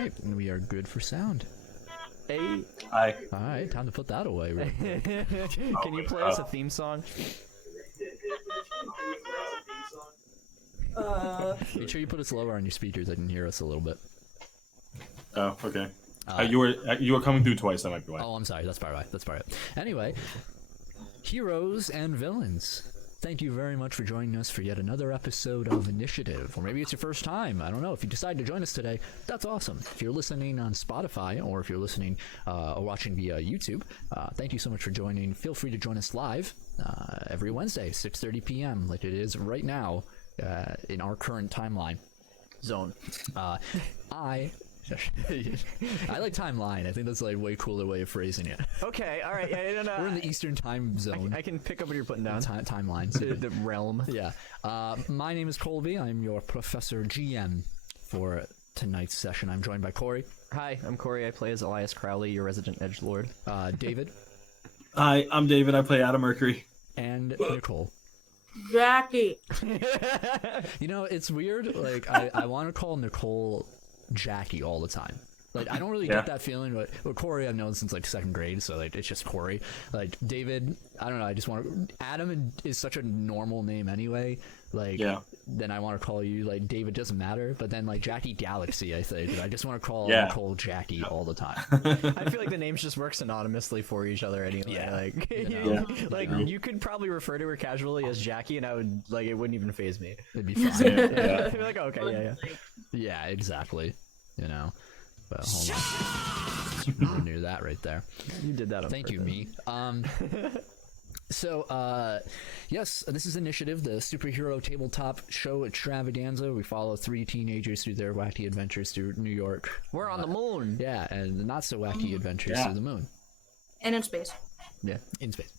right, and we are good for sound. Hey. Hi. All right, time to put that away. Right? Can you play us a theme song? Make sure you put us lower on your speakers. I can hear us a little bit. Oh, okay. You were coming through twice. That might be why. Oh, I'm sorry. That's probably right. That's probably right. Anyway, heroes and villains. Thank you very much for joining us for yet another episode of Initiative. Or maybe it's your first time. I don't know. If you decide to join us today, that's awesome. If you're listening on Spotify or if you're listening or watching via YouTube, thank you so much for joining. Feel free to join us live every Wednesday, 6:30 p.m. like it is right now in our current timeline zone. I like timeline. I think that's like a way cooler way of phrasing it. Okay, all right. Yeah, no, We're in the Eastern time zone. I can pick up what you're putting down. Timelines. The realm. Yeah. My name is Colby. I'm your Professor GM for tonight's session. I'm joined by Cory. Hi, I'm Cory. I play as Elias Crowley, your resident edgelord. David. Hi, I'm David. I play Adam Mercury. And Nicole. Jackie. You know, it's weird. Like, I want to call Nicole Jackie all the time. Like, I don't really get that feeling, but Cory I've known since like 2nd grade, so like it's just Cory. Like David, I don't know. I just want to. Adam is such a normal name anyway. Like, then I want to call you like David. Doesn't matter. But then like Jackie Galaxy, I think. I just want to call Nicole Jackie all the time. I feel like the names just work synonymously for each other anyway. Yeah. Like, you could probably refer to her casually as Jackie, and I would like it wouldn't even faze me. It'd be fine. I'd be like, oh, okay, Yeah, exactly. You know. But hold on. I knew that right there. You did that on Thank you, me. So, yes, this is Initiative, the superhero tabletop show extravaganza. We follow 3 teenagers through their wacky adventures through New York. We're on the moon. Yeah, and the not so wacky adventures through the moon. And in space. Yeah, in space.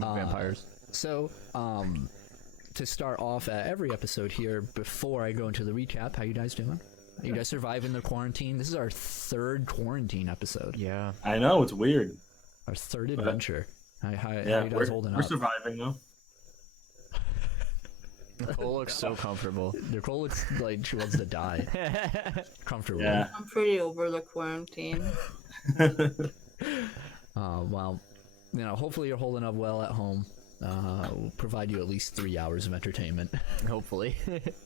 Vampires. So, to start off every episode here, before I go into the recap, how you guys doing? You guys surviving the quarantine? This is our 3rd quarantine episode. Yeah. I know, it's weird. Our 3rd adventure. How you guys holding up? We're surviving, though. Nicole looks so comfortable. Nicole looks like she wants to die. Comfortable. Yeah. I'm pretty over the quarantine. Well, you know, hopefully you're holding up well at home. We'll provide you at least 3 hours of entertainment. Hopefully.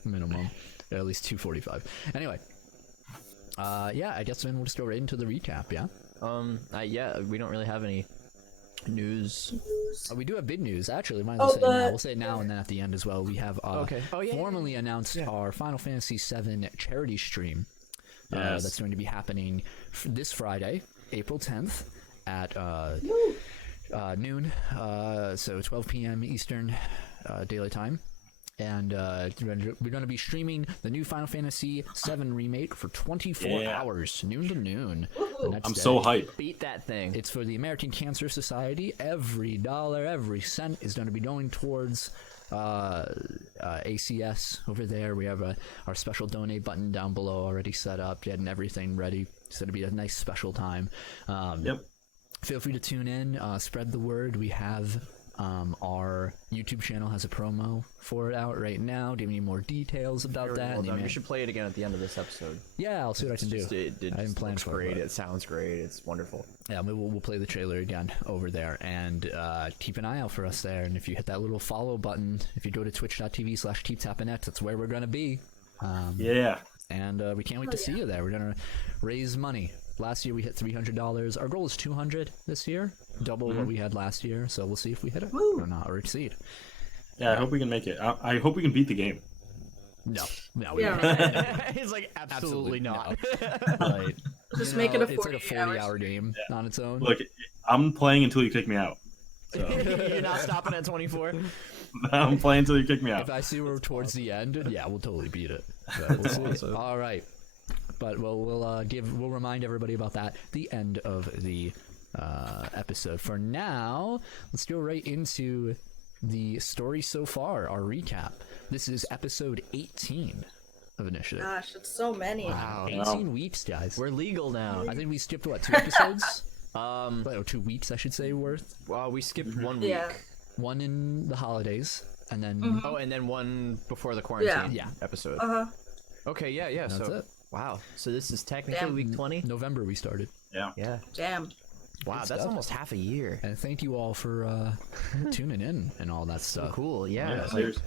Minimum. At least 2:45. Anyway. Yeah, I guess then we'll just go right into the recap, yeah? Yeah, we don't really have any news. We do have big news, actually. Might as well say now. We'll say it now and then at the end as well. We have formally announced our Final Fantasy VII charity stream. That's going to be happening this Friday, April 10th at noon, so 12 p.m. Eastern Daylight Time. And we're going to be streaming the new Final Fantasy VII Remake for 24 hours, noon to noon. I'm so hyped. Beat that thing. It's for the American Cancer Society. Every dollar, every cent is going to be going towards ACS over there. We have our special donate button down below already set up, getting everything ready. It's going to be a nice special time. Feel free to tune in, spread the word. We have our YouTube channel has a promo for it out right now. Do you have any more details about that? We should play it again at the end of this episode. Yeah, I'll see what I can do. I didn't plan for it. It sounds great. It's wonderful. Yeah, we'll play the trailer again over there, and keep an eye out for us there. And if you hit that little follow button, if you go to twitch.tv/keeptappinx, that's where we're gonna be. And we can't wait to see you there. We're gonna raise money. Last year we hit $300. Our goal is $200 this year, double what we had last year. So we'll see if we hit it or not, or exceed. Yeah, I hope we can make it. I hope we can beat the game. No, He's like, absolutely not. Right. Just make it a 40 It's like a 40-hour game on its own. Look, I'm playing until you kick me out. So. You're not stopping at 24? I'm playing until you kick me out. If I see we're towards the end, yeah, we'll totally beat it. So we'll see. All right. But we'll remind everybody about that at the end of the episode. For now, let's go right into the story so far, our recap. This is episode 18 of Initiative. Gosh, it's so many. Wow, 18 weeks, guys. We're legal now. I think we skipped, 2 episodes? 2 weeks, I should say, worth. Well, we skipped 1 week. Yeah. One in the holidays, and then... Oh, and then one before the quarantine Yeah. episode. Uh-huh. Okay, yeah. That's So it. Wow. So this is technically week 20? November we started. Yeah. Yeah. Damn. Wow, that's almost half a year. And thank you all for tuning in and all that stuff. Cool, yeah. Seriously.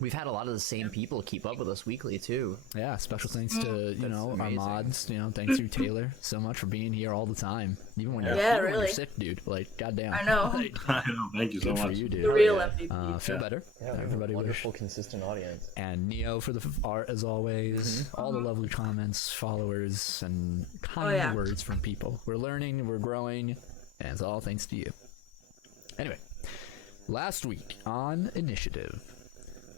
We've had a lot of the same people keep up with us weekly, too. Yeah, special thanks to, you know, our amazing. mods. You know, thanks to Taylor so much for being here all the time. Even when you're, Yeah, even when you're really. sick, dude. Like, goddamn. I know. I know. Thank you so Good for much. you, dude. The real MVP. Feel better. Yeah, we have Everybody a wish. wonderful, consistent audience. And Neo for the art as always. All the lovely comments, followers, and kind words from people. We're learning, we're growing, and it's all thanks to you. Anyway, last week on Initiative,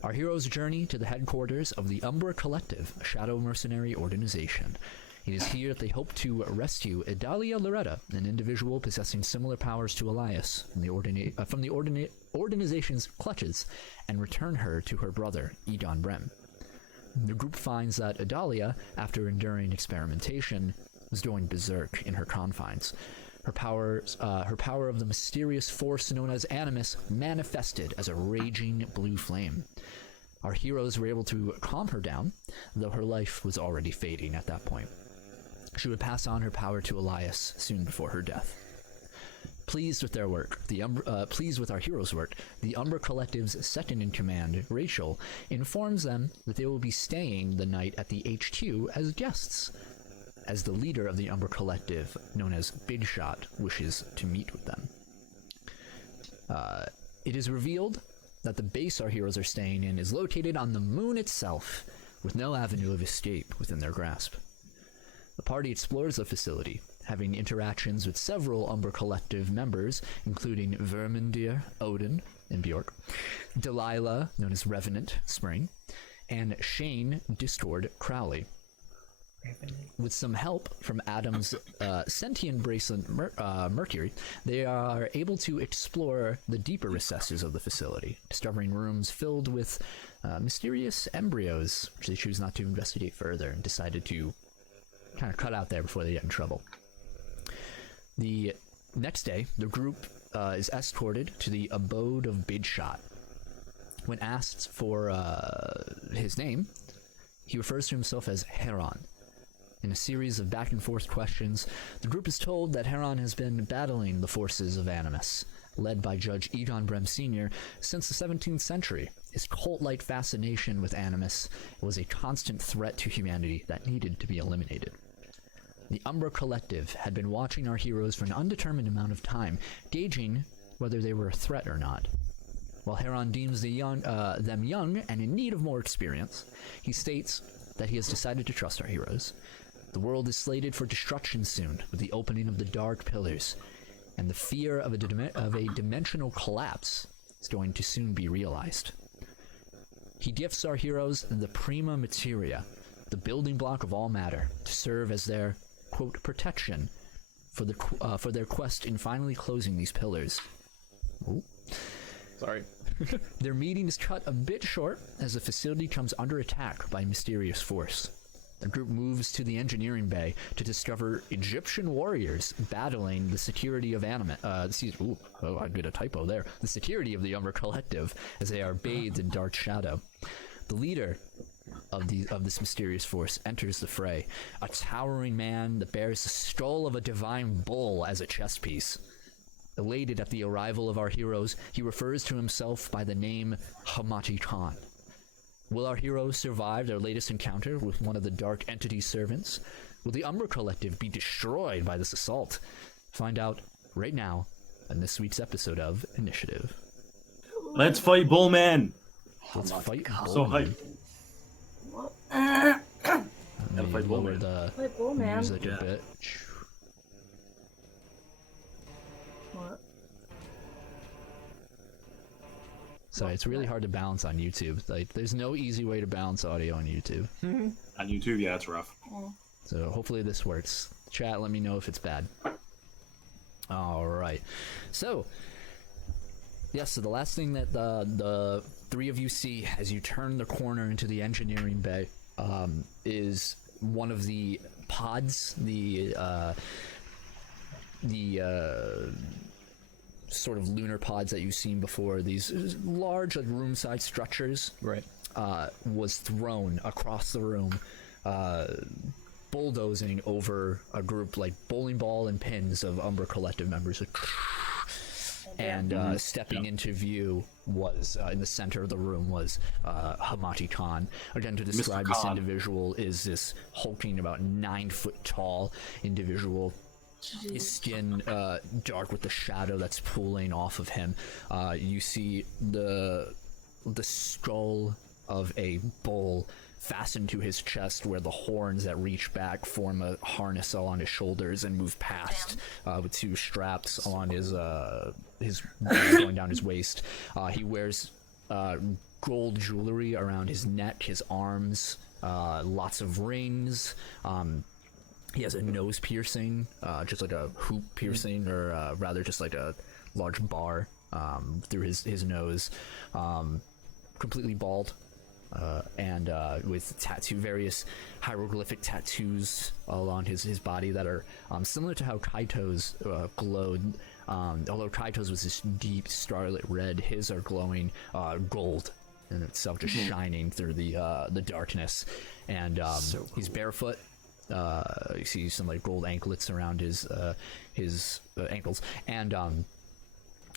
our hero's journey to the headquarters of the Umbra Collective, a shadow mercenary organization. It is here that they hope to rescue Idalia Loretta, an individual possessing similar powers to Elias, from the organization's clutches, and return her to her brother, Egon Brem. The group finds that Idalia, after enduring experimentation, was going berserk in her confines. Her power of the mysterious force known as Animus manifested as a raging blue flame. Our heroes were able to calm her down, though her life was already fading at that point. She would pass on her power to Elias soon before her death. Pleased with their work, pleased with our heroes' work, the Umbra Collective's second-in-command, Rachel, informs them that they will be staying the night at the HQ as guests, as the leader of the Umbra Collective, known as Big Shot, wishes to meet with them. It is revealed that the base our heroes are staying in is located on the moon itself, with no avenue of escape within their grasp. The party explores the facility, having interactions with several Umbra Collective members, including Vermindir, Odin, and Bjork, Delilah, known as Revenant, Spring, and Shane, Discord, Crowley. With some help from Adam's sentient bracelet Mercury, they are able to explore the deeper recesses of the facility, discovering rooms filled with mysterious embryos, which they choose not to investigate further and decided to kind of cut out there before they get in trouble. The next day, the group is escorted to the abode of Big Shot. When asked for his name, he refers to himself as Heron. In a series of back-and-forth questions, the group is told that Heron has been battling the forces of Animus, led by Judge Egon Brem Sr., since the 17th century. His cult-like fascination with Animus was a constant threat to humanity that needed to be eliminated. The Umbra Collective had been watching our heroes for an undetermined amount of time, gauging whether they were a threat or not. While Heron deems them young and in need of more experience, he states that he has decided to trust our heroes. The world is slated for destruction soon, with the opening of the Dark Pillars, and the fear of a dimensional collapse is going to soon be realized. He gifts our heroes the prima materia, the building block of all matter, to serve as their, quote, protection for their quest in finally closing these pillars. Ooh. Sorry. Their meeting is cut a bit short as the facility comes under attack by a mysterious force. The group moves to the engineering bay to discover Egyptian warriors battling the security of I did a typo there. The security of the Umbra Collective, as they are bathed in dark shadow. The leader of this mysterious force enters the fray, a towering man that bears the skull of a divine bull as a chess piece. Elated at the arrival of our heroes, he refers to himself by the name Hamachi Khan. Will our heroes survive their latest encounter with one of the Dark Entity's servants? Will the Umbra Collective be destroyed by this assault? Find out right now in this week's episode of Initiative. Let's fight Bullman! Let's fight Bullman. So hyped. Gotta fight Bullman. The Fight Bullman. music Yeah. a bit. What? So it's really hard to balance on YouTube. Like, there's no easy way to balance audio on YouTube. On YouTube, yeah, it's rough. So hopefully this works. Chat, let me know if it's bad. All right. So, yes, so the last thing that the three of you see as you turn the corner into the engineering bay is one of the pods, the sort of lunar pods that you've seen before, these large, like, room-side structures, Right. was thrown across the room bulldozing over a group like bowling ball and pins of Umbra Collective members. And stepping into view was, in the center of the room, was Hamachi Khan. Again, to describe this individual, is this hulking, about 9 foot tall individual. His skin dark with the shadow that's pooling off of him. You see the skull of a bull fastened to his chest, where the horns that reach back form a harness along his shoulders and move past with 2 straps along his going down his waist. He wears gold jewelry around his neck, his arms, lots of rings. He has a nose piercing, just like a hoop piercing, or rather just like a large bar through his nose. Completely bald. And with various hieroglyphic tattoos along his body that are similar to how Kaito's glowed. Although Kaito's was this deep scarlet red, his are glowing gold in itself, just shining through the darkness. And he's barefoot. You see some like gold anklets around his ankles, and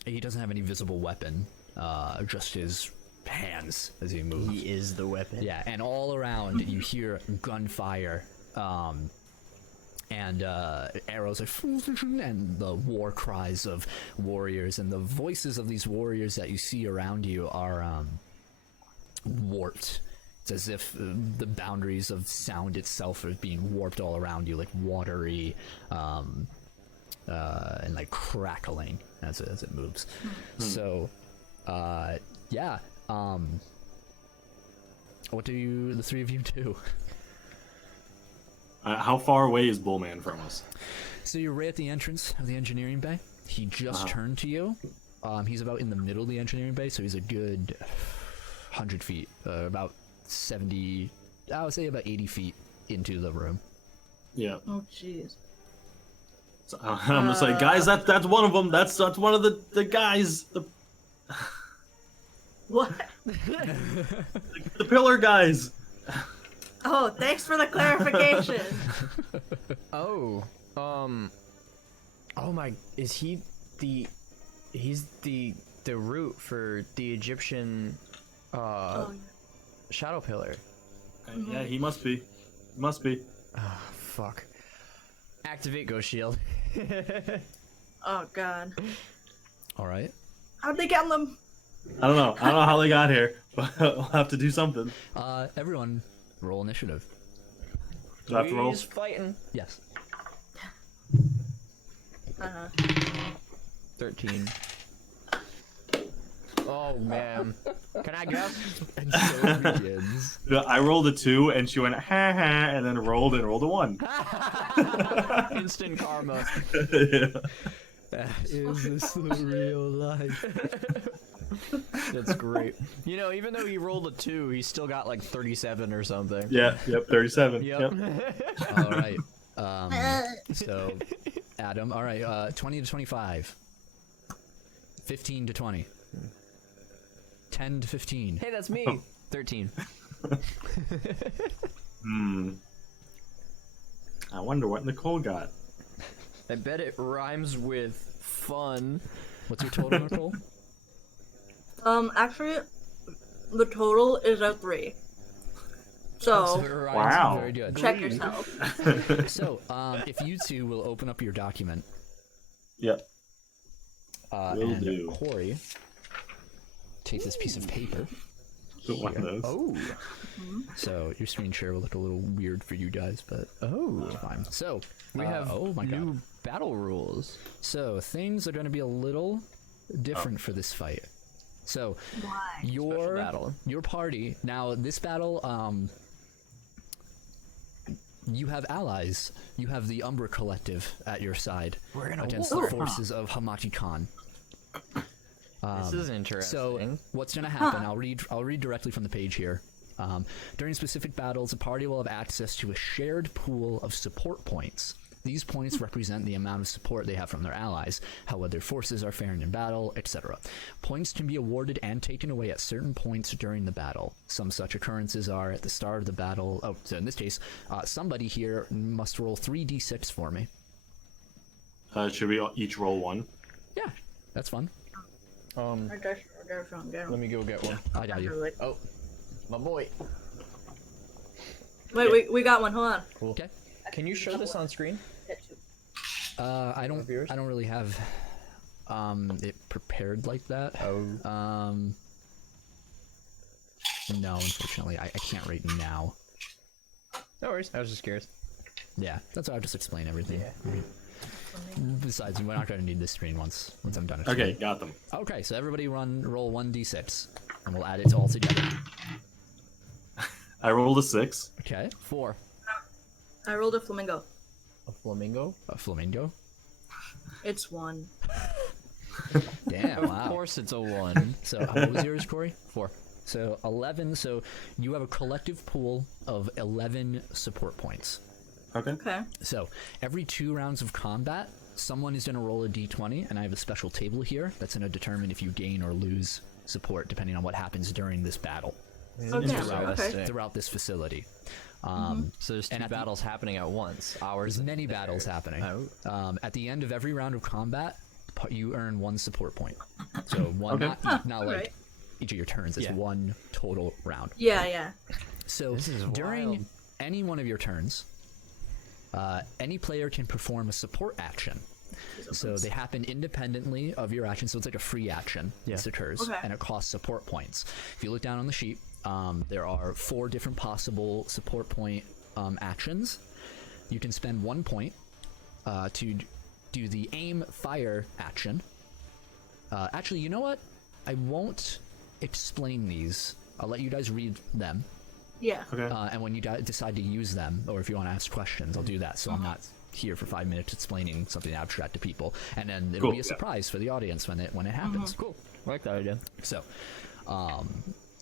he doesn't have any visible weapon, just his hands as he moves. He is the weapon. Yeah, and all around you hear gunfire, and arrows and the war cries of warriors, and the voices of these warriors that you see around you are warped. It's as if the boundaries of sound itself are being warped all around you, like watery, and like crackling as it moves. So, yeah. What do the 3 of you do? How far away is Bullman from us? So you're right at the entrance of the engineering bay. He just turned to you. He's about in the middle of the engineering bay, so he's a good 100 feet, about 70, I would say about 80 feet into the room. Yeah. Oh, jeez. So, I'm just like, guys, that's one of them. That's one of the guys. What? The pillar guys. Oh, thanks for the clarification. Oh my, is he he's the root for the Egyptian shadow pillar? Yeah, he must be. Must be. Oh, fuck. Activate Ghost Shield. Oh, God. All right. How'd they get them? I don't know how they got here, but we'll have to do something. Everyone, roll initiative. Do I have to roll? He's fighting. Yes. 13. Oh, man. Can I go? And so it begins. I rolled a 2, and she went ha ha, and then rolled a 1. Instant karma. Yeah. Is this the real life? That's great. You know, even though he rolled a 2, he still got like 37 or something. Yeah. Yep. 37. Yep. All right. So, Adam. All right. 20 to 25. 15 to 20. 10 to 15. Hey, that's me. 13. I wonder what Nicole got. I bet it rhymes with fun. What's your total, Nicole? Actually, the total is a 3. So, Wow. Very good. check yourself. So, if you two will open up your document. Yep. Will and do. Cory, take this piece of paper. One of those. Oh. So your screen share will look a little weird for you guys, but it's fine. So We have oh my new God. battle rules. So things are going to be a little different for this fight. So Why? your party now. This battle, you have allies. You have the Umbra Collective at your side against the forces of Hamachi Khan. This is interesting. So what's going to happen? I'll read directly from the page here. During specific battles, a party will have access to a shared pool of support points. These points represent the amount of support they have from their allies, how well their forces are faring in battle, etc. Points can be awarded and taken away at certain points during the battle. Some such occurrences are at the start of the battle. Oh, so in this case, somebody here must roll 3d6 for me. Should we each roll one? Yeah, that's fun. Let me go get one. I got you. Oh, my boy. Wait, we got one. Hold on. Cool. Okay. Can you show this on screen? I don't really have it prepared like that. Oh. No, unfortunately, I can't right now. No worries. I was just curious. Yeah, that's why I'll just explain everything. Yeah. Besides, we're not going to need this screen once I'm done. Okay, got them. Okay, so everybody roll 1d6, and we'll add it all together. I rolled a 6. Okay. 4. I rolled a flamingo. A flamingo? A flamingo. It's 1. Damn! Wow. Of course, it's a 1. So what was yours, Cory? 4. So 11. So you have a collective pool of 11 support points. Okay. Okay. So every 2 rounds of combat, someone is going to roll a d20, and I have a special table here that's going to determine if you gain or lose support depending on what happens during this battle. Okay. Throughout this facility. So there's 2 battles happening at once. There's many battles happening. Oh. At the end of every round of combat, you earn 1 support point. So one, Okay. not like Right. each of your turns. It's Yeah. 1 total round. Yeah. So This is during wild. any one of your turns, any player can perform a support action. So they happen independently of your action, so it's like a free action. This occurs, Okay. and it costs support points. If you look down on the sheet, there are 4 different possible support point actions. You can spend 1 point to do the aim fire action. Actually, you know what? I won't explain these. I'll let you guys read them. Yeah. Okay. And when you decide to use them, or if you want to ask questions, I'll do that. So I'm not here for 5 minutes explaining something abstract to people, and then it'll Cool, be a surprise for the audience when it happens. Cool. I like that idea. So,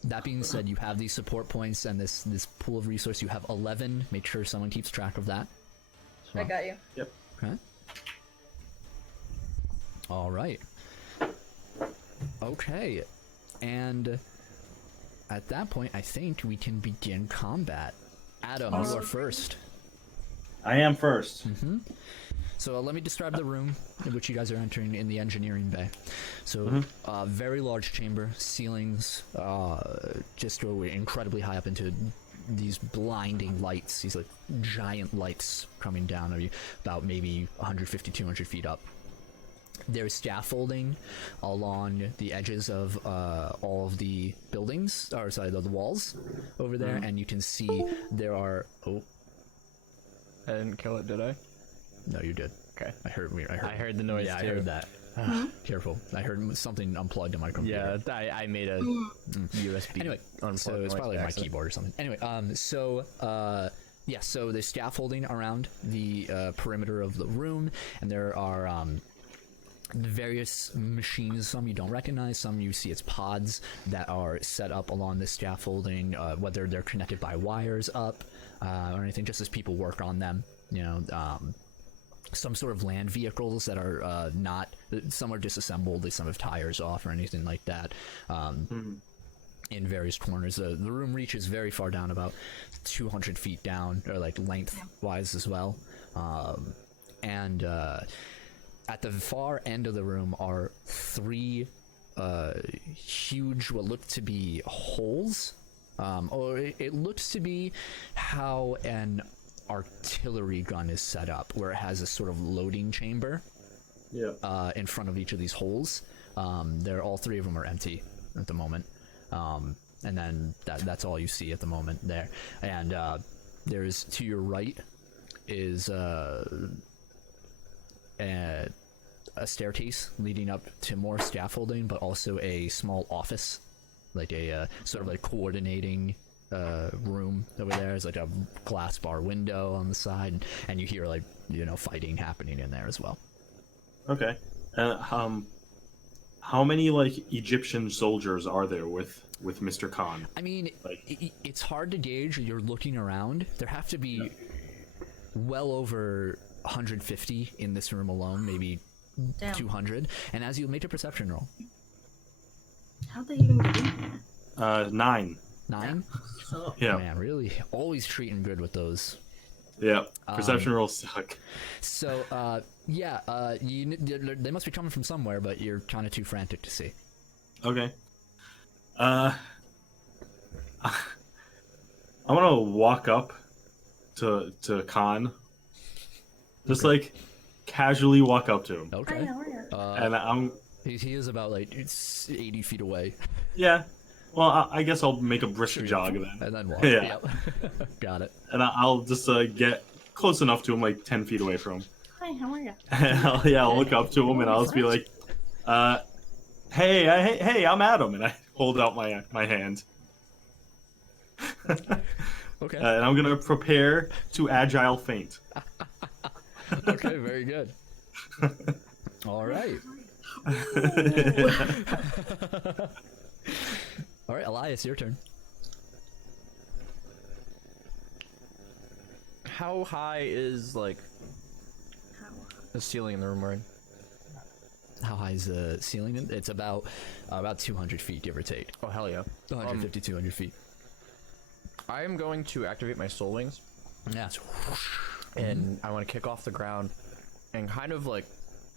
that being said, you have these support points and this pool of resource. You have 11. Make sure someone keeps track of that. I got you. Yep. Okay. All right. Okay, and at that point, I think we can begin combat. Adam, you are first. I am first. So let me describe the room in which you guys are entering in the engineering bay. So, very large chamber, ceilings just go incredibly high up into these blinding lights, these like giant lights coming down on you, about maybe 150, 200 feet up. There's scaffolding along the edges of all of the buildings, or sorry, the walls over there, and you can see there are. Oh, I didn't kill it, did I? no, you did. Okay. I heard the noise Yeah, too. I heard that. Careful. I heard something unplugged in my computer. Yeah, I made a USB. Anyway, so it's probably my keyboard or something. Anyway, so there's scaffolding around the perimeter of the room, and there are various machines. Some you don't recognize, some you see as pods that are set up along this scaffolding, whether they're connected by wires up or anything, just as people work on them. You know, some sort of land vehicles that are not. Some are disassembled. Some have tires off or anything like that. In various corners, the room reaches very far down, about 200 feet down, or like lengthwise as well. And at the far end of the room are 3 huge, what look to be holes, or it looks to be how an artillery gun is set up, where it has a sort of loading chamber in front of each of these holes. All 3 of them are empty at the moment, and then that's all you see at the moment there. And there's, to your right is a staircase leading up to more scaffolding, but also a small office, like a sort of like coordinating room over there. There's like a glass bar window on the side, and you hear like, you know, fighting happening in there as well. Okay. How many like Egyptian soldiers are there with Mr. Khan? I mean, it's hard to gauge. You're looking around. There have to be well over 150 in this room alone, maybe Damn. 200. And as you make a perception roll. How'd they even get in here? 9. 9? So, Yeah. Man, really always treating good with those. Yeah. Perception rolls suck. So, they must be coming from somewhere, but you're kind of too frantic to see. Okay. I want to walk up to Khan. Just like casually walk up to him. Okay. Hi, how are you? And I'm He is about like 80 feet away. yeah. Well, I guess I'll make a brisk jog then. And then walk. Yeah. Yep. Got it. And I'll just get close enough to him, like 10 feet away from him. Hi, how are you? And I'll look up to him and I'll just be like, hey, I'm Adam. And I hold out my hand. Okay. And I'm going to prepare to agile faint. Okay, very good. All right. All right, Elias, your turn. How high is like the ceiling in the room we're in? How high is the ceiling? It's about 200 feet, give or take. Oh hell yeah! 150, 200 feet. I am going to activate my soul wings, Yeah. It's and I want to kick off the ground, and kind of like,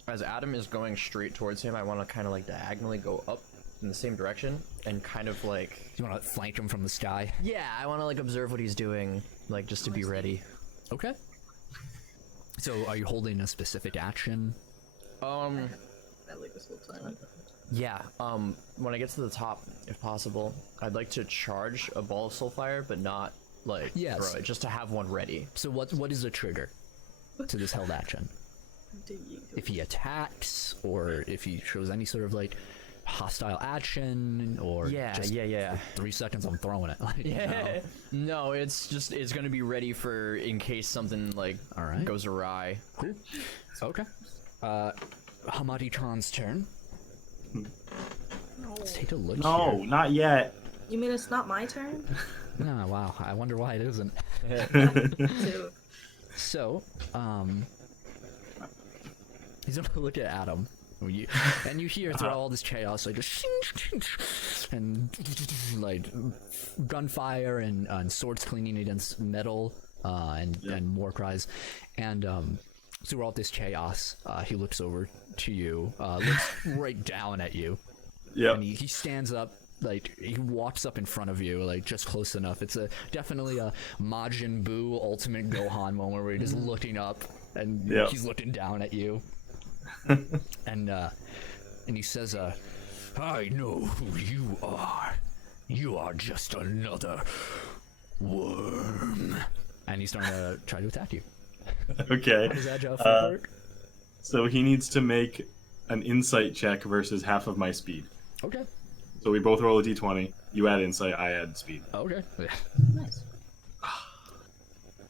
as Adam is going straight towards him, I want to kind of like diagonally go up in the same direction, and kind of like. You want to flank him from the sky? Yeah, I want to like observe what he's doing, like just to be ready. Okay. So, are you holding a specific action? I like this whole time. Yeah. When I get to the top, if possible, I'd like to charge a ball of soulfire, but not like throw it, just to have one ready. So, what is the trigger to this held action? If he attacks, or if he shows any sort of like hostile action, or just 3 seconds, I'm throwing it. Like, Yeah. No, it's gonna be ready for in case something like goes awry. Cool. Okay. Hamadi Khan's turn. Let's take a look No, here. not yet. You mean it's not my turn? No, wow. I wonder why it isn't. Dude. So, he's gonna look at Adam. And you hear through all this chaos, like just and like gunfire and swords cleaning against metal, and more cries, and through all this chaos, he looks over to you, looks right down at you, and he stands up. Like, he walks up in front of you, like, just close enough. It's definitely a Majin Buu Ultimate Gohan moment where you're just looking up, and he's looking down at you. And he says, I know who you are. You are just another worm. And he's starting to try to attack you. Okay. How does Agile Feint work? So he needs to make an insight check versus half of my speed. Okay. So we both roll a d20. You add insight, I add speed. Okay. Nice.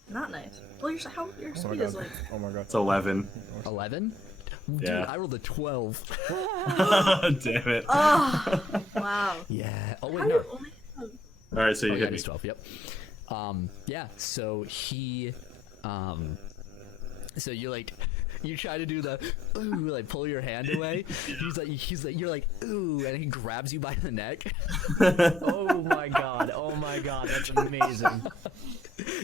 Not nice. Well, your speed is like. Oh my god. It's 11. 11? Dude, Yeah. I rolled a 12. Damn it. Oh, wow. Yeah. Oh, wait, How no. you only have- Alright, so you Oh, yeah, hit me. he's 12, yep. Yeah, so he, so you like, you try to do the, ooh, like pull your hand away. He's like, you're like, ooh, and he grabs you by the neck. Oh my god, that's amazing.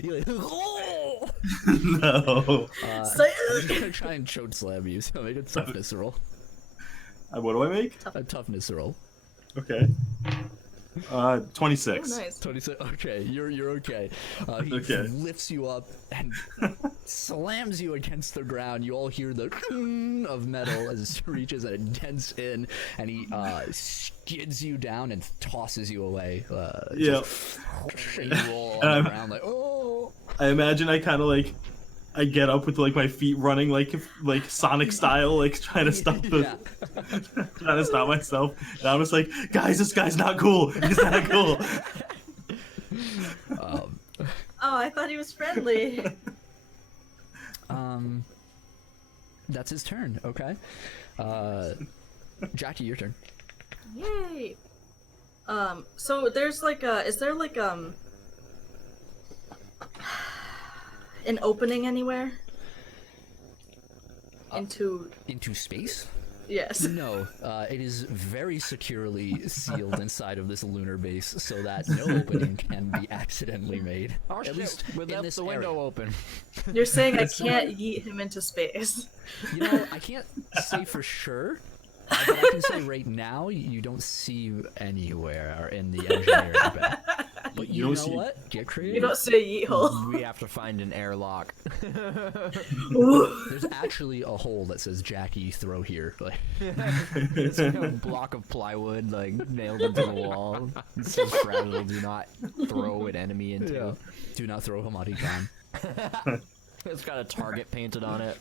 You're like, oh! No. Say I'm gonna try and choke slam you, so make a toughness roll. What do I make? A toughness roll. Okay. 26. Oh, nice. 26. Okay, you're okay. He Okay. lifts you up and slams you against the ground. You all hear the of metal as he reaches and it dents in, and he skids you down and tosses you away. Yeah. You roll on the ground like, oh. I imagine I kind of like, I get up with like my feet running like Sonic style, like trying to stop the, trying to stop myself. And I'm just like, guys, this guy's not cool. He's not cool. Oh, I thought he was friendly. That's his turn. Okay. Jackie, your turn. Yay. So there's like is there like an opening anywhere? into space? Yes. No, it is very securely sealed inside of this lunar base so that no opening can be accidentally made. Oh, At least we in left this the window area. open. You're saying I can't yeet him into space. You know, I can't say for sure, but I can say right now you don't see anywhere in the engineering bay. But you know what? Get creative. You don't say yeet hole. We have to find an airlock. There's actually a hole that says Jackie throw here. Like, It's like a block of plywood, like nailed into the wall. It's so fragile. Do not throw an enemy into. yeah. Do not throw Hamadi-Khan. It's got a target painted on it.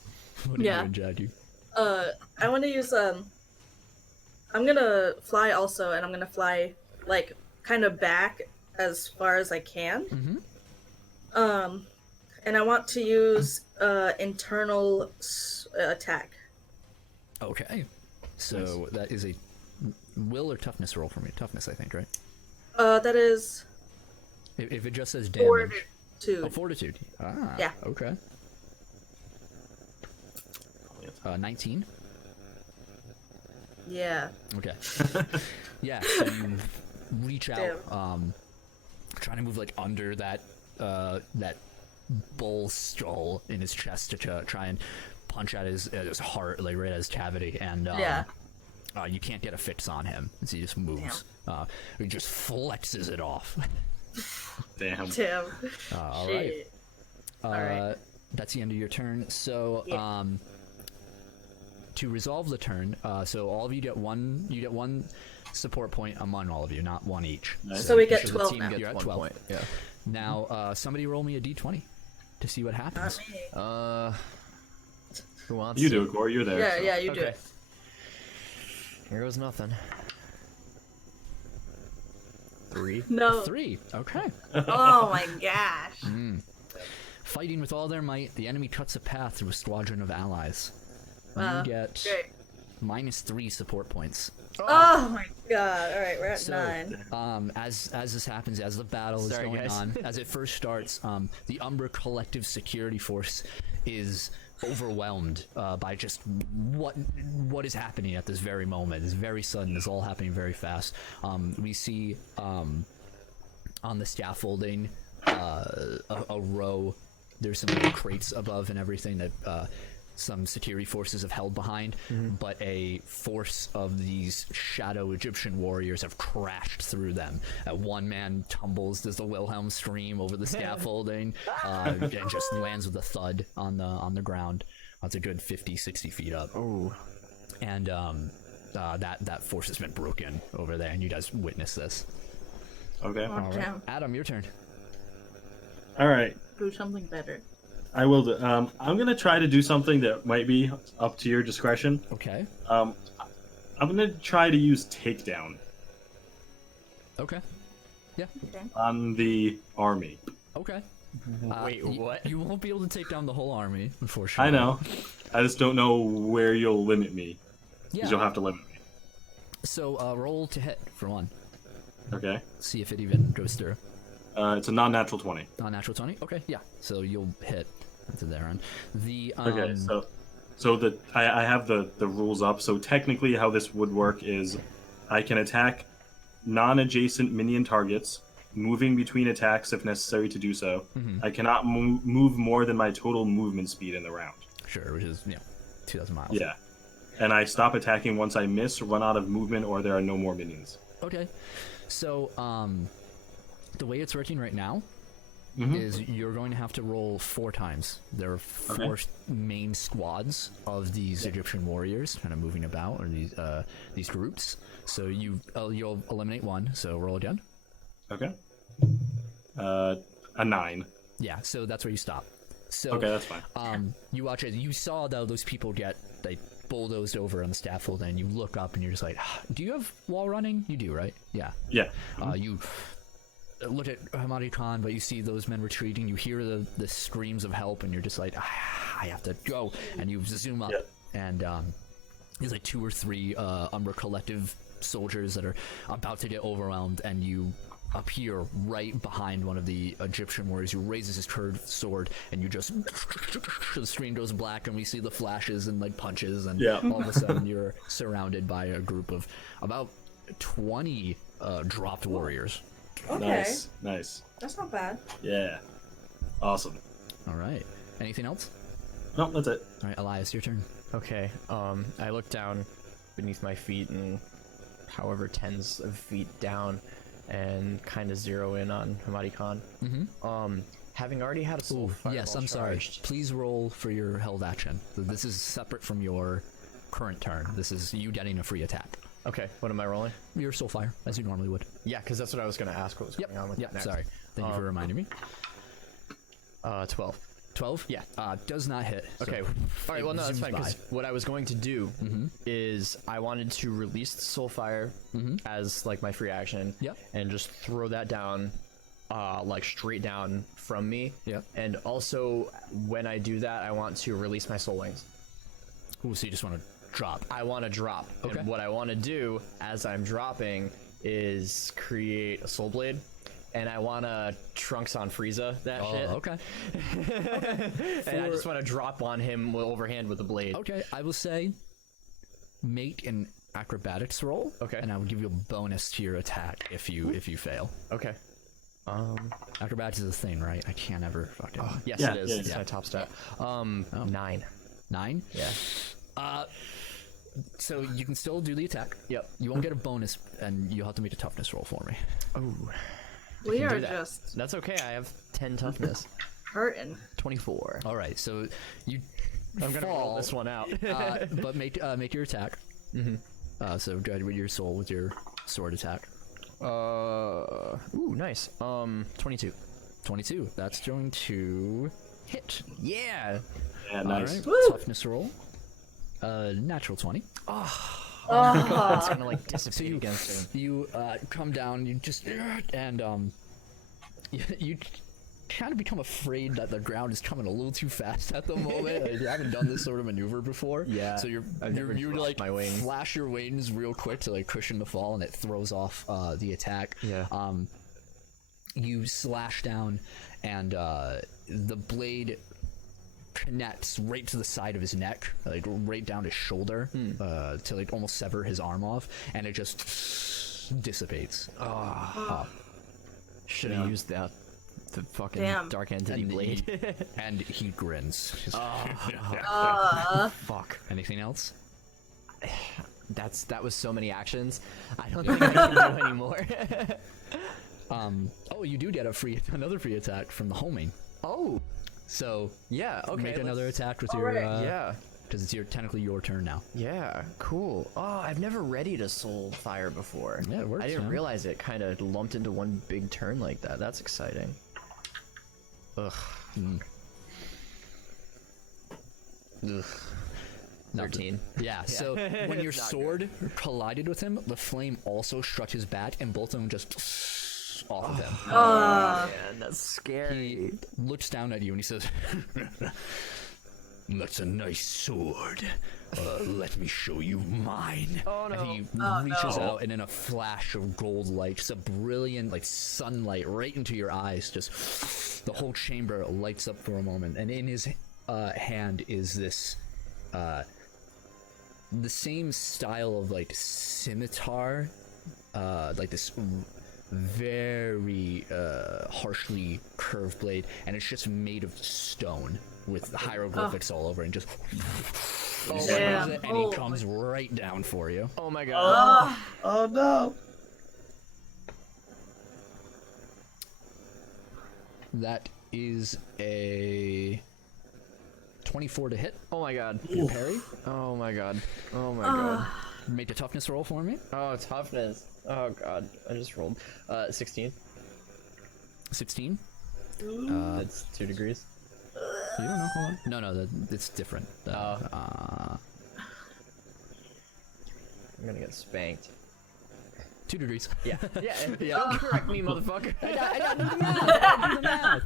What are you doing, Jackie? I want to use I'm gonna fly also, and I'm gonna fly like kind of back as far as I can. Mm-hmm. And I want to use internal attack. Okay. So that is a will or toughness roll for me. Toughness, I think, right? That is If it just says damage. fortitude. Oh, fortitude. Ah. Yeah. Okay. 19. Yeah. Okay. Yeah. So you reach out, trying to move like under that bull skull in his chest to try and punch at his heart, like right at his cavity, and you can't get a fix on him, so he just moves. He just flexes it off. Damn. All right. That's the end of your turn. So, to resolve the turn, so all of you get one support point among all of you, not one each. Nice. So we get the 12 team now. You're at 1 12. point. Yeah. Now, somebody roll me a d20 to see what happens. Not me. Who wants? You to? do it, Cory. You're there. Yeah, so. yeah, you do Okay. it. Here goes nothing. 3. No. 3. Okay. Oh my gosh. Fighting with all their might, the enemy cuts a path through a squadron of allies. You get Great. -3 support points. Oh my god. All right, we're at So, 9. as this happens, as the battle is Sorry, going guys. on, as it first starts, the Umbra Collective security force is overwhelmed by just what is happening at this very moment. It's very sudden. It's all happening very fast. We see on the scaffolding a row. There's some crates above and everything that some security forces have held behind, but a force of these shadow Egyptian warriors have crashed through them. One man tumbles, does the Wilhelm scream over the scaffolding, and just lands with a thud on the ground. That's a good 50-60 feet up. Oh. And that force has been broken over there, and you guys witness this. Okay. All right. Down. Adam, your turn. All right. Do something better. I will do. I'm gonna try to do something that might be up to your discretion. Okay. I'm gonna try to use takedown Okay. Yeah. on the army. Okay. Wait, what? You won't be able to take down the whole army, unfortunately. I know. I just don't know where you'll limit me. Because you'll Yeah. have to limit me. So roll to hit for one. Okay. See if it even goes through. It's a non-natural 20. Non-natural 20. Okay. Yeah. So you'll hit into there. And the Okay. So I have the rules up. So technically, how this would work is, I can attack non-adjacent minion targets, moving between attacks if necessary to do so. I cannot move more than my total movement speed in the round. Sure, which is 2,000 miles. Yeah. And I stop attacking once I miss, run out of movement, or there are no more minions. Okay. So the way it's working right now is you're going to have to roll 4 times. There are 4 main squads of these Egyptian warriors kind of moving about, or these groups. So you'll eliminate 1. So roll again. Okay. A 9. Yeah. So that's where you stop. So Okay, that's fine. you watch it. You saw though those people get like bulldozed over on the scaffold, and you look up and you're just like, do you have wall running? You do, right? Yeah. Yeah. You look at Hamadi-Khan, but you see those men retreating. You hear the screams of help, and you're just like, I have to go. And you zoom up, and there's like 2 or 3 Umbra Collective soldiers that are about to get overwhelmed, and you appear right behind one of the Egyptian warriors who raises his curved sword, and you just the screen goes black, and we see the flashes and like punches, and all of a sudden you're surrounded by a group of about 20 dropped warriors. Okay. Nice. That's not bad. Yeah. Awesome. All right. Anything else? No, that's it. All right, Elias, your turn. Okay. I look down beneath my feet and however tens of feet down, and kind of zero in on Hamadi Khan. Having already had a soul fireball yes, I'm sorry. charged- Please roll for your held action. So this is separate from your current turn. This is you getting a free attack. Okay, what am I rolling? Your soul fire, as you normally would. Yeah, because that's what I was going to ask. What was going on with that next? Sorry. Thank you for reminding me. 12. 12? Yeah. Does not hit. So Okay. All right. Well, no, that's zooms fine. Because by. what I was going to do is I wanted to release the soul fire as like my free action. Yep. And just throw that down, like straight down from me. Yep. And also, when I do that, I want to release my soul wings. Ooh, so you just want to drop. I want to drop. Okay. And what I want to do as I'm dropping is create a soul blade. And I want to Trunks on Frieza that shit. Okay. And I just want to drop on him overhand with the blade. Okay, I will say make an acrobatics roll. Okay. And I will give you a bonus to your attack if you fail. Okay. Acrobatics is a thing, right? I can't ever fucking... Yes, Yeah, it is. yeah, It's yeah. my top stat. 9. 9? Yeah. So you can still do the attack. Yep. You won't get a bonus, and you'll have to make a toughness roll for me. Oh. We are do that. just That's okay. I have 10 toughness. hurting. 24. All right, so you I'm gonna fall, roll this one out. but make your attack. So go ahead with your soul with your sword attack. Ooh, nice. 22. 22. That's going to hit. Yeah. Yeah, nice. All right. Woo! Toughness roll. Natural 20. It's gonna like dissipate against him. You come down. You just and you kind of become afraid that the ground is coming a little too fast at the moment. Like, you haven't done this sort of maneuver before. Yeah, So you I've never dropped like my wings. flash your wings real quick to like cushion the fall, and it throws off the attack. Yeah. You slash down, and the blade connects right to the side of his neck, like right down his shoulder, to like almost sever his arm off, and it just dissipates. Should have used that. The fucking Damn. dark entity And blade. And he grins. Fuck. Anything else? That was so many actions. I don't think I can do anymore. Oh, you do get another free attack from the homing. Oh. So Yeah. Okay. make another attack with All your right. Yeah. because it's technically your turn now. Yeah, cool. Oh, I've never readied a soul fire before. Yeah, it works, I didn't man. realize it kind of lumped into one big turn like that. That's exciting. Ugh. Ugh. 13. Yeah, so when your It's not sword collided with him, the flame also struck his back, and both of them just off of him. Man, that's scary. He looks down at you and he says, "That's a nice sword. Let me show you mine." Oh, no. And he reaches out, and in a flash of gold light, just a brilliant like sunlight right into your eyes, just the whole chamber lights up for a moment, and in his hand is this the same style of like scimitar, like this very harshly curved blade, and it's just made of stone with hieroglyphics all over, and just Damn. and he comes right down for you. Oh my god. Oh no! That is a 24 to hit. Oh my god. Your parry. Oh my god. Oh my god. Make a toughness roll for me. Oh, toughness. Oh god. I just rolled 16. 16. That's 2 degrees. You don't know. Hold on. No, it's different. I'm gonna get spanked. 2 degrees. Yeah. Yeah. Correct me, motherfucker. I got the math.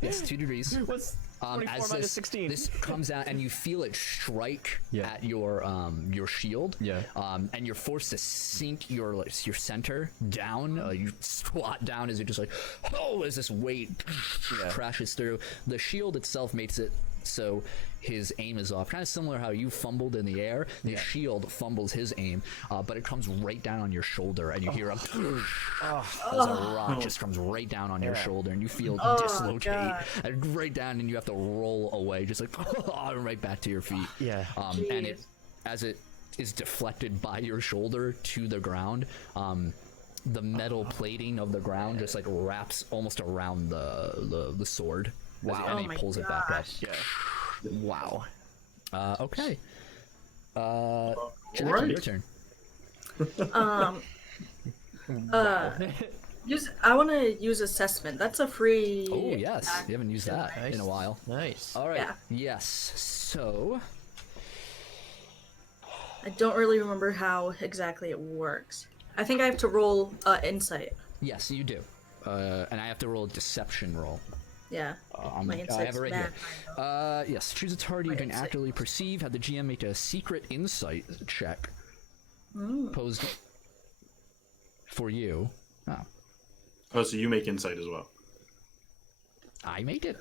Yes, 2 degrees. What's 24 As minus 16? this comes out and you feel it strike at your shield. Yeah. And you're forced to sink your center down. You squat down as you're just like, oh, as this weight crashes through. The shield itself makes it so his aim is off. Kind of similar how you fumbled in the air. The shield fumbles his aim, but it comes right down on your shoulder, and you hear as a rock just comes right down on your shoulder, and you feel dislocate and right down, and you have to roll away, just like right back to your feet. Yeah. And as it is deflected by your shoulder to the ground, the metal plating of the ground just like wraps almost around the sword. Wow. And he pulls it back up. Yeah. Wow. Okay. Jack, Right. your turn. I want to use assessment. That's a free. Oh yes, you haven't used that in a while. Nice. All right. Yeah. Yes. So I don't really remember how exactly it works. I think I have to roll insight. yes, you do. And I have to roll a deception roll. Yeah. I My have insight's it right mad. here. Yes, choose a target you My can insight. accurately perceive. Have the GM make a secret insight check. Posed for you. Oh, Oh, so you make insight as well. I made it.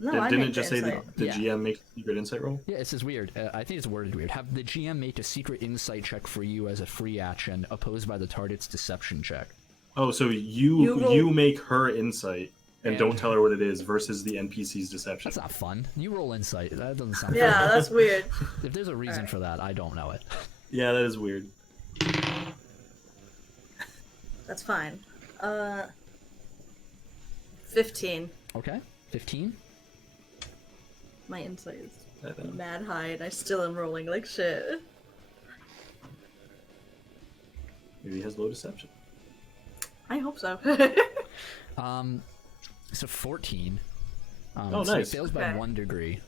No, I Didn't make it just the say the, insight. the Yeah. GM makes a secret insight roll? Yeah, it says weird. I think it's worded weird. Have the GM make a secret insight check for you as a free action, opposed by the target's deception check. Oh, so You roll- you make her insight and And- don't tell her what it is versus the NPC's deception. That's not fun. You roll insight. That doesn't sound Yeah, fun. that's weird. If there's a reason for that, I don't know it. Yeah, that is weird. That's fine. 15. Okay. 15. My insight is mad high, and I still am rolling like shit. Maybe he has low deception. I hope so. So 14. Oh, so nice. it fails by Okay. 1 degree.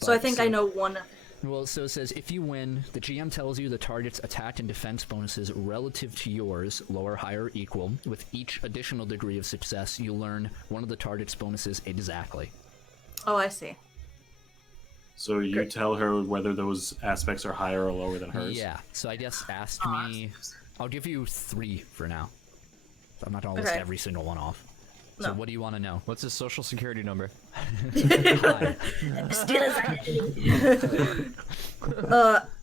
So I But- think I know one. Well, so it says if you win, the GM tells you the target's attack and defense bonuses relative to yours, lower, higher, equal. With each additional degree of success, you learn one of the target's bonuses exactly. Oh, I see. So you Great. tell her whether those aspects are higher or lower than hers? Yeah. So I guess ask me. I'll give you 3 for now. I'm not gonna list Okay. every single one off. So No. what do you want to know? What's his social security number? Hi. Steal his identity.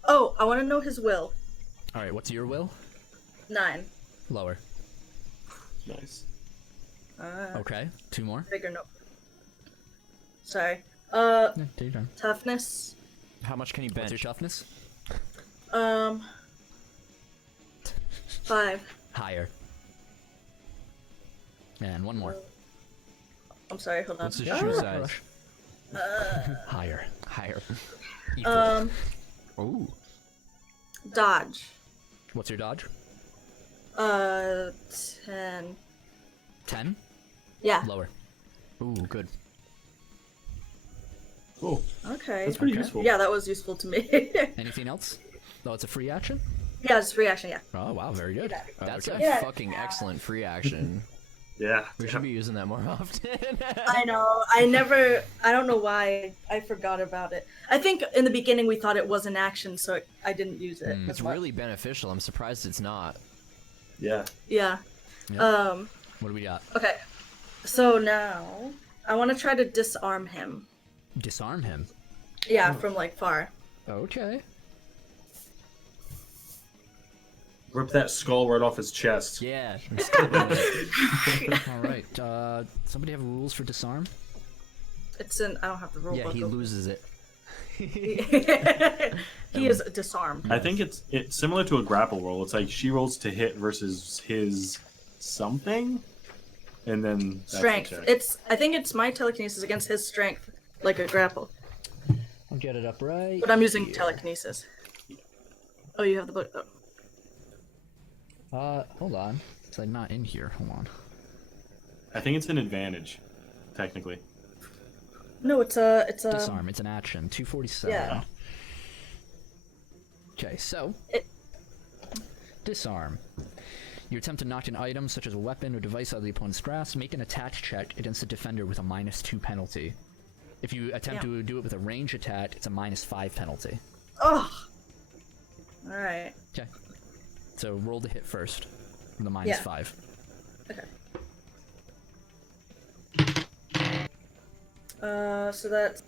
Oh, I want to know his will. All right. What's your will? 9. Lower. Nice. Okay. 2 more. Bigger no. Sorry. Yeah, take your turn. Toughness. How much can he What's your bench? toughness? 5. Higher. And 1 more. I'm sorry, hold on. What's his shoe size? Rush. Higher. Higher. Equal. Ooh. Dodge. What's your dodge? 10. 10. Yeah. Lower. Ooh, good. Cool. Okay. That's pretty Okay. useful. Yeah, that was useful to me. Anything else? Oh, it's a free action? Yeah, it's free action, yeah. Oh, wow, very good. That's Okay. a Yeah. fucking excellent free action. Yeah. We should be using that more often. I know. I don't know why I forgot about it. I think in the beginning we thought it was an action, so I didn't use it. It's really beneficial. I'm surprised it's not. Yeah. Yeah. Yeah. What do we got? Okay. So now I want to try to disarm him. Disarm him. Yeah, from like far. Okay. Rip that skull right off his chest. Yeah. All right. Somebody have rules for disarm? It's in. I don't have the rule Yeah, book. he open. loses it. He is disarmed. I think it's similar to a grapple roll. It's like she rolls to hit versus his something, and then that's the Strength. check. I think it's my telekinesis against his strength, like a grapple. I'll get it up right. But I'm using telekinesis. Oh, you have the book. Oh. Hold on. It's like not in here. Hold on. I think it's an advantage, technically. No, it's a. Disarm. It's an action. 247. Yeah. Okay, so It- disarm. You attempt to knock an item, such as a weapon or device, out of the opponent's grasp. Make an attack check against the defender with a -2 penalty. If you attempt to do it with a range attack, it's a -5 penalty. Oh. All right. Okay. So roll the hit first. The -5. Okay. So that's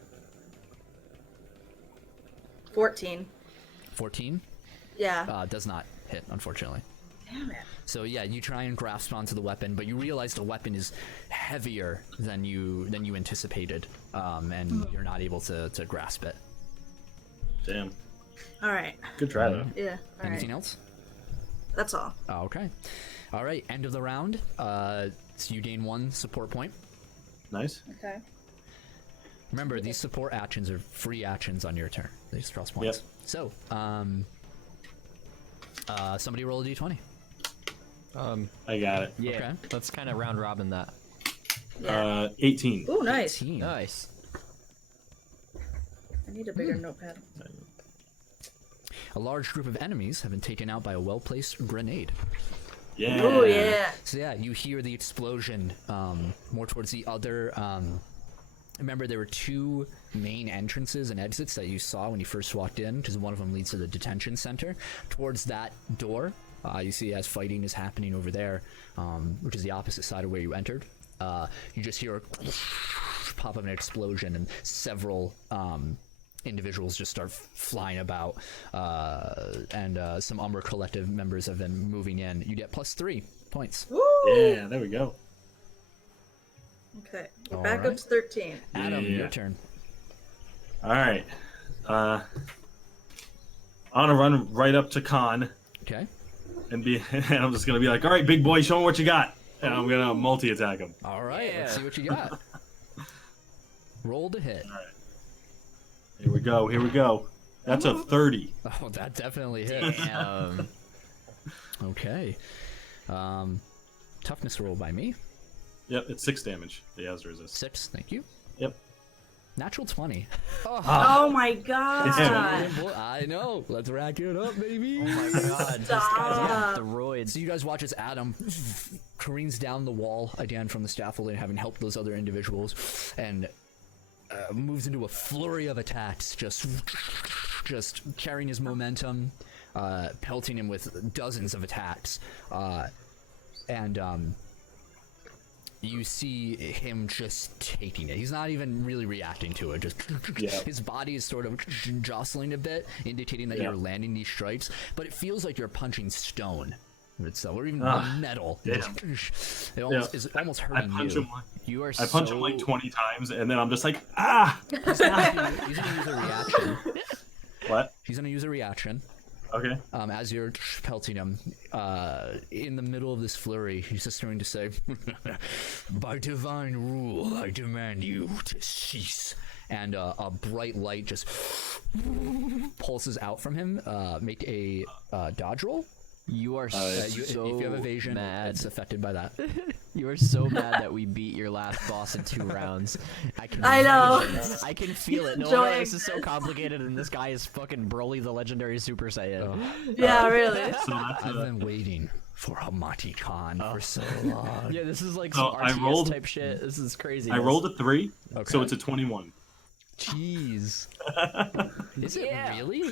14. 14? Yeah. Does not hit, unfortunately. Damn it. So yeah, you try and grasp onto the weapon, but you realize the weapon is heavier than you anticipated, and you're not able to grasp it. Damn. All right. Good try though. Yeah. All Anything right. else? That's all. Okay. All right. End of the round. So you gain 1 support point. Nice. Okay. Remember, these support actions are free actions on your turn. These cross points. Yep. So, somebody roll a d20. I got it. Yeah, Okay. let's kind of round robin that. Yeah. 18. Ooh, nice. 18. Nice. I need a bigger notepad. A large group of enemies have been taken out by a well-placed grenade. Yeah. Oh yeah. So yeah, you hear the explosion more towards the other. Remember, there were 2 main entrances and exits that you saw when you first walked in, because one of them leads to the detention center. Towards that door, you see as fighting is happening over there, which is the opposite side of where you entered. You just hear a pop of an explosion, and several individuals just start flying about, and some Umbra Collective members have been moving in. You get +3 points. Woo! Yeah, there we go. Okay. All Back right. up to 13. Adam, Yeah. your turn. All right. I'm gonna run right up to Khan Okay. and I'm just gonna be like, all right, big boy, show him what you got, and I'm gonna multi-attack him. All right. Let's see what you got. Roll to hit. Here we go. Here we go. That's a 30. Oh, that definitely hit. Damn. Okay. Toughness roll by me. Yep, it's 6 damage. He has resist. 6. Thank you. Yep. Natural 20. Oh my god. I know. Let's rack it up, baby. Oh my god, this guy's got the roids. So you guys watch as Adam careens down the wall again from the scaffolding, having helped those other individuals, and moves into a flurry of attacks, just carrying his momentum, pelting him with dozens of attacks, and you see him just taking it. He's not even really reacting to it. Just his body is sort of jostling a bit, indicating that you're landing these strikes. But it feels like you're punching stone itself, or even metal. It's almost hurting you. I punch him like 20 times, and then I'm just like, ah! He's gonna use a reaction. What? He's gonna use a reaction. Okay. As you're pelting him, in the middle of this flurry, he's just going to say, "By divine rule, I demand you to cease." And a bright light just pulses out from him. Make a dodge roll. You are so If you have evasion, mad. it's affected by that. You are so mad that we beat your last boss in 2 rounds. I know. I can feel it. No enjoying wonder this is so complicated, and this guy is fucking Broly, the legendary Super Saiyan. Yeah, really. So that's I've been waiting for a Mati Khan for so long. Yeah, this is like So some I RTS rolled- type shit. This is crazy. I rolled a 3, Okay. so it's a 21. Jeez. Is it really?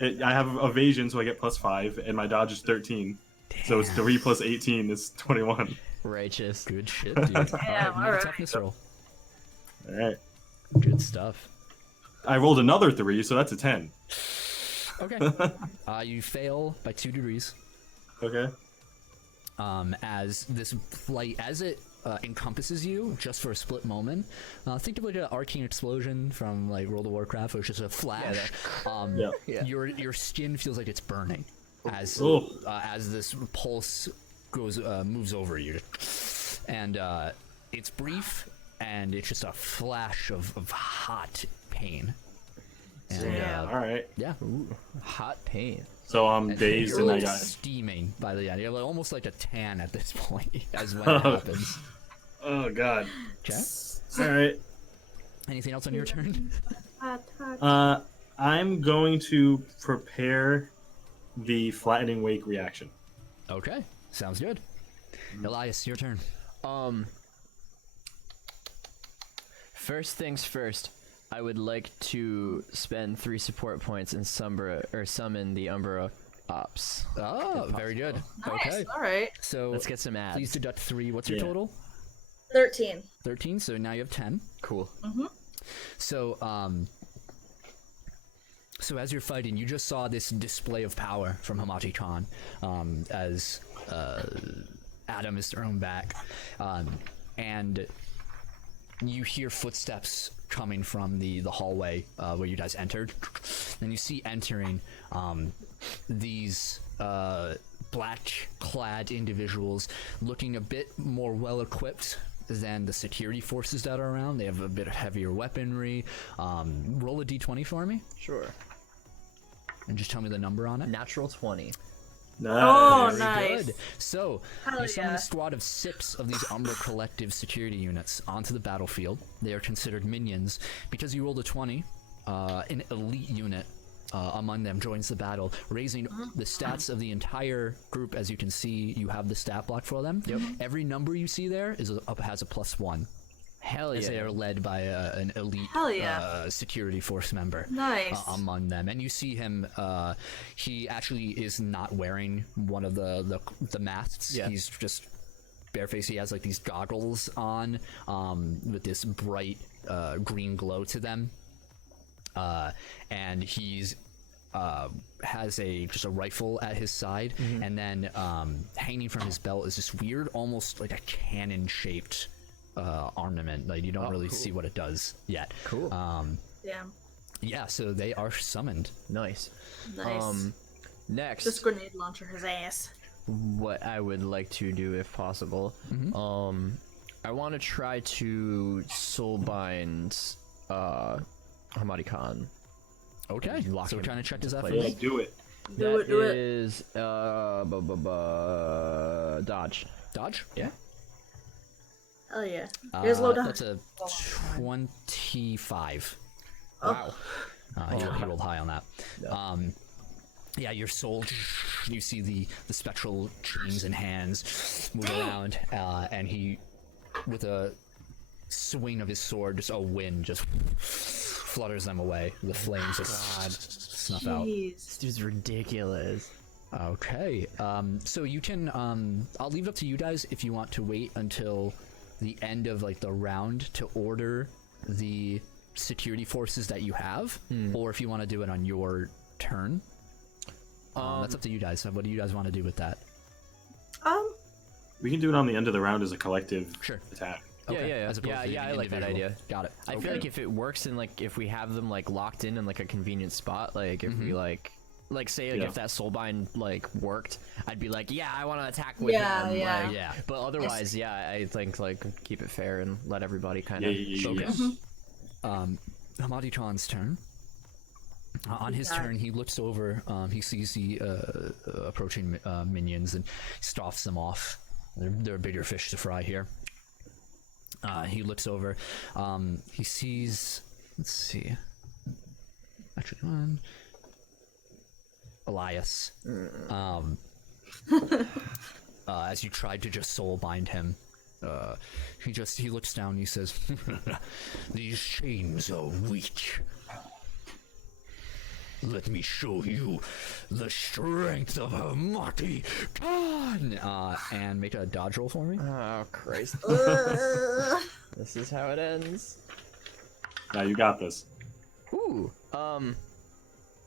I have evasion, so I get +5, and my dodge is 13. So it's 3 plus 18 is 21. Righteous. Good shit, dude. Alright, make a alright. toughness roll. All right. Good stuff. I rolled another 3, so that's a 10. Okay. You fail by 2 degrees. Okay. As this light, as it encompasses you just for a split moment, think of like an arcane explosion from like World of Warcraft, which is a flash. Your skin feels like it's burning as this pulse moves over you, and it's brief, and it's just a flash of hot pain. And, All right. yeah. Hot pain. So I'm dazed You're and I like got. steaming by the end. You're like, almost like a tan at this point, as when it happens. Oh God. Okay. All right. Anything else on your turn? I'm going to prepare the flattening wake reaction. Okay. Sounds good. Elias, your turn. First things first, I would like to spend 3 support points and summon the Umbra Ops. Oh, very good. Nice. Okay. All right. So Let's get some ads. please deduct 3. What's your total? 13. 13. So now you have 10. Cool. So, so as you're fighting, you just saw this display of power from Hamati Khan, as Adam is thrown back, and you hear footsteps coming from the hallway where you guys entered, and you see entering these black-clad individuals looking a bit more well-equipped than the security forces that are around. They have a bit heavier weaponry. Roll a d20 for me, Sure. and just tell me the number on it. Natural 20. Oh, Very nice. good. So, Hell you summon yeah. a squad of 6 of these Umbra Collective security units onto the battlefield. They are considered minions. Because you rolled a 20, an elite unit among them joins the battle, raising the stats of the entire group. As you can see, you have the stat block for them. Yep. Every number you see there has a +1. Hell As yeah. they are led by an elite Hell yeah. security force member Nice. among them. And you see him, he actually is not wearing one of the masks. Yeah. He's just barefaced. He has like these goggles on with this bright green glow to them. And he's has just a rifle at his side, and then hanging from his belt is this weird, almost like a cannon-shaped ornament. Like you don't really see what it does yet. Cool. Damn. Yeah, so they are summoned. Nice. Nice. Next, Just grenade launcher his ass. what I would like to do, if possible, I want to try to soulbind Hamadi Khan. Okay, Lock so him what kind of check is that for? place. Let's do it. Do it, do it. Is dodge. Dodge? Yeah. Hell yeah. Here's low down. That's a 25. Wow. He rolled high on that. Yeah, your soul, you see the spectral chains and hands move around, and he, with a swing of his sword, just a wind just flutters them away. The flames just snuff out. Jeez. This dude's ridiculous. Okay, so you can, I'll leave it up to you guys if you want to wait until the end of like the round to order the security forces that you have, or if you want to do it on your turn. That's up to you guys. What do you guys want to do with that? We can do it on the end of the round as a collective Sure. attack. Okay, Yeah. as opposed to Yeah, I like that individual. idea. Got it. I feel like if it works and like if we have them like locked in like a convenient spot, like if we like say like, Yeah. if that soulbind like worked, I'd be like, yeah, I want to attack with Yeah, him. yeah. Like, Yeah. But otherwise, yeah, I think like keep it fair and let everybody kind Yeah, of yeah, focus. Hamadi Khan's turn. On his turn, he looks over. He sees the approaching minions and stops them off. They're bigger fish to fry here. He looks over. He sees. Let's see. Actually, Elias. As you tried to just soul bind him, he looks down. And he says, "These chains are weak. Let me show you the strength of Hamati Khan." And make a dodge roll for me. Oh Christ! This is how it ends. Now you got this. Ooh.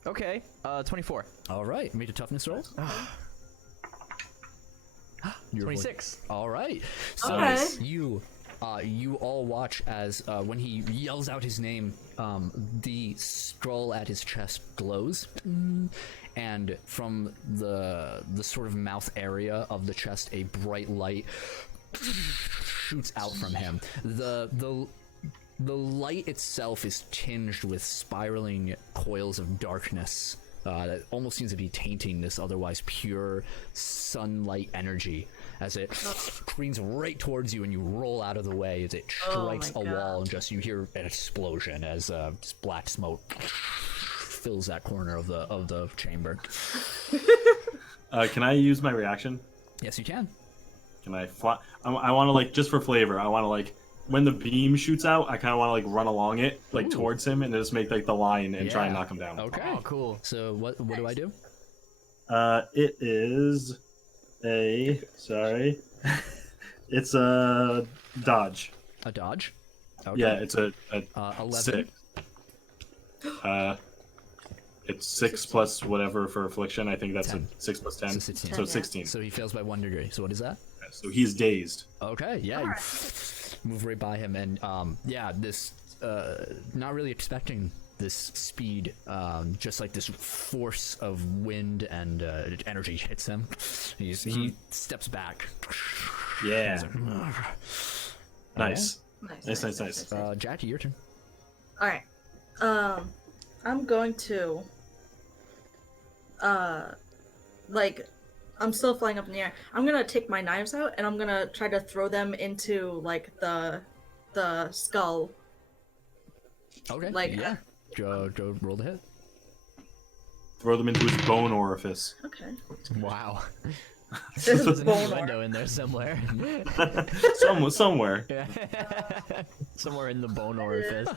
Okay. 24. All right, make a toughness roll. 26. All right. So Okay. you all watch as when he yells out his name, the skull at his chest glows, and from the sort of mouth area of the chest, a bright light shoots out from him. The light itself is tinged with spiraling coils of darkness that almost seems to be tainting this otherwise pure sunlight energy as it screams right towards you, and you roll out of the way as it strikes my a God. wall, and just you hear an explosion as just black smoke fills that corner of the chamber. Can I use my reaction? Yes, you can. Can I fly? I want to like just for flavor. I want to like when the beam shoots out, I kind of want to like run along it like towards him and just make like the line and try and knock him down. Okay. Oh, cool. So what do I do? It is a it's a dodge. A dodge. Okay. Yeah, it's a 11. 6. It's 6 plus whatever for affliction. I think that's 10. a 6 plus 10. So 16. So 16. So he fails by 1 degree. So what is that? So he's dazed. Okay, yeah, you move right by him, and this not really expecting this speed, just like this force of wind and energy hits him. He steps back. Yeah. Nice. Nice. Jackie, your turn. All right. I'm going to I'm still flying up in the air. I'm gonna take my knives out and I'm gonna try to throw them into like the skull. Okay. Like Joe, roll the hit. Throw them into his bone orifice. Okay. Wow. There's a There's a bone window in there somewhere. Somewhere. Yeah. Somewhere in the bone orifice.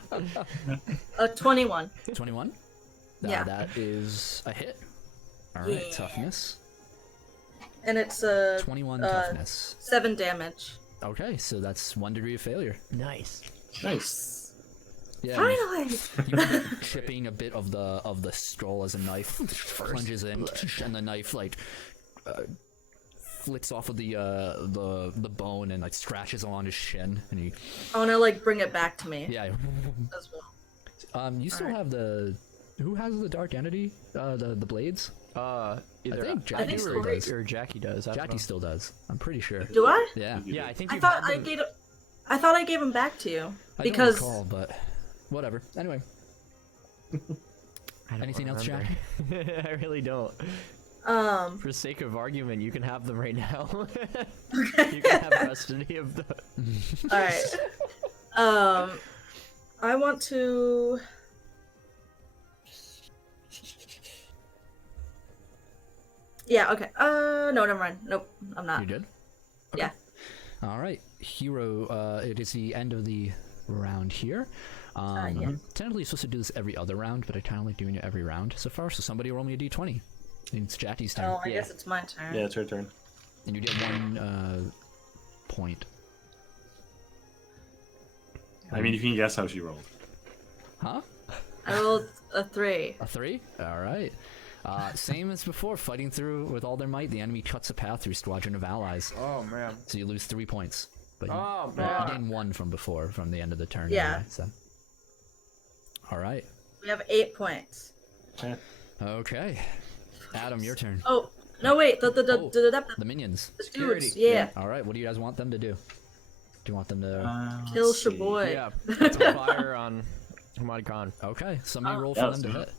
21. 21. Yeah. That is a hit. All right, Yeah. toughness. And it's a 21 toughness. 7 damage. Okay, so that's 1 degree of failure. Nice. Nice. Yeah. Finally. You chipping a bit of the skull as a knife plunges in, and the knife flicks off of the bone and like scratches along his shin, and he. I want to like bring it back to me. Yeah. As well. You still have the. Who has the dark entity? The blades. Either I think Jackie I think still Cory- does. or Jackie does. I don't Jackie know. still does. I'm pretty sure. Do I? Yeah. Yeah, I think I you've thought had I them- gave. I thought I gave him back to you I because. don't recall, but whatever. Anyway. I don't Anything else, remember. I really don't. For sake of argument, you can have them right now. You can have custody of the. All right. I want to. Yeah. Okay. No, never mind. Nope. I'm not. You did? Yeah. All right, hero. It is the end of the round here. Yeah. Technically, you're supposed to do this every other round, but I kind of like doing it every round so far. So somebody roll me a d20. It's Jackie's turn. Oh, I guess it's my turn. Yeah, it's her turn. And you get 1 point. I mean, you can guess how she rolled. Huh? I rolled a 3. A 3? All right. Same as before, fighting through with all their might. The enemy cuts a path through squadron of allies. Oh man. So you lose 3 points. But Oh you man. gain 1 from before, from the end of the turn. Yeah. Anyway, so. All right. We have 8 points. Okay. Adam, your turn. Oh no! Wait. The The minions. dudes. Yeah. All right. What do you guys want them to do? Do you want them to? Kill Let's see. Shaboy. Yeah. It's a fire on Hamadi Khan. Okay. Somebody roll Yeah, for let's them to do hit.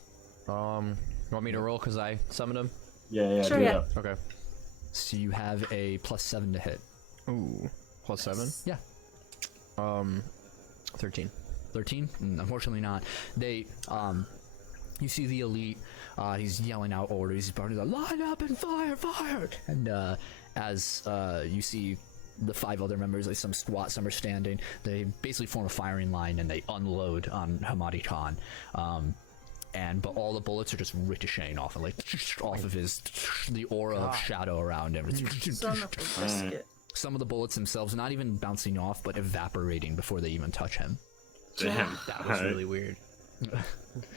You want me to roll because I summoned him? Yeah, Sure, do yeah. that. Okay. So you have a +7 to hit. Ooh. +7? Yeah. 13. 13? Unfortunately not. They, you see the elite, he's yelling out orders, he's barking, line up and fire! And, as, you see the 5 other members, like some squat, some are standing, they basically form a firing line and they unload on Hamadi Khan. But all the bullets are just ricocheting off and like off of the aura of shadow around him. Son of a biscuit. Some of the bullets themselves not even bouncing off, but evaporating before they even touch him. Damn. That was really weird.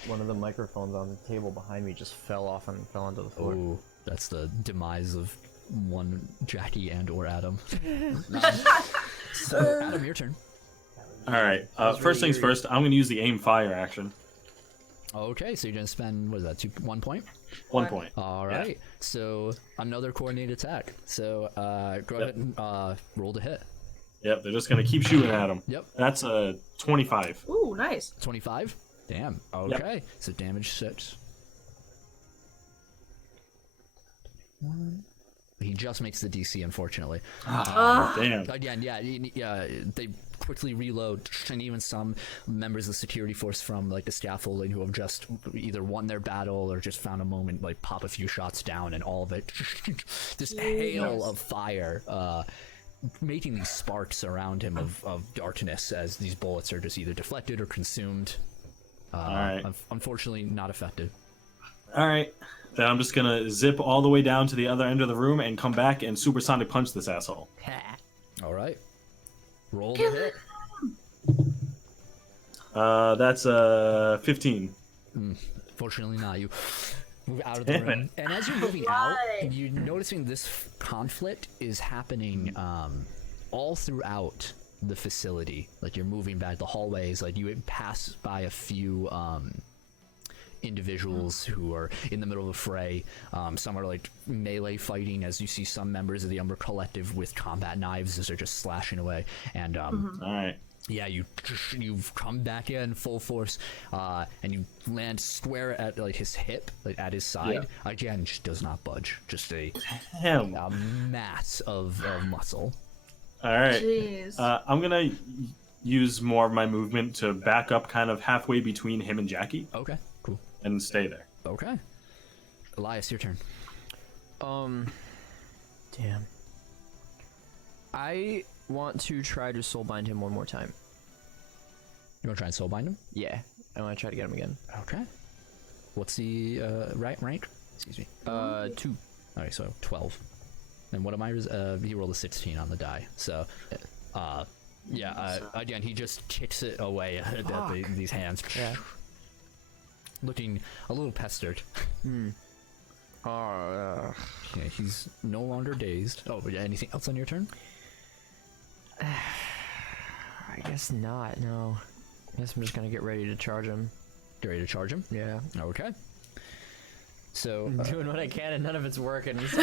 One of the microphones on the table behind me just fell off and fell onto the floor. Oh, that's the demise of one Jackie and or Adam. So, Adam, your turn. All right. First things first. I'm gonna use the aim fire action. Okay, so you're gonna spend what is that? 1 point? 1 point. All right. So another coordinated attack. So go ahead and roll to hit. Yep. They're just gonna keep shooting at him. Yep. That's a 25. Ooh, nice. 25. Damn. Okay. So damage 6. 1. He just makes the DC, unfortunately. Damn. Again, yeah, they quickly reload, and even some members of the security force from like the scaffolding who have just either won their battle or just found a moment, like pop a few shots down, and all of it, this hail of fire, making these sparks around him of darkness as these bullets are just either deflected or consumed. Alright. Unfortunately, not affected. Alright. Then I'm just gonna zip all the way down to the other end of the room and come back and supersonic punch this asshole. Alright. Roll the hit. That's 15. Fortunately not. You move out of the room. And as you're moving out, you're noticing this conflict is happening all throughout the facility. Like, you're moving back the hallways, like you pass by a few individuals who are in the middle of a fray. Some are like melee fighting, as you see some members of the Umbra Collective with combat knives as they're just slashing away. And Alright. yeah, you've come back in full force, and you land square at like his hip, like at his side. Again, just does not budge. Just a mass of muscle. Alright. Jeez. I'm gonna use more of my movement to back up kind of halfway between him and Jackie. Okay, cool. And stay there. Okay. Elias, your turn. Damn. I want to try to soulbind him one more time. You want to try and soulbind him? Yeah, I want to try to get him again. Okay. What's the rank? Excuse me. 2. Alright, so 12. And what am I? He rolled a 16 on the die. So, again, he just kicks it away at these hands. Yeah. Looking a little pestered. Yeah, he's no longer dazed. Oh, but anything else on your turn? I guess not, no. I guess I'm just gonna get ready to charge him. Get ready to charge him? Yeah. Okay. So, I'm doing what I can and none of it's working. Just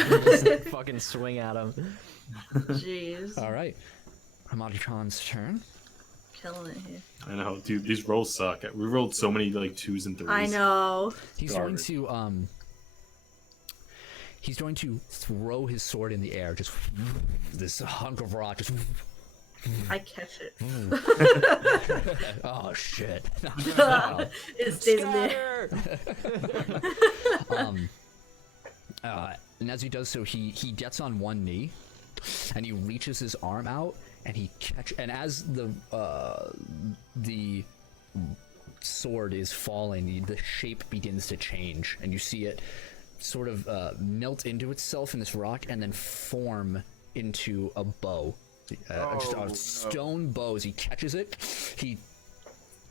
fucking swing at him. Jeez. alright. Hamadi Khan's turn. Killing it here. I know, dude, these rolls suck. We rolled so many like 2s and 3s. I know. He's going to throw his sword in the air, just this hunk of rock, just. I catch it. Oh shit! It stays in there. And as he does so, he gets on one knee, and he reaches his arm out, and and as the sword is falling, the shape begins to change, and you see it sort of melt into itself in this rock, and then form into a bow. Just a stone bow. As he catches it, he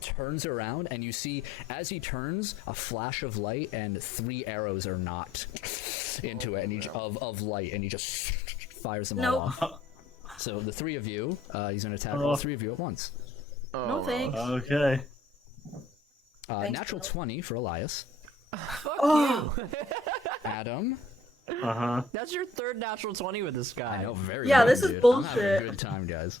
turns around, and you see, as he turns, a flash of light, and 3 arrows are knocked into it, and of light, and he just fires them all off. So the 3 of you, he's going to attack all 3 of you at once. No thanks. Okay. Natural 20 for Elias. Fuck you! Uh Adam. huh. That's your 3rd natural 20 with this guy. I know, very Yeah, good, this is dude. bullshit. I'm having a good time, guys.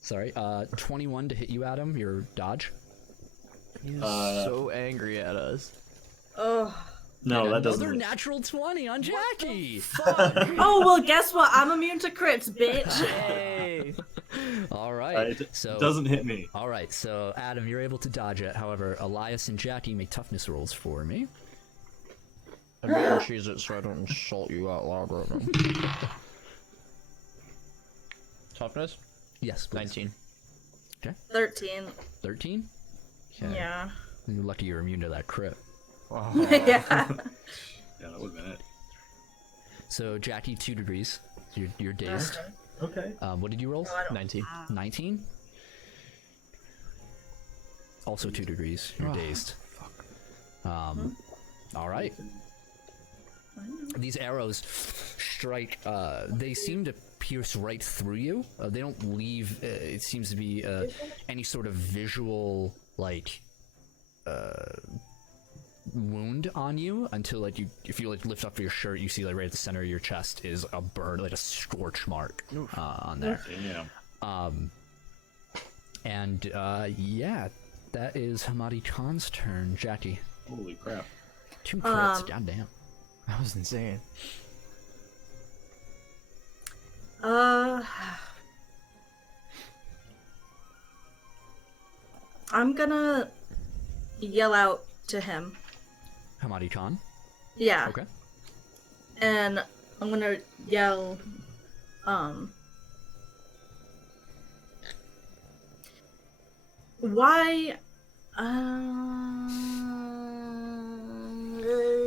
Sorry, 21 to hit you, Adam. Your dodge. He's so angry at us. Oh. No, that Another doesn't. natural 20 on Jackie. Oh well, guess what? I'm immune to crits, bitch. Hey! All right. It So doesn't hit me. all right. So Adam, you're able to dodge it. However, Elias and Jackie make toughness rolls for me. I'm gonna cheese it so I don't insult you out loud right now. Toughness? Yes, please. 19. 13. 13. Okay. Yeah. You're lucky you're immune to that crit. Yeah. Yeah, that would have been it. So Jackie, 2 degrees. You're dazed. Okay. What did you roll? 19. 19. Also 2 degrees. You're dazed. All right. These arrows strike. They seem to pierce right through you. They don't leave. It seems to be any sort of visual wound on you until like if you lift up your shirt, you see right at the center of your chest is a burn, like a scorch mark on there. Yeah. And yeah, that is Hamadi Khan's turn. Jackie. Holy crap. 2 crits. Goddamn. That was insane. I'm gonna yell out to him. Hamadi Khan? Yeah. Okay. And I'm gonna yell, why,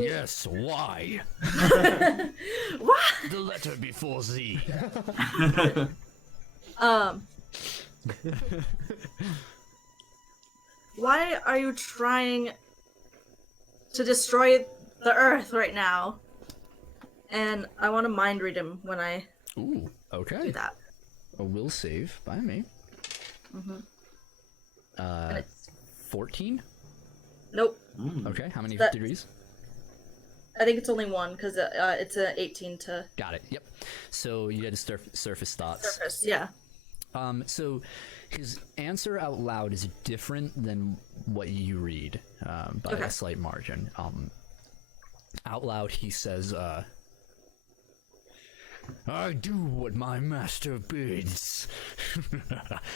Yes, why? what? The letter before Z. Why are you trying to destroy the Earth right now? And I want to mind read him when I Ooh, okay. do that. A will save by me. Mm-hmm. 14? Nope. Okay, how many That- degrees? I think it's only one because it's a 18 to Got it, yep. So you had to surface thoughts. surface. Yeah. So his answer out loud is different than what you read by Okay. a slight margin. Out loud he says, I do what my master bids.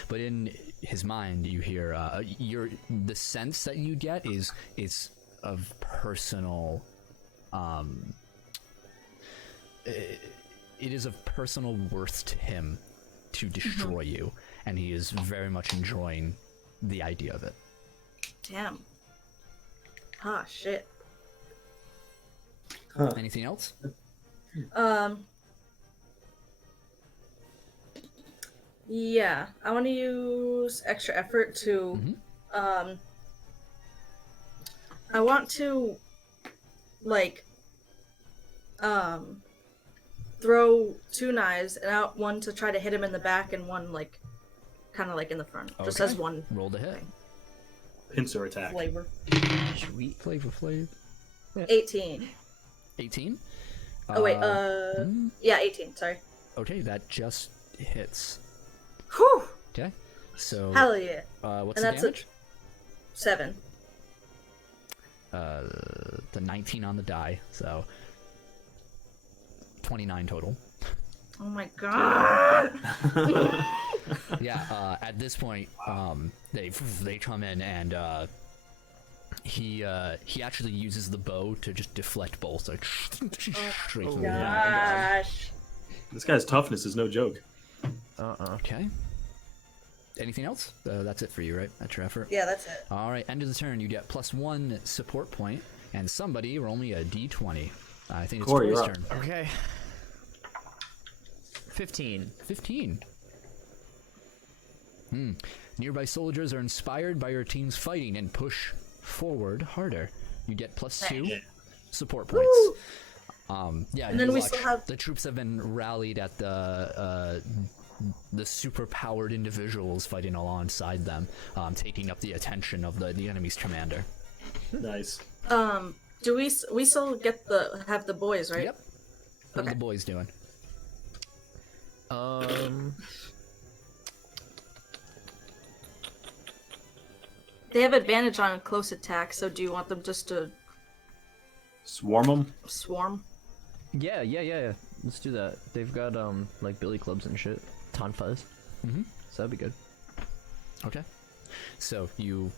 But in his mind you hear, the sense that you get is of personal, it is of personal worth to him to destroy you, and he is very much enjoying the idea of it. Damn. Ah, shit. Anything else? Yeah, I want to use extra effort to, I want to, like, throw two knives, and out one to try to hit him in the back, and one, like, kind of like in the front. Just Okay. as one Roll to hit. Pincer attack. flavor. Sweet flavor. 18. 18? Oh, wait, yeah, 18, sorry. Okay, that just hits. Whew! Okay, so Hell yeah. what's And the that's damage? 7. The 19 on the die, so 29 total. Oh my god! Yeah, at this point, they come in, and he actually uses the bow to just deflect bolts, like straight through. Gosh. This guy's toughness is no joke. Okay. Anything else? That's it for you, right? That's your effort? Yeah, that's it. All right, end of the turn, you get +1 support point, and somebody roll me a d20. I think it's Cory, Cory's you're up. turn. Okay. 15. 15. Nearby soldiers are inspired by your team's fighting and push forward harder. You get +2 support points. Yeah, And then you we watch. still have- The troops have been rallied at the super-powered individuals fighting alongside them, taking up the attention of the enemy's commander. Nice. Do we still get have the boys, right? Yep. What are the boys doing? They have advantage on close attack, so do you want them just to Swarm them? swarm? Yeah. Let's do that. They've got like billy clubs and shit. Tonfas. So that'd be good. Okay. So you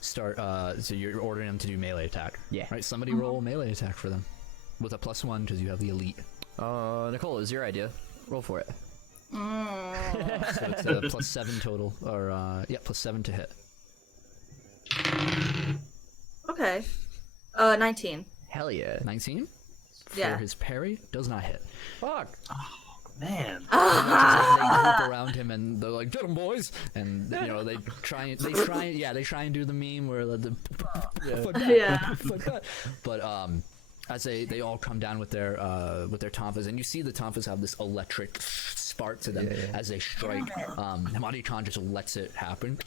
start. So you're ordering them to do melee attack. Yeah. Right. Somebody roll melee attack for them, with a +1 because you have the elite. Nicole, it was your idea. Roll for it. So it's a +7 total, or yeah, +7 to hit. Okay. 19. Hell yeah. 19. For Yeah. his parry does not hit. Fuck. Man. They group around him and they're like, "Get him, boys!" And you know they try and do the meme where fuck that, Yeah. fuck that. But as they all come down with their tonfas, and you see the tonfas have this electric spark to them as they strike. Hamadi Khan just lets it happen,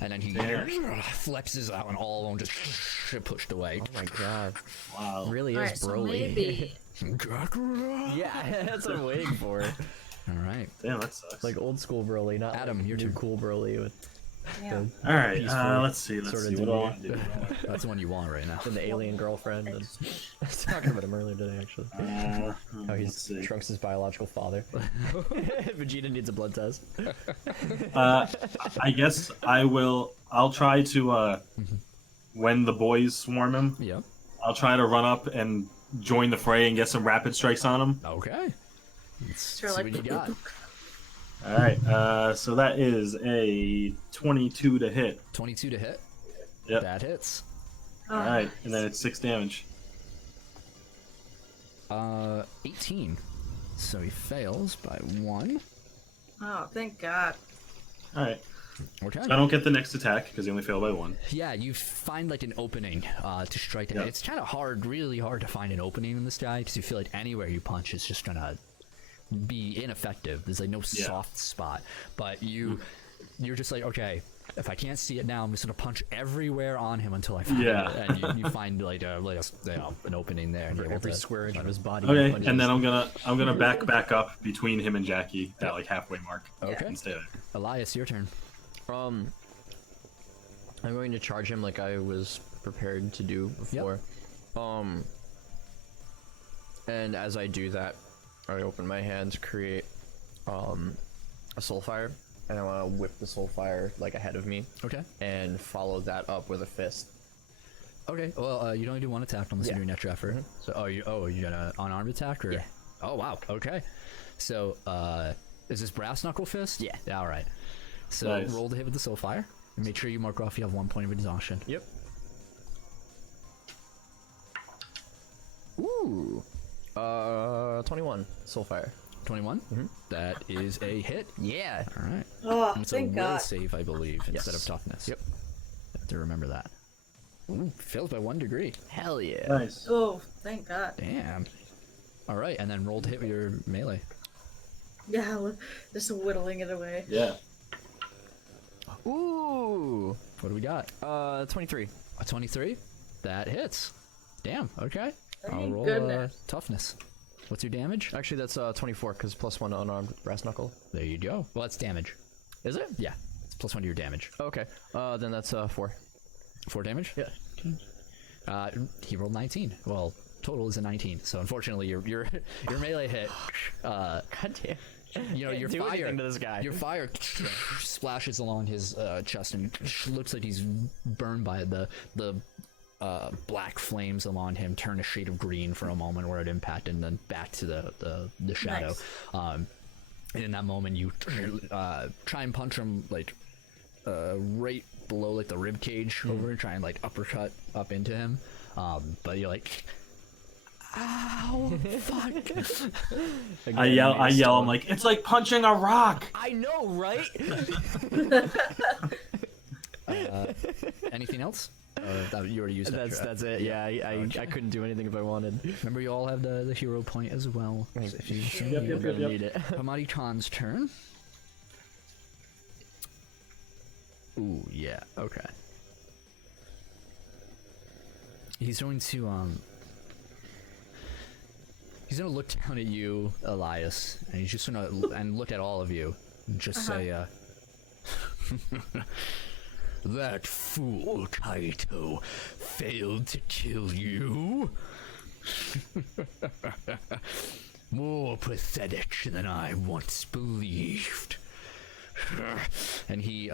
and then he flexes out, and all of them just get pushed away. Oh my god. Wow. It really Alright, is so Broly. maybe. Yeah, that's what I'm waiting for. All right, Damn, that sucks. Like old school Broly, not Adam, like your new turn. cool Broly with Yeah. All right, Peaceful let's see. Let's sort of see. What do I want to do? That's the one you want right now. And the alien girlfriend. And I was talking about him earlier today, actually. How Let's see. Trunks' biological father. Vegeta needs a blood test. I guess I'll try to when the boys swarm him. Yeah. I'll try to run up and join the fray and get some rapid strikes on him. Okay. Let's Sure, see like- what you got. All right. So that is a 22 to hit. 22 to hit. Yep. That hits. Oh, All right, and then it's 6 damage. 18. So he fails by 1. Oh, thank God. All right. Okay. So I don't get the next attack because he only failed by 1. Yeah, you find like an opening to strike. Yeah. It's kind of hard, really hard to find an opening in this guy because you feel like anywhere you punch is just gonna be ineffective. There's like no soft spot. But you're just like, okay, if I can't see it now, I'm just gonna punch everywhere on him until I find it. And you find like an opening there. And you're able Every to- square inch of his body. Okay, and then I'm gonna back up between him and Jackie at like halfway mark. Okay. And stay there. Elias, your turn. I'm going to charge him like I was prepared to do before. And as I do that, I open my hand to create a soul fire, and I want to whip the soul fire like ahead of me. Okay. And follow that up with a fist. Okay. Well, you only do 1 attack unless you're doing extra effort. So, you got an unarmed attack, or? Yeah. Oh wow. Okay. So, is this brass knuckle fist? Yeah. All right. So Nice. roll to hit with the soul fire. And make sure you mark off you have 1 point of exhaustion. Yep. Ooh. 21 soul fire. 21. That is a hit. Yeah. All right. Oh, And it's a thank will God. save, I believe, instead of Yes. toughness. Yep. Have to remember that. Ooh, fails by 1 degree. Hell yeah. Nice. Oh, thank God. Damn. All right, and then roll to hit with your melee. Yeah, just whittling it away. Yeah. Ooh. What do we got? 23. A 23. That hits. Damn. Okay. I'll Thank roll goodness. toughness. What's your damage? Actually, that's 24 because +1 unarmed brass knuckle. There you go. Well, that's damage. Is it? Yeah, it's +1 to your damage. Okay. Then that's 4. 4 damage. Yeah. He rolled 19. Well, total is a 19. So unfortunately, your melee hit. God damn. You know, Can't your do fire. anything to this guy. Your fire splashes along his chest and looks like he's burned by the black flames along him. Turn a shade of green for a moment where it impacted, and then back to the shadow. Nice. And in that moment, you try and punch him like right below like the rib cage over, and try and like uppercut up into him. But you're like, ow, fuck. I yell. I'm like, it's like punching a rock. I know, right? Anything else? You already used that. That's it. Yeah, I couldn't do anything if I wanted. Remember, you all have the hero point as well. So if you Yep. Gonna need it. Hamadi Khan's turn. Ooh, yeah, okay. He's going to he's gonna look down at you, Elias, and he's just gonna and look at all of you and just say, that fool Kaito failed to kill you? More pathetic than I once believed. And he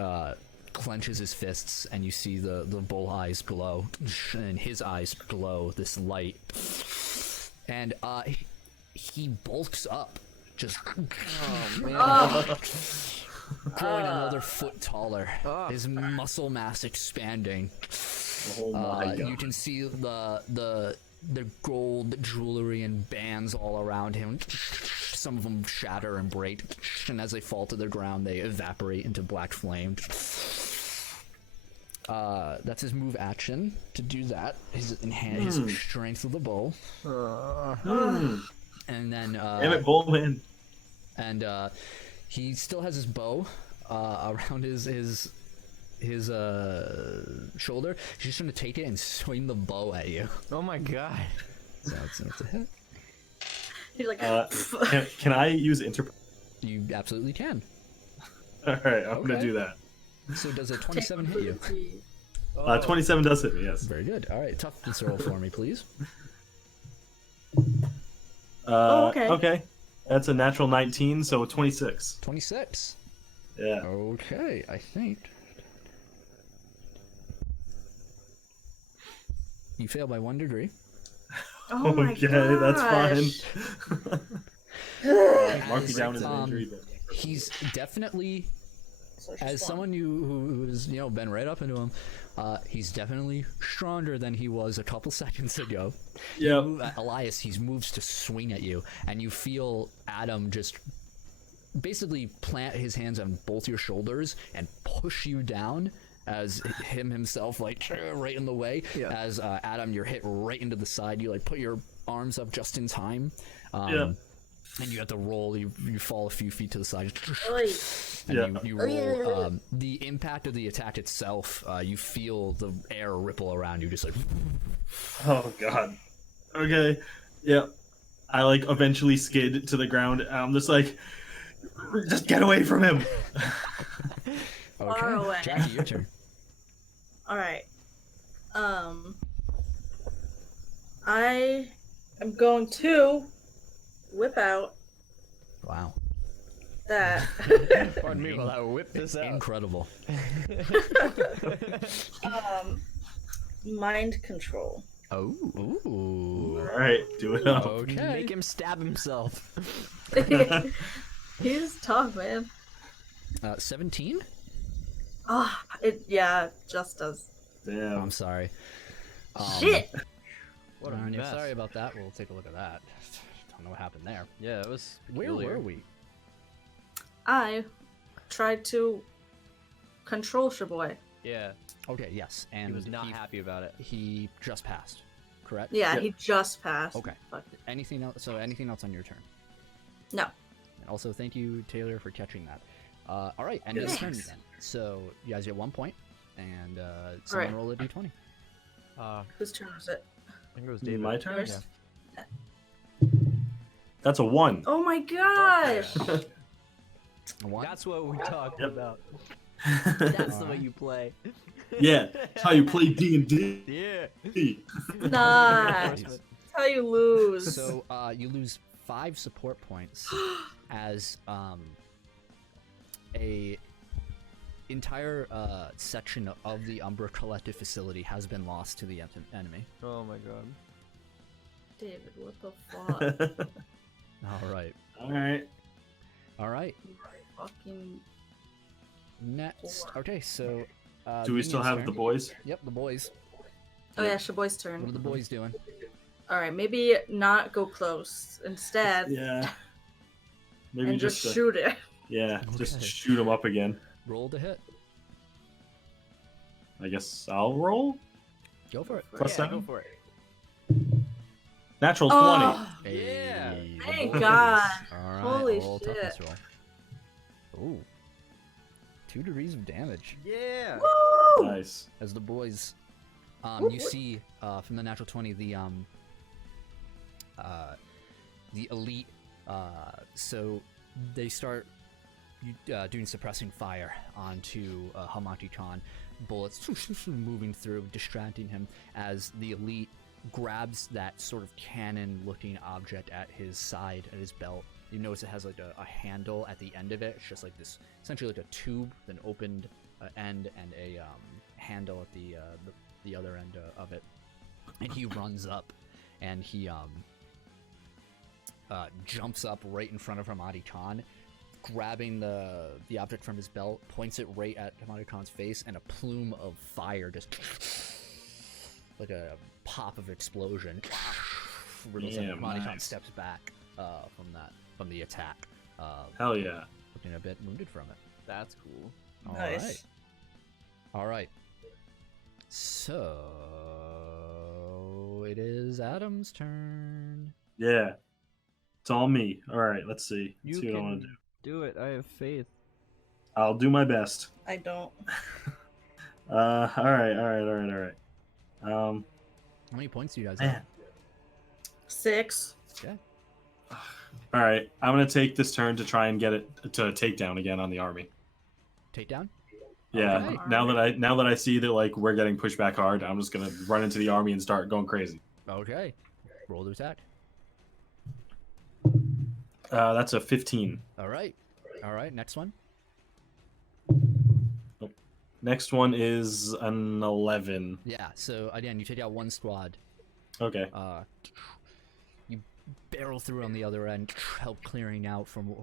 clenches his fists, and you see the bull eyes glow, and his eyes glow this light, and he bulks up, just growing another foot taller. His muscle mass expanding. Oh my God. You can see the gold jewelry and bands all around him. Some of them shatter and break, and as they fall to the ground, they evaporate into black flame. That's his move action to do that. His strength of the bow. And then Damn it, Bullman. and he still has his bow around his shoulder. He's just gonna take it and swing the bow at you. Oh my god. So it's a hit. He's like, Can I use inter? You absolutely can. All right, I'm gonna do that. So does a 27 hit you? 27 does hit me, yes. Very good. All right, toughness roll for me, please. Okay. Okay. That's a natural 19, so 26. 26. Yeah. Okay, I think. You fail by 1 degree. Oh my Okay, gosh. that's fine. Mark me down as an injury. But... He's definitely, as someone who's been right up into him, he's definitely stronger than he was a couple seconds ago. Yeah. Elias, he moves to swing at you, and you feel Adam just basically plant his hands on both your shoulders and push you down. As him himself, like, right in the way. Yeah. As Adam, you're hit right into the side. You, like, put your arms up just in time. And you have to roll. You fall a few feet to the side. And you roll. The impact of the attack itself, you feel the air ripple around you, just like... Oh, God. Okay. Yeah. I, like, eventually skid to the ground. And I'm just like, just get away from him. Far away. Jackie, your turn. All right. I am going to whip out. Wow. That. Pardon me while I whip this out. Incredible. Mind control. Oh. Ooh. All right, do it up. Okay. Make him stab himself. He's tough, man. 17? Just does. Damn. I'm sorry. Shit! What a Yeah, mess. sorry about that. We'll take a look at that. Don't know what happened there. Yeah, it was Where peculiar. were we? I tried to control Shaboy. Yeah, Okay, yes. And he was not happy about it. He just passed, correct? Yeah, Yep. he just passed. Okay. Fuck it. Anything else? So anything else on your turn? No. And also, thank you, Taylor, for catching that. All right, and his turn again. So you guys get 1 point, and someone roll a d20. Whose turn is it? I think it was David. My turn? Yours? That's a 1. Oh my gosh! A 1? That's what we talked Yep. about. That's the way Alright. you play. Yeah, that's how you play D&D. Yeah. Nah. That's how you lose. So you lose 5 support points as a entire section of the Umbra Collective facility has been lost to the enemy. Oh my god. David, what the fuck? All right. All right. Fucking. Next. Okay, so. Do we still Minion's have turn. the boys? Yep, the boys. Oh yeah, Shaboy's What turn. are the boys doing? All right, maybe not go close. Instead, Yeah. Maybe and just shoot it. Yeah, Okay. just shoot him up again. Roll to hit. I guess I'll roll. Go for it. Plus Yeah, 7? go for it. Natural Oh, 20. Yeah. Hey, Thank the boys. God. All right, Holy roll shit. toughness roll. Ooh. 2 degrees of damage. Yeah. Woo! Nice. As the boys, you see from the natural 20 the elite. So they start doing suppressing fire onto Hamati Khan. Bullets moving through, distracting him as the elite grabs that sort of cannon-looking object at his side, at his belt. You notice it has like a handle at the end of it. It's just like this, essentially like a tube, an opened end, and a handle at the other end of it. And he runs up, and he jumps up right in front of Hamati Khan, grabbing the object from his belt, points it right at Hamati Khan's face, and a plume of fire just like a pop of explosion. Riddles him. Hamati Khan steps back from the attack. Hell yeah. Looking a bit wounded from it. That's cool. Nice. All right. So it is Adam's turn. Yeah. It's all me. All right, let's see. You Let's see what I want to can do. do it. I have faith. I'll do my best. I don't. All right. How many points do you guys Man. have? 6. Okay. All right, I'm gonna take this turn to try and get it to a takedown again on the army. Takedown? Yeah. Okay. Now that I see that like we're getting pushed back hard, I'm just gonna run into the army and start going crazy. Okay. Roll to attack. That's a 15. All right. Next one. Next one is an 11. Yeah. So again, you take out one squad. Okay. You barrel through on the other end, help clearing out from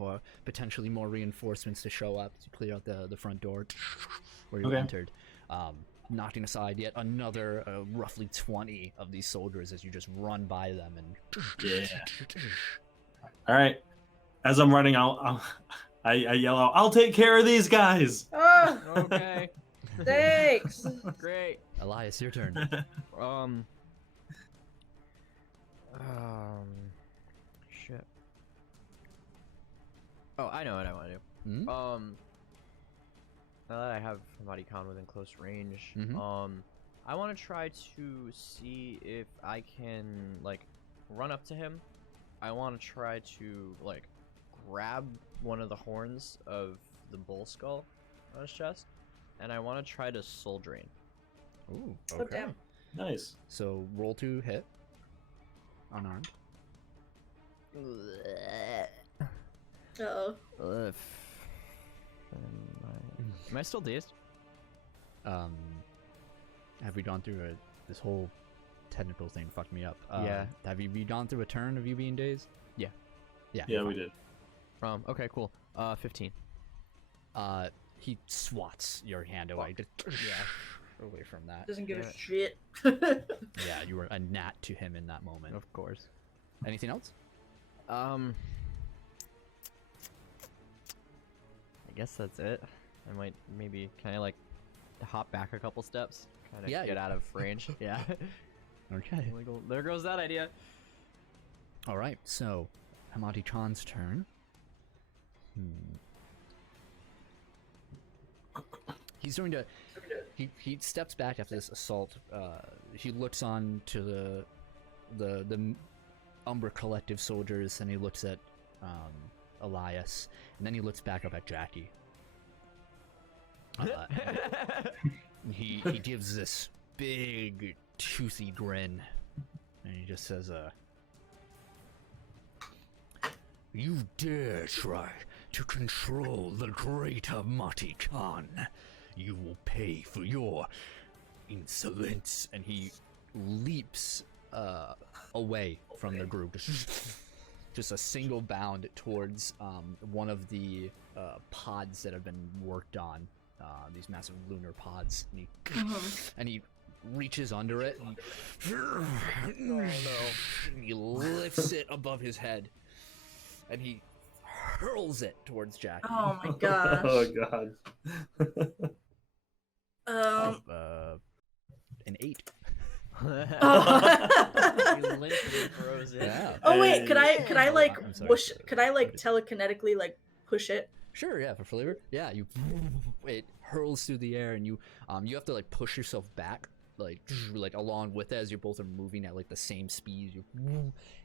potentially more reinforcements to show up to clear out the front door where you entered. Knocking aside yet another roughly 20 of these soldiers as you just run by them and. Yeah. All right. As I'm running, I yell out, "I'll take care of these guys." Oh, Okay. thanks. Great. Elias, your turn. Shit. Oh, I know what I want to do. Hmm? Now that I have Maricon within close range, I want to try to see if I can like run up to him. I want to try to like grab one of the horns of the bull skull on his chest, and I want to try to soul drain. Ooh, Oh, okay. damn. Nice. So roll to hit. Unarmed. Uh-oh. Am I still dazed? Have we gone through this whole technical thing fucked me up? Yeah. Have you gone through a turn of you being dazed? Yeah. Yeah, we did. Okay, cool. 15. He swats your hand away. Just away from that. Doesn't give a shit. Yeah, you were a gnat to him in that moment. Of course. Anything else? I guess that's it. I might maybe can I like hop back a couple steps, kind of get out of range. Yeah. Okay. There goes that idea. All right. So, Hamadi Khan's turn. He's going to. He steps back after this assault. He looks on to the Umbra Collective soldiers, and he looks at Elias, and then he looks back up at Jackie. He gives this big toothy grin, and he just says, "You dare try to control the great Hamadi Khan. You will pay for your insolence." And he leaps away from the group, just a single bound towards one of the pods that have been worked on, these massive lunar pods, and he reaches under it and he lifts it above his head and he hurls it towards Jackie. Oh my gosh. Oh god. An 8. Yeah. Oh wait, could I like I'm sorry. push? Could I like telekinetically like push it? Sure, yeah, for flavor. Yeah, it hurls through the air, and you have to like push yourself back, like along with it as you're both are moving at like the same speed.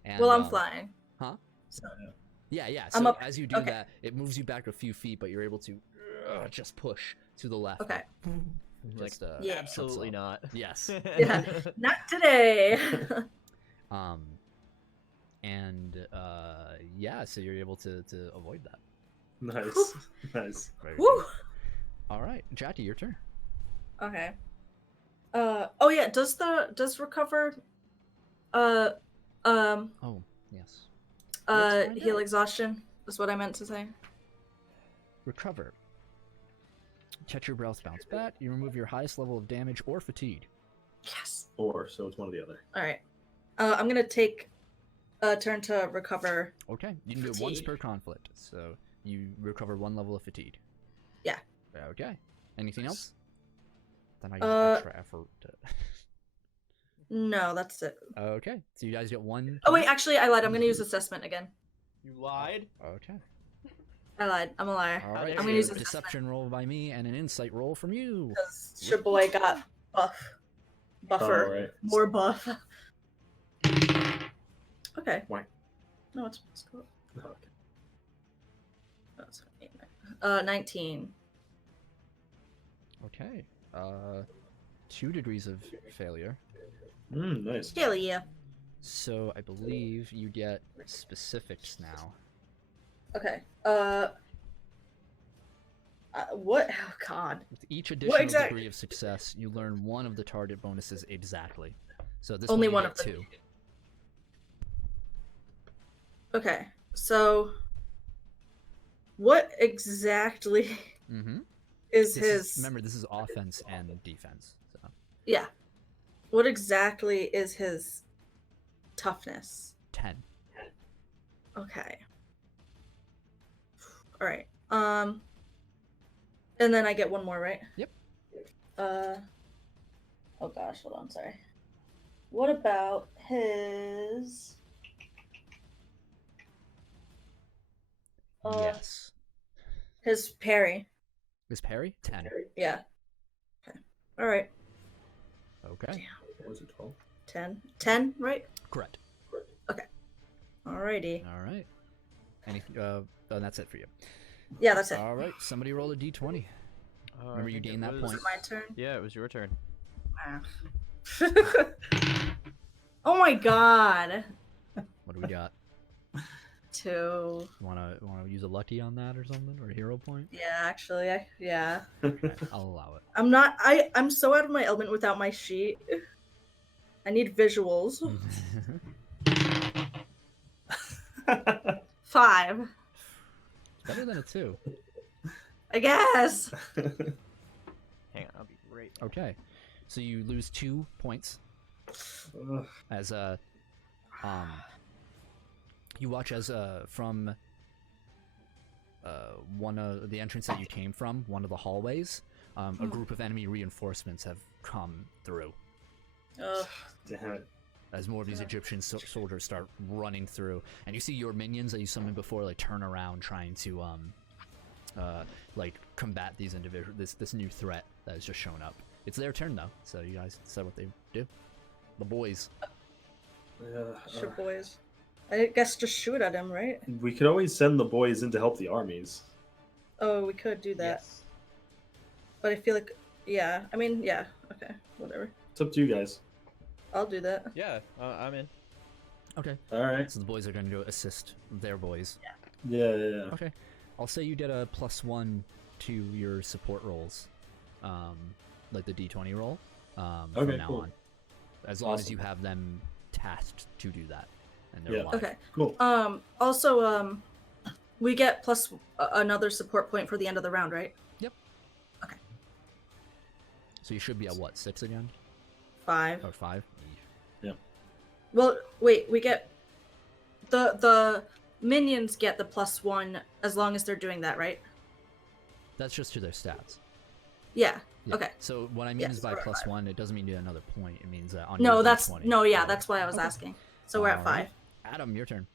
And, Well, I'm flying. Huh? So. Yeah. So as you do that, it moves you back a few feet, but you're able to just push to the left. Okay. Just, Absolutely not. Yes. Yeah. Not today. So you're able to avoid that. Nice. Nice. Woo. All right, Jackie, your turn. Okay. Oh yeah. Does recover? Oh yes. Heal exhaustion. Is what I meant to say. Recover. Catch your breath, bounce back. You remove your highest level of damage or fatigue. Yes. So it's one or the other. All right. I'm gonna take a turn to recover. Okay, you can do it once per conflict, so you recover 1 level of fatigue. Yeah. Okay. Anything else? Then I use extra effort to... No, that's it. Okay, so you guys get 1. Oh wait, actually, I lied. I'm gonna use assessment again. You lied? Okay. I lied. I'm a liar. All right. I'm gonna so use a assessment. deception roll by me and an insight roll from you. Because your boy got buffer, Oh, right. more buff. Okay. Why? No, it's cool. Okay. Oh, it's 19. Okay. 2 degrees of failure. Nice. Hell yeah. So I believe you get specifics now. Okay. What? Oh God. With each additional degree of success, you learn one of the target bonuses exactly. So this Only one one you of get them. 2. Okay. So, what exactly is his? Remember, this is offense and defense. So. Yeah. What exactly is his toughness? 10. Okay. All right. And then I get one more, right? Yep. Oh gosh, hold on, sorry. What about his? Yes. His parry. His parry? 10. Yeah. Okay. All right. Okay. What was it, 12? 10. 10, right? Correct. Okay. Alrighty. All right. And that's it for you. Yeah, that's it. All right. Somebody roll a d20. Remember, you gained that point. Is it my turn? Yeah, it was your turn. Oh my god. What do we got? 2. Wanna use a lucky on that or something, or a hero point? Yeah, actually, yeah. Okay, I'll allow it. I'm so out of my element without my sheet. I need visuals. 5. Better than a 2. I guess. Hang on, I'll be right. Okay, so you lose 2 points as you watch as from one of the entrance that you came from, one of the hallways, a group of enemy reinforcements have come through. Damn it. As more of these Egyptian soldiers start running through, and you see your minions that you summoned before like turn around trying to like combat these this new threat that has just shown up. It's their turn though, so you guys decide what they do. The boys. Sure, boys. I guess just shoot at him, right? We could always send the boys in to help the armies. Oh, we could do that. Yes. But I feel like, yeah. I mean, yeah. Okay, whatever. It's up to you guys. I'll do that. Yeah, I'm in. Okay. All right. So the boys are going to assist their boys. Yeah. Okay. I'll say you get a +1 to your support rolls, like the D20 roll. From now on, as long as you have them tasked to do that, and they're alive. Okay. Cool. Also, we get plus another support point for the end of the round, right? Yep. Okay. So you should be at what, 6 again? 5. Or 5? Yeah. Well, wait. We get the minions get the +1 as long as they're doing that, right? That's just to their stats. Yeah. Yeah. Okay. So what I mean is by +1, it doesn't mean you get another point. It means that on No, your that's D20. no. Yeah, that's why I was asking. So we're at 5. Alright. Adam, your turn.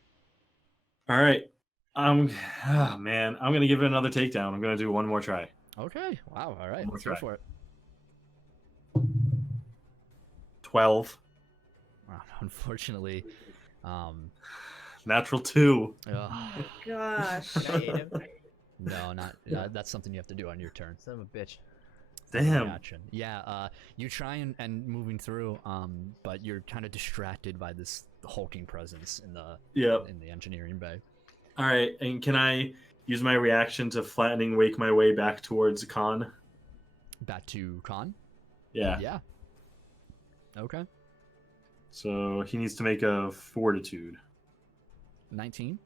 All right. Oh man, I'm gonna give it another takedown. I'm gonna do one more try. Okay. Wow. All right. One more Let's go try. for it. 12. Unfortunately, Natural 2. ugh, Gosh. Can I hate him? no, not that's something you have to do on your turn. Son of a bitch. Damn. Reaction. Yeah, you try and moving through, but you're kind of distracted by this hulking presence in the engineering bay. All right, and can I use my reaction to flattening wake my way back towards Khan? Back to Khan? Yeah. Yeah. Okay. So he needs to make a fortitude. 19?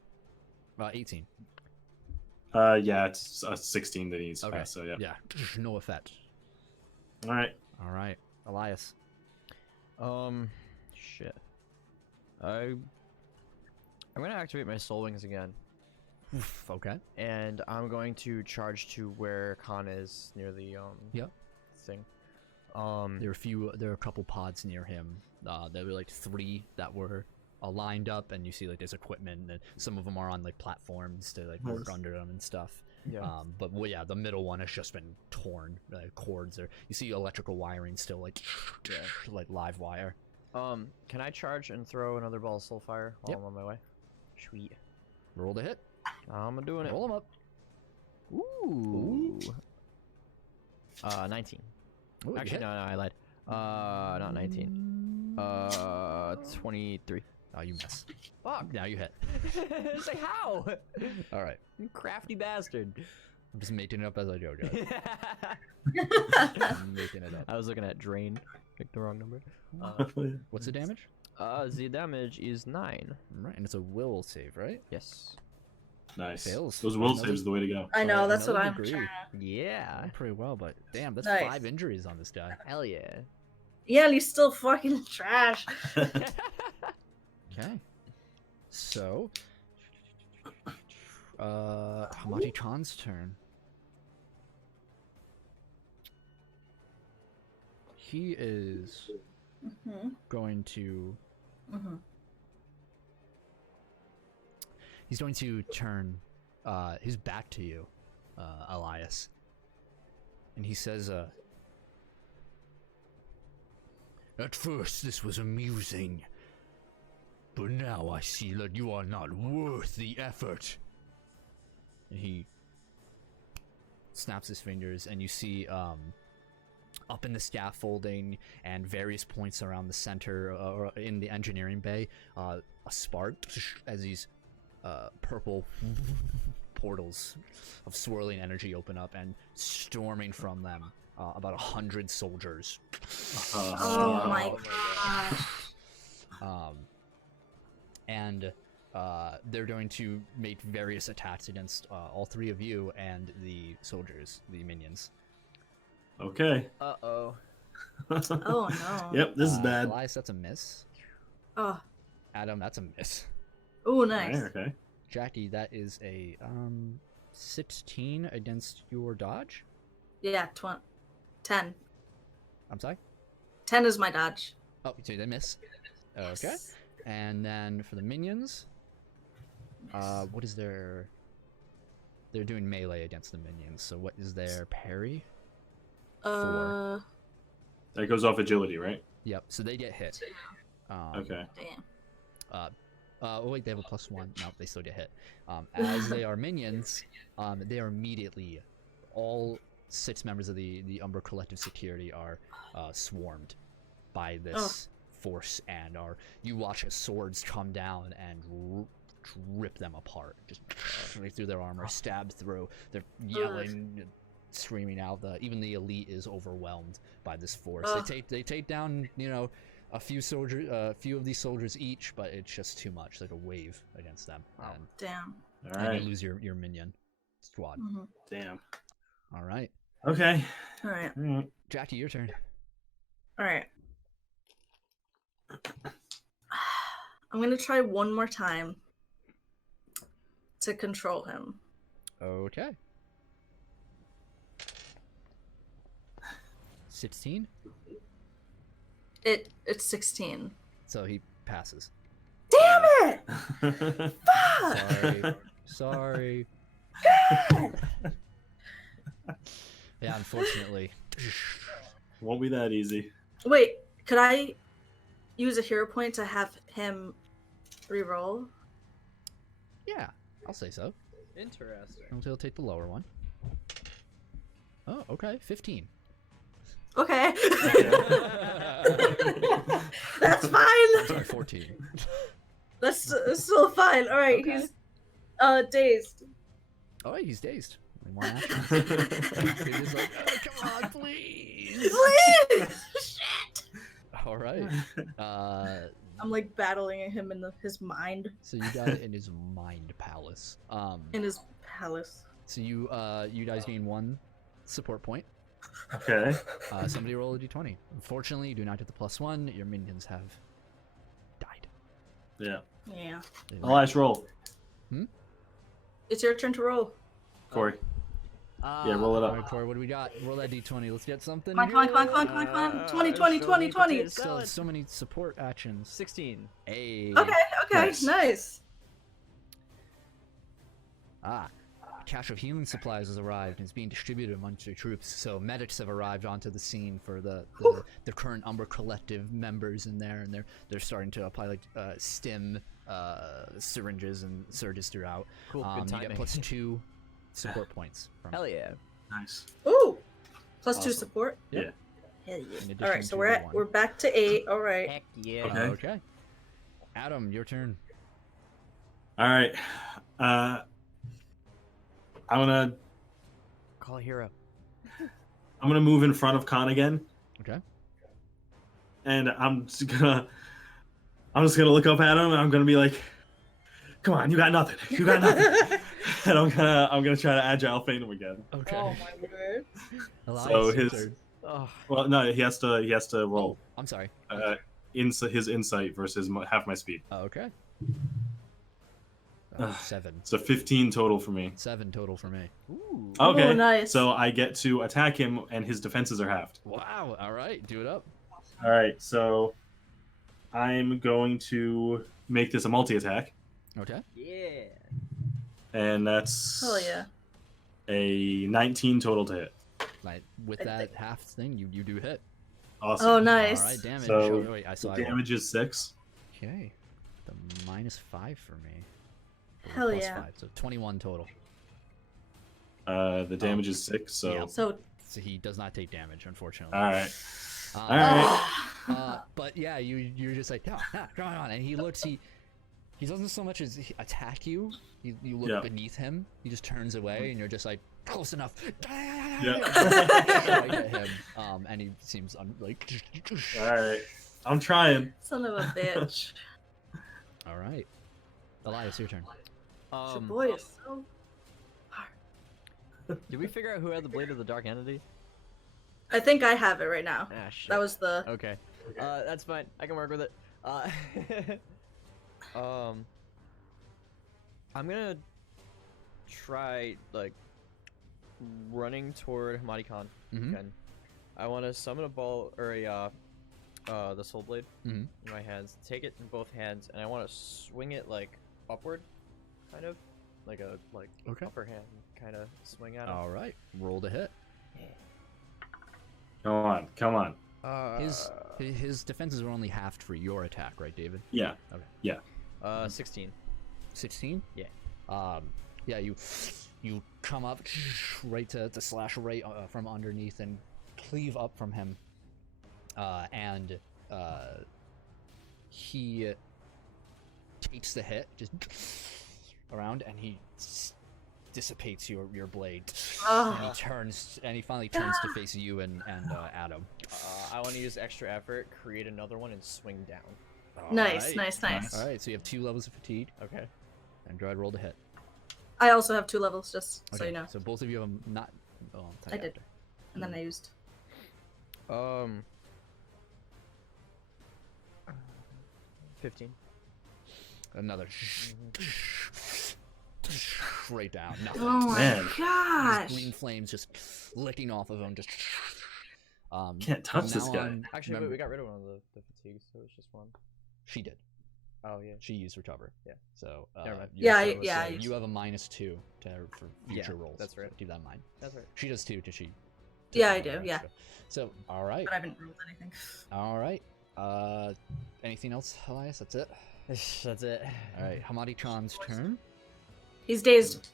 18. Yeah, it's a 16 that he needs to Okay. pass, so yeah. Yeah. No effect. All right. All right. Elias. Shit. I'm gonna activate my soul wings again, Oof, okay. and I'm going to charge to where Khan is near the Yep. thing. There are a couple pods near him. There were like 3 that were lined up, and you see like there's equipment, and some of them are on like platforms to like work under them and stuff. Yeah. But well, yeah, the middle one has just been torn. Cords are. You see electrical wiring still like like live wire. Can I charge and throw another ball of soulfire while Yep. I'm on my way? Sweet. Roll the hit. I'm doing it. Roll them up. Ooh. 19. Ooh, Actually, no, I lied. Not 19. 23. Oh, you miss. Fuck. Now you hit. It's like, how? All right. You crafty bastard. I'm just making it up as I go, guys. I'm making it up. I was looking at drain. Picked the wrong number. What's the damage? The damage is 9. Right, and it's a will save, right? Yes. Nice. Fails. Those will saves the way to go. I know, So, that's what another I'm degree. trying to... Yeah. Pretty well, but damn, that's Nice. 5 injuries on this guy. Hell yeah. Yeah, and he's still fucking trash. Okay. So, Hamadi Khan's turn. He is going to. He's going to turn his back to you, Elias, and he says, "At first, this was amusing, but now I see that you are not worth the effort." And he snaps his fingers, and you see, up in the scaffolding and various points around the center, or in the engineering bay, a spark as these purple portals of swirling energy open up, and storming from them about 100 soldiers. Oh my gosh. And they're going to make various attacks against all 3 of you and the soldiers, the minions. Okay. Uh-oh. Oh no. Yep, this is bad. Elias, that's a miss. Oh. Adam, that's a miss. Oh, nice. Right, okay. Jackie, that is a 16 against your dodge. Yeah, 10. I'm sorry? 10 is my dodge. Oh, so they miss. Okay. And then for the minions, what is their... They're doing melee against the minions, so what is their parry? 4. That goes off agility, right? Yep, so they get hit. Okay. Damn. Oh wait, they have a +1. No, they still get hit. As they are minions, they are immediately, all 6 members of the Umbra Collective security are swarmed by this force, and you watch as swords come down and rip them apart, just right through their armor, stab through. They're yelling, screaming out. Even the elite is overwhelmed by this force. They take down, a few of these soldiers each, but it's just too much, like a wave against them. And, Damn. All and right. you lose your minion squad. Damn. All right, Okay. All right. Jackie, your turn. All right. I'm gonna try one more time to control him. Okay. 16. It's 16. So he passes. Damn it! Fuck! Sorry. Yeah, unfortunately. Won't be that easy. Wait, could I use a hero point to have him reroll? Yeah, I'll say so. Interesting. He'll take the lower one. Oh, okay. 15. Okay. That's fine. Sorry, 14. That's still fine. All right, Okay. he's dazed. Oh, he's dazed. One action. He's just like, oh, come on, please. Please! Shit! All right. I'm like battling him in his mind. So you got it in his mind palace. In his palace. So you guys gain 1 support point. Okay. Somebody roll a d20. Unfortunately, you do not get the +1. Your minions have died. Yeah. Yeah. Elias, roll. It's your turn to roll. Corey. Yeah, roll it All up. right, Cory, what do we got? Roll that d20. Let's get something. Come on. 20, 20, 20, 20. Still so many support actions. 16. Hey. Okay, Nice. nice. A cache of healing supplies has arrived and is being distributed amongst your troops. So medics have arrived onto the scene for the current Umbra Collective members in there, and they're starting to apply like stim syringes and surges throughout. Cool, good You timing. get +2 support points from Hell yeah. Nice. Ooh. Plus 2 support. Yeah. Hell yeah. In addition All right, so to we're the at one. we're back to 8. All right. Heck yeah. Okay. Okay. Adam, your turn. All right. I'm gonna Call a hero. move in front of Khan again, Okay. and I'm just gonna look up at him, and I'm gonna be like, "Come on, you got nothing. You got nothing." And I'm gonna try to agile feint him again. Okay. Oh my word. Elias, So your his turn. Oh, well, no, he has to roll I'm sorry. his insight versus half my speed. Oh, okay. 7. So 15 total for me. 7 total for me. ooh. Okay, Oh, nice. so I get to attack him, and his defenses are halved. Wow. All right. Do it up. All right, so I'm going to make this a multi-attack, Okay. Yeah. and that's Hell yeah. a 19 total to hit. Like with I that think- half thing, you do hit. Awesome. Oh, nice. All right. Damage. So, wait, I The saw it. damage is 6. Okay. The -5 for me. Or Hell plus yeah. 5, so 21 total. The damage is 6, so... Yeah. So, So he does not take damage, unfortunately. Alright. Um, Alright. But yeah, you're just like, come on, and he looks, he doesn't so much as attack you. You look Yeah. beneath him. He just turns away, and you're just like, close enough. Yeah. Right at him, and he seems like. Alright. I'm trying. son of a bitch. All right, Elias, your turn. Your boy is so hard. Did we figure out who had the Blade of the Dark Entity? I think I have it right now. Ah, shit. That was the. Okay. That's fine. I can work with it. I'm gonna try like running toward Hamadi-Khan. Mhm. Again. I want to summon a ball or the Soul Blade Mhm. in my hands. Take it in both hands, and I want to swing it like upward, kind of like a Okay. upper hand kind of swing at him. All right, roll to hit. Come on. Come on. His defenses were only halved for your attack, right, David? Yeah. Okay. Yeah. 16. 16? Yeah. Yeah, you come up right to slash right from underneath and cleave up from him. And he takes the hit just around, and he dissipates your blade. Oh. And he finally turns to face you and Adam. I want to use extra effort, create another one, and swing down. Nice, nice. All right, so you have 2 levels of fatigue, Okay. and go ahead, roll to hit. I also have 2 levels, just so Okay, you know. so both of you have not. Oh, I'll tell I you did. after. And then I used. 15. Another. Right down. Nothing. Oh my Man. These gosh. green flames just licking off of him. Just. Can't touch from this now guy. on, Actually, remember- wait, we got rid of one of the fatigues, so it's just one. She did. Oh, yeah. She used recover. Yeah. So. Never mind. Yeah, so I you used- have a -2 to her for future rolls. that's right. So keep that in mind. That's right. She does too. Does she? Yeah, I Does do, have yeah. extra. So all right. But I haven't rolled anything. All right. Anything else, Elias? That's it. That's it. All right. Hamadi-Chan's turn. He's dazed.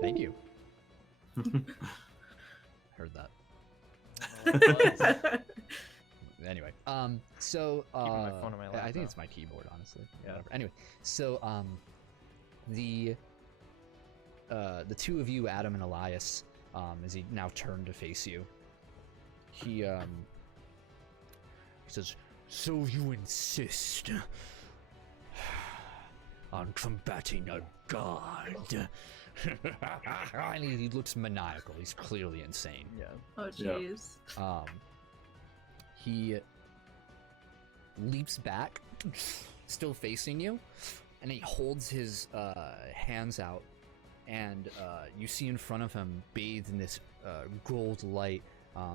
Thank you. Heard that. Anyway, so Keeping my phone on my lap I think now. it's my keyboard, honestly. Yeah. Whatever. Anyway, so the 2 of you, Adam and Elias, as he now turned to face you, he says, "So you insist on combating a god?" And he looks maniacal. He's clearly insane. Yeah. Oh Yeah. jeez. He leaps back, still facing you, and he holds his hands out, and you see in front of him, bathed in this gold light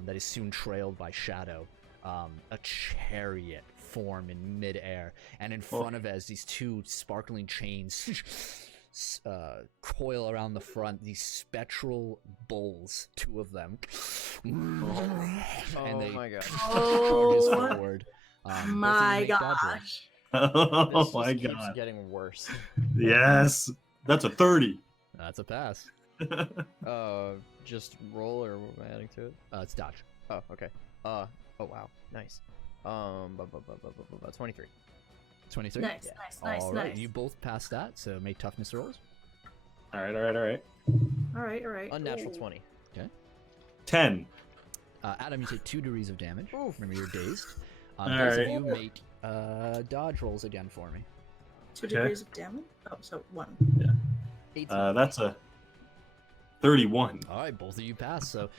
that is soon trailed by shadow, a chariot form in midair, and in front of it, as these 2 sparkling chains coil around the front, these spectral bulls, 2 of them, and they my god. charges Oh forward. Both of you my make dodge rolls. gosh. Oh This my just keeps god. getting worse. Yes. That's a 30. That's a pass. just roll, or what am I adding to it? It's dodge. Oh, okay. Oh wow, nice. 23. 23. Nice, Yeah. nice. All right, you both passed that, so make toughness rolls. All right. All right. Unnatural Ooh. 20. 10. Adam, you take 2 degrees of damage. Remember, you're dazed. All Both right. of you make dodge rolls again for me. 2 degrees of damage? Oh, so 1. 18. That's a 31. All right, both of you pass. So,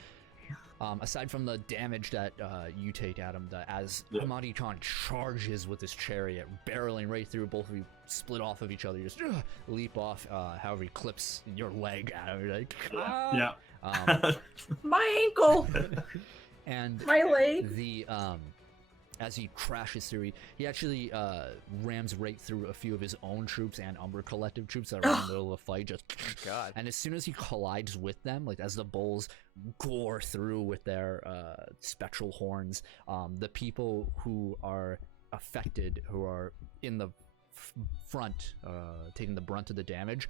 aside from the damage that you take, Adam, as Hamadi Khan charges with his chariot, barreling right through, both of you split off of each other, you just leap off. However, he clips your leg, Adam. You're like, ah! Yeah. My ankle! And My leg! the as he crashes through, he actually rams right through a few of his own troops and Umbra Collective troops that are in the middle of the fight. Just God. And as soon as he collides with them, like as the bulls gore through with their spectral horns, the people who are affected, who are in the front, taking the brunt of the damage,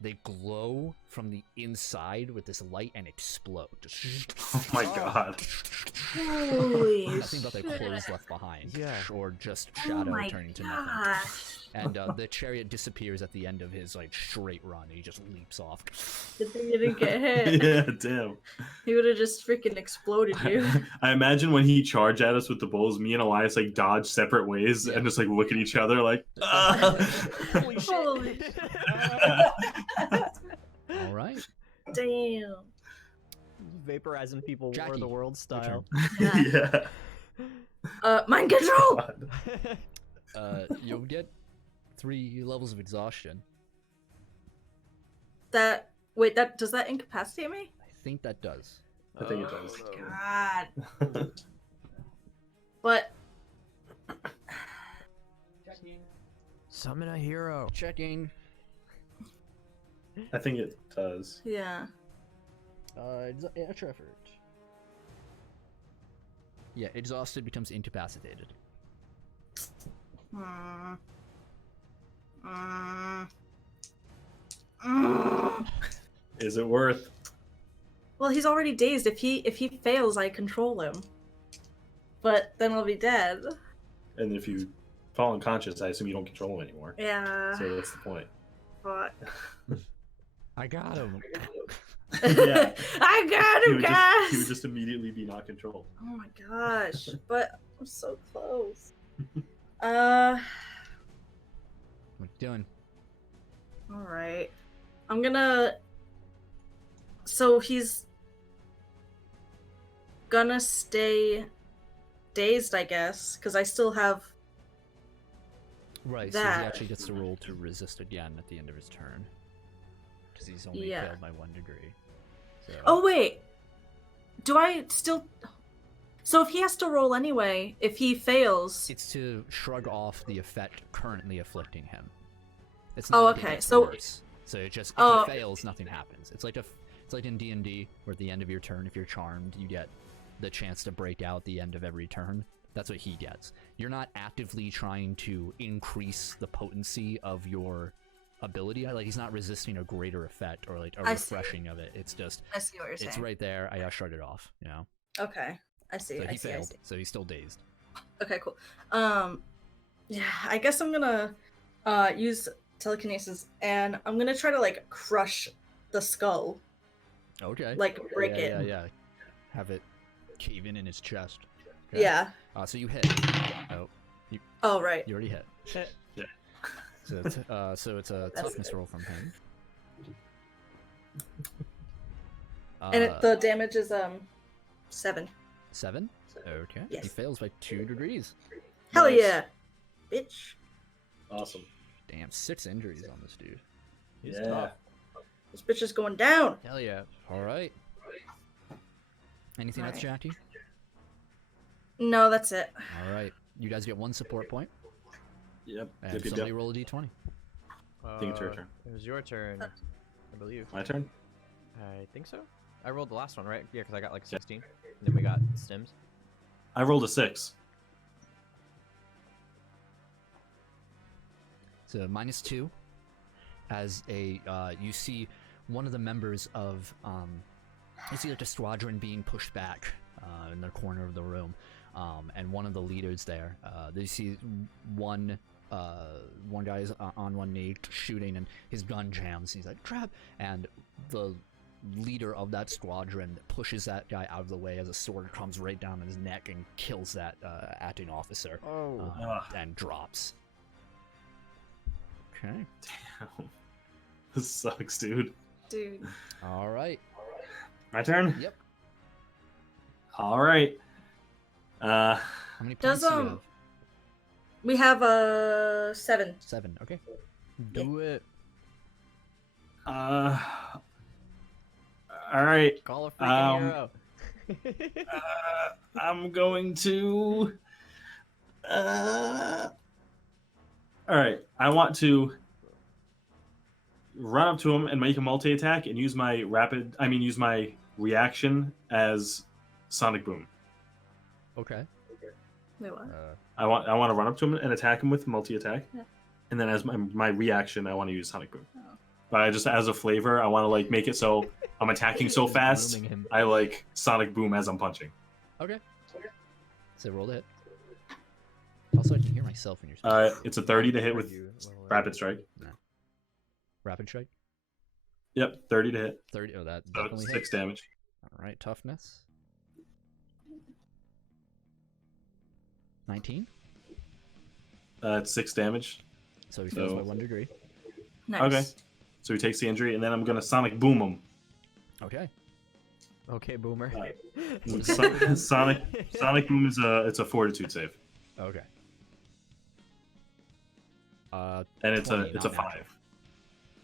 they glow from the inside with this light and explode. Just Oh my god. Holy nothing but their clothes left behind, Yeah. or just Oh shadow my turning to nothing. gosh. And the chariot disappears at the end of his like straight run. He just leaps off. Good thing you didn't get hit. Yeah, damn. He would have just freaking exploded you. I imagine when he charged at us with the bulls, me and Elias like dodge separate ways and just like look at each other like, Holy shit. Holy All right. damn. Vaporizing people War Jackie, of the World your style. yeah. Mind control! You'll get 3 levels of exhaustion. Wait, does that incapacitate me? I think that does. I think it does. God. But Summon a hero. Checking. I think it does. yeah. Extra effort. Yeah, exhausted becomes incapacitated. Mm. Mm. Is it worth? Well, he's already dazed. If he fails, I control him. But then I'll be dead. And if you fall unconscious, I assume you don't control him anymore. Yeah. So what's the point? Fuck. I got him. Yeah. I got him, guys. He would just immediately be not controlled. Oh my gosh. But I'm so close. What you doing? Alright. I'm gonna... So he's... gonna stay... dazed, I guess, because I still have... Right, so that. he actually gets to roll to resist again at the end of his turn. Because he's only Yeah. failed by 1 degree. So... Oh, wait! Do I still... So if he has to roll anyway, if he fails... It's to shrug off the effect currently afflicting him. It's Oh, like it okay, gets so- worse. So it just, if Oh. he fails, nothing happens. It's like it's like in D&D, where at the end of your turn, if you're charmed, you get the chance to break out the end of every turn. That's what he gets. You're not actively trying to increase the potency of your ability. Like, he's not resisting a greater effect or like a I see. refreshing of it. It's just, I see what you're saying. it's right there. I shrugged it off, you know? Okay. I see, So I he see, I failed, see. so he's still dazed. Okay, cool. Yeah, I guess I'm gonna use telekinesis, and I'm gonna try to like crush the skull, Okay. like break yeah, it. Yeah. Have it cave in his chest. Okay. Yeah. So you hit. Oh, Oh right. you already hit. Yeah. So it's a That's toughness roll from him. And the damage is 7. 7. Okay. He Yes. fails by 2 degrees. Hell Nice. yeah, bitch. Awesome. Damn, 6 injuries on this dude. He's Yeah. tough. This bitch is going down. Hell yeah. All right. Anything else, Alright. Jackie? No, that's it. All right. You guys get 1 support point, Yep. and Yep, yep, somebody yep. roll a d20. I think it's your turn. It was your turn, I believe. My turn? I think so. I rolled the last one, right? Yeah, because I got like 16. And then we got stims. I rolled a 6. So -2, as a you see one of the members of You see like a squadron being pushed back in the corner of the room, and one of the leaders there. They see one guy is on one knee shooting, and his gun jams. He's like, "Trap!" And the leader of that squadron pushes that guy out of the way as a sword comes right down his neck and kills that acting officer. And drops. Okay. Damn. This sucks, dude. Dude. All right. My turn? Yep. All right. How many points do you have? We have 7. 7. Okay. Do it. All right. Call a freaking hero. I'm going to. All right. I want to run up to him and make a multi-attack and use my use my reaction as Sonic Boom. Okay. Wait, what? I want to run up to him and attack him with multi-attack, and then as my reaction, I want to use Sonic Boom. But I just, as a flavor, I want to like make it so I'm attacking so fast, I like Sonic Boom as I'm punching. Okay. So roll the hit. Also, I can hear myself in your speech. It's a 30 to hit with Rapid Strike. No. Rapid Strike? Yep, 30 to hit. 30. Oh, that So definitely 6 hits. damage. All right, toughness. 19. It's 6 damage. So he fails by 1 degree. Nice. Okay. So he takes the injury, and then I'm gonna Sonic Boom him. Okay. Okay, Boomer. Sonic Boom is a Fortitude save. Okay. And it's 20, a not 5. natural.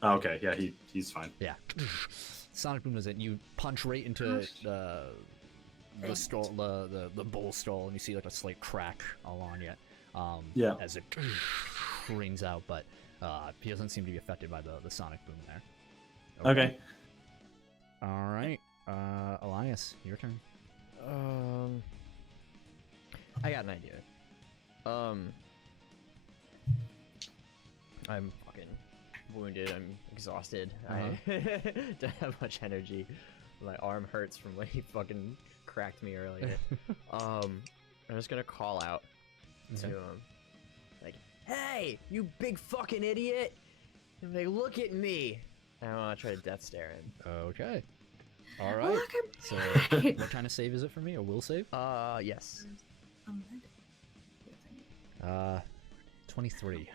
Oh, okay, yeah, he's fine. Yeah. Sonic Boom is it. You punch right into the skull, the bull skull, and you see like a slight crack along it. Yeah. As it rings out, but he doesn't seem to be affected by the Sonic Boom there. Okay. All right. Elias, your turn. I got an idea. I'm fucking wounded. I'm exhausted. I don't have much energy. My arm hurts from when he fucking cracked me earlier. I'm just gonna call out to him, like, "Hey, you big fucking idiot!" And like, "Look at me!" And I want to try to death stare him. Okay. All right. Look at So, what kind of save is it for me? A will save? Yes. 23.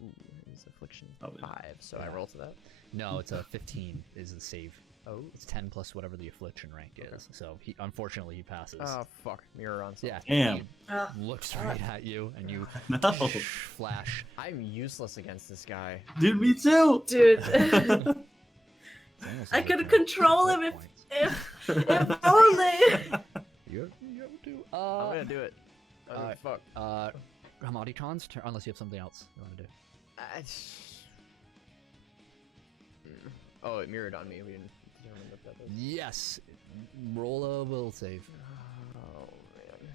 Ooh, his affliction Oh, 5. So I roll to that. No, it's a 15 is the save. Oh. It's 10 plus whatever the affliction rank is. So unfortunately he passes. Oh fuck! Mirror on. Yeah. Damn. He looks right at you and you No. flash. I'm useless against this guy. Dude, me too. Dude. It's almost I like could a control him hit if points. only. You have to. I'm gonna do it. Oh, fuck. Hamadi-chan's turn, unless you have something else you want to do. Oh, it mirrored on me. We didn't determine what that was. Yes. Roll a will save. Oh man.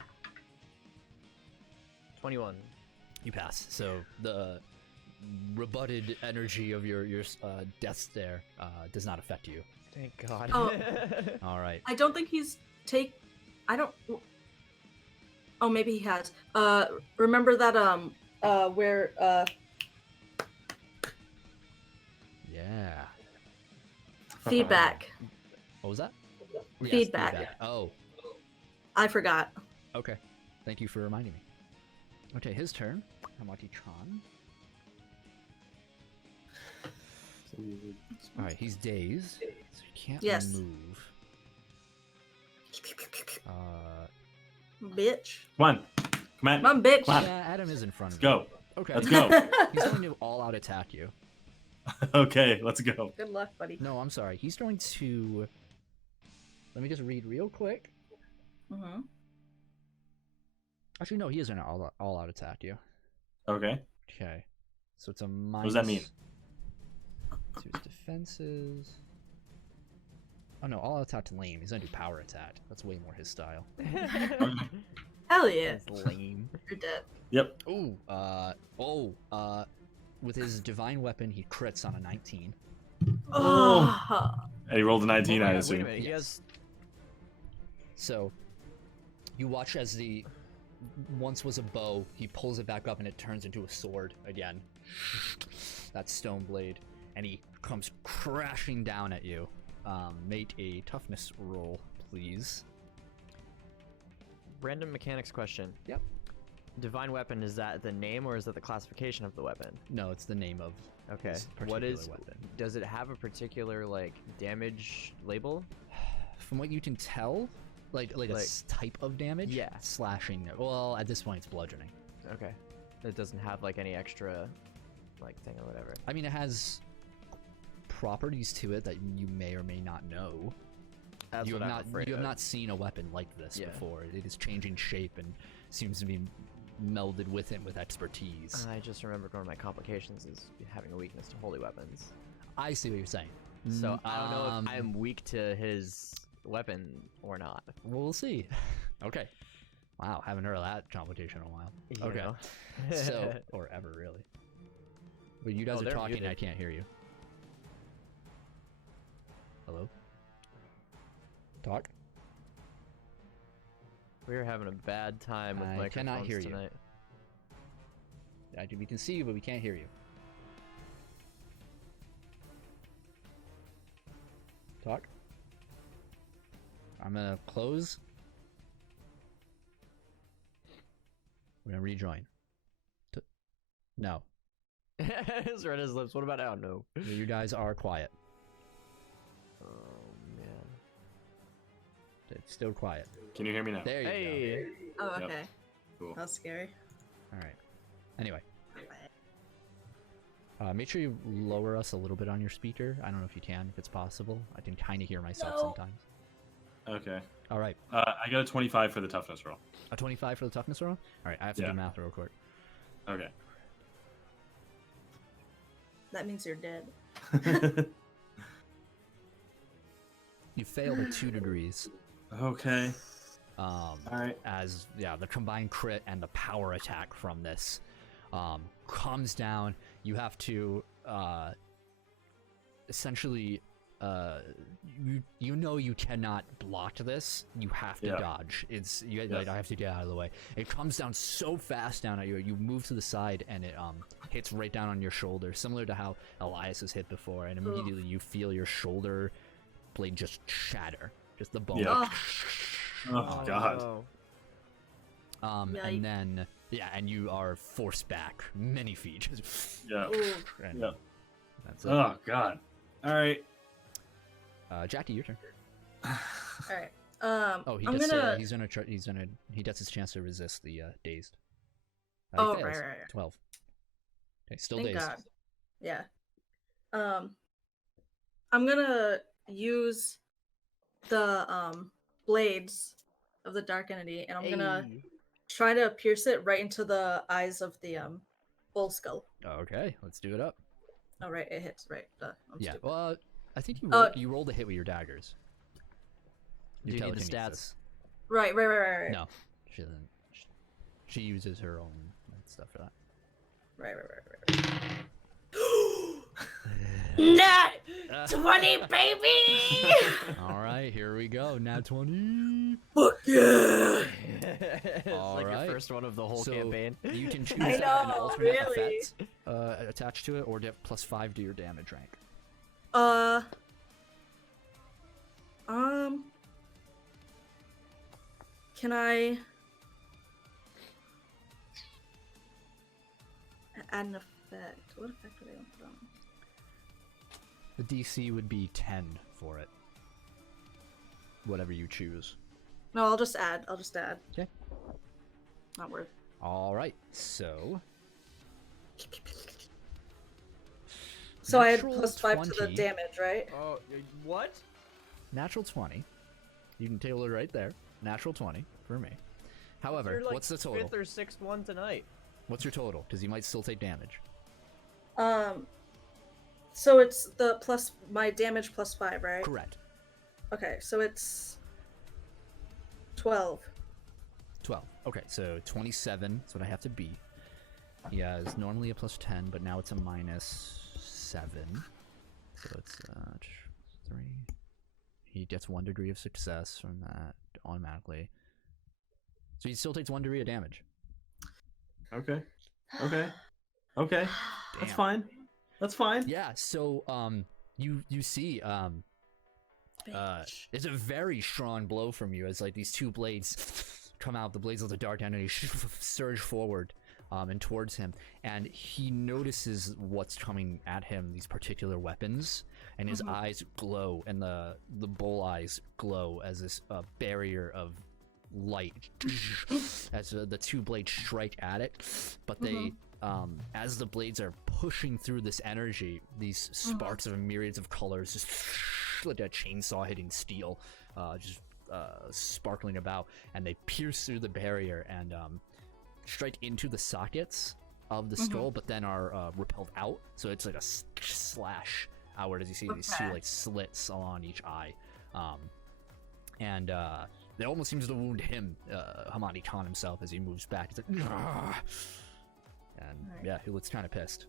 21. You pass. So the rebutted energy of your death stare does not affect you. Thank God. Oh. All right. I don't think he's I don't. Oh, maybe he has. Remember that where Yeah. feedback. What was that? Yes, Feedback. Oh. I forgot. Okay. Thank you for reminding me. Okay, his turn. Hamadi-chan. All right, he's dazed, so he can't Yes. move. Bitch. Come on. Come on. Come on, bitch. Come on. Yeah, Adam is in front of Let's you. go. Okay. Let's go. He's going to all-out attack you. Okay, let's go. Good luck, buddy. No, I'm sorry. He's going to... Let me just read real quick. Mm-hmm. Actually, no, he is going to all-out attack you. Okay. Okay. So it's a minus... What does that mean? To his defenses... Oh no, all-out attack's lame. He's going to do power attack. That's way more his style. Hell yeah. That's lame. You're dead. Yep. Ooh, with his divine weapon, he crits on a 19. Oh. And he rolled a 19, I Wait a assume. minute. He has. So, you watch as the once was a bow, he pulls it back up and it turns into a sword again. That stone blade, and he comes crashing down at you. Make a toughness roll, please. Random mechanics question. Yep. Divine weapon, is that the name or is that the classification of the weapon? No, it's the name of Okay. this What particular is? weapon. Does it have a particular like damage label? From what you can tell, like type of damage. Yeah. Slashing. Well, at this point, it's bludgeoning. Okay. It doesn't have like any extra like thing or whatever. I mean, it has properties to it that you may or may not know. That's you what have I'm not afraid you have of. not seen a weapon like this Yeah. before. It is changing shape and seems to be melded with it with expertise. I just remembered one of my complications is having a weakness to holy weapons. I see what you're saying. So I don't know if I'm weak to his weapon or not. We'll see. Okay. Wow, haven't heard of that complication in a while. You Okay. know? So, or ever really. But you guys are they're talking. muted. I can't hear you. Hello. Talk. We're having a bad time with I microphones cannot hear you. tonight. We can see you, but we can't hear you. Talk. I'm gonna close. We're gonna rejoin. No. His read his lips. What about now? No. You guys are quiet. Oh man. It's still quiet. Can you hear me now? There you Hey. Oh, Yep. okay. Cool. That's scary. go. Alright. Anyway. Make sure you lower us a little bit on your speaker. I don't know if you can, if it's possible. I can kind of hear myself No. sometimes. Okay. Alright. I got a 25 for the toughness roll. A 25 for the toughness roll? Alright, I have to Yeah. do math real quick. Okay. That means you're dead. You failed at 2 degrees. Okay. All right. As the combined crit and the power attack from this comes down. You have to essentially you cannot block this. You have to dodge. I have to get out of the way. It comes down so fast down at you. You move to the side and it hits right down on your shoulder, similar to how Elias was hit before. And immediately you feel your shoulder blade just shatter, just the bone. Yeah. Oh god. No. And then and you are forced back many feet. Yeah. And Yeah. that's it. Oh god. All right. Jackie, your turn. All right. Oh, he I'm gets gonna. he gets his chance to resist the dazed. He Oh, fails. right. 12. Okay, still Thank dazed. God. Yeah. I'm gonna use the blades of the dark entity, and I'm gonna try to pierce it right into the eyes of the bull skull. Okay, let's do it up. Oh, right, it hits right. I'm Yeah. stupid. Well, I think you rolled a hit with your daggers. Do you need the telekinesis. stats? Right. No, she doesn't. She uses her own stuff for that. Right. Nat 20, baby! All right, here we go. Nat 20. Fuck yeah! It's All like right. your first one of the whole So, campaign. You can choose I an know, alternate really. effect attached to it, or get +5 to your damage rank. Can I add an effect? What effect do they want to put on? The DC would be 10 for it. Whatever you choose. No, I'll just add. Okay. Not worth. All right. So. So I had Natural +5 to the 20. damage, right? Oh, what? Natural 20. You can tailor it right there. Natural 20 for me. However, You're like what's the total? 5th or 6th one tonight. What's your total? Because you might still take damage. So it's my damage +5, right? Correct. Okay, so it's 12. 12. Okay, so 27 is what I have to beat. He has normally a +10, but now it's a -7. So it's 3, he gets 1 degree of success from that automatically. So he still takes 1 degree of damage. Okay. That's fine. That's fine. Yeah. So you see it's a very strong blow from you as like these 2 blades come out. The blades of the dark entity surge forward and towards him, and he notices what's coming at him, these particular weapons, and his eyes glow, and the bull eyes glow as this barrier of light as the 2 blades strike at it, but they as the blades are pushing through this energy, these sparks of myriads of colors, just like a chainsaw hitting steel, just sparkling about, and they pierce through the barrier and strike into the sockets of the skull, but then are repelled out. So it's like a slash outward as you see these 2 like slits along each eye, and it almost seems to wound him, Hamadi Khan himself, as he moves back. It's like, "Argh!" And yeah, he looks kind of pissed.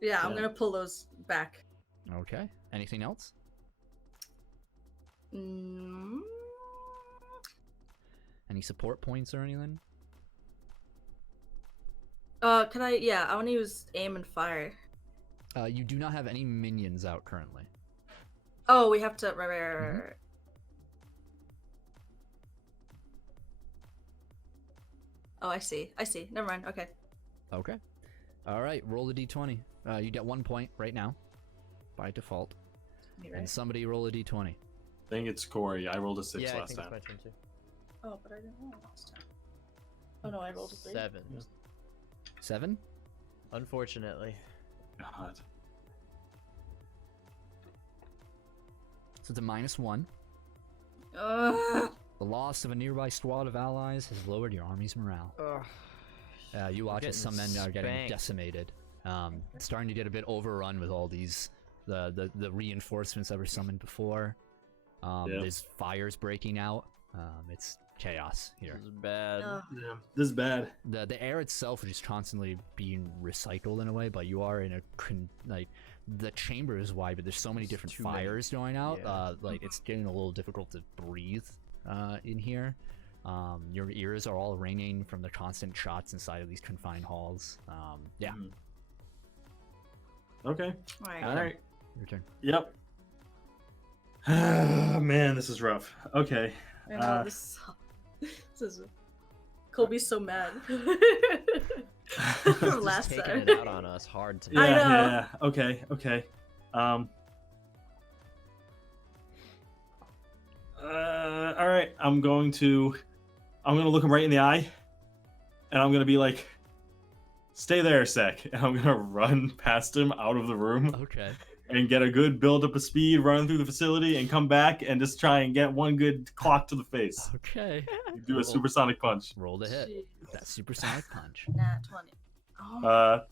Yeah, I'm gonna pull those back. Okay. Anything else? Mm. Any support points or anything? Can I? Yeah, I want to use aim and fire. You do not have any minions out currently. Oh, we have to. Right. Oh, I see. Never mind. Okay. Okay. All right. Roll a d20. You get 1 point right now, by default. Right. And somebody roll a d20. I think it's Cory. I rolled a 6 Yeah, I last think time. it's my turn too. Oh, but I didn't roll last time. Oh no, I rolled a 3. 7. 7? Unfortunately. God. So it's a -1. Ugh. The loss of a nearby squad of allies has lowered your army's morale. You watch as some men are getting decimated, starting to get a bit overrun with all these the reinforcements that were summoned before. There's fires breaking out. It's chaos here. This is bad. Yeah, this is bad. The air itself is just constantly being recycled in a way, but you are in a like the chamber is wide, but there's so many different fires going out. Like it's getting a little difficult to breathe in here. Your ears are all ringing from the constant shots inside of these confined halls. Yeah. Okay. All right. Your turn. Yep. Man, this is rough. Okay. I know this is. Colby's so mad. From last taking time. it out on us hard tonight. I know. Yeah. Okay. All right. I'm gonna look him right in the eye, and I'm gonna be like, "Stay there a sec," and I'm gonna run past him out of the room. Okay. And get a good build up of speed running through the facility and come back and just try and get one good clock to the face. Okay. Do a supersonic punch. Roll to hit. Jeez. That supersonic punch. Nat 20. Oh.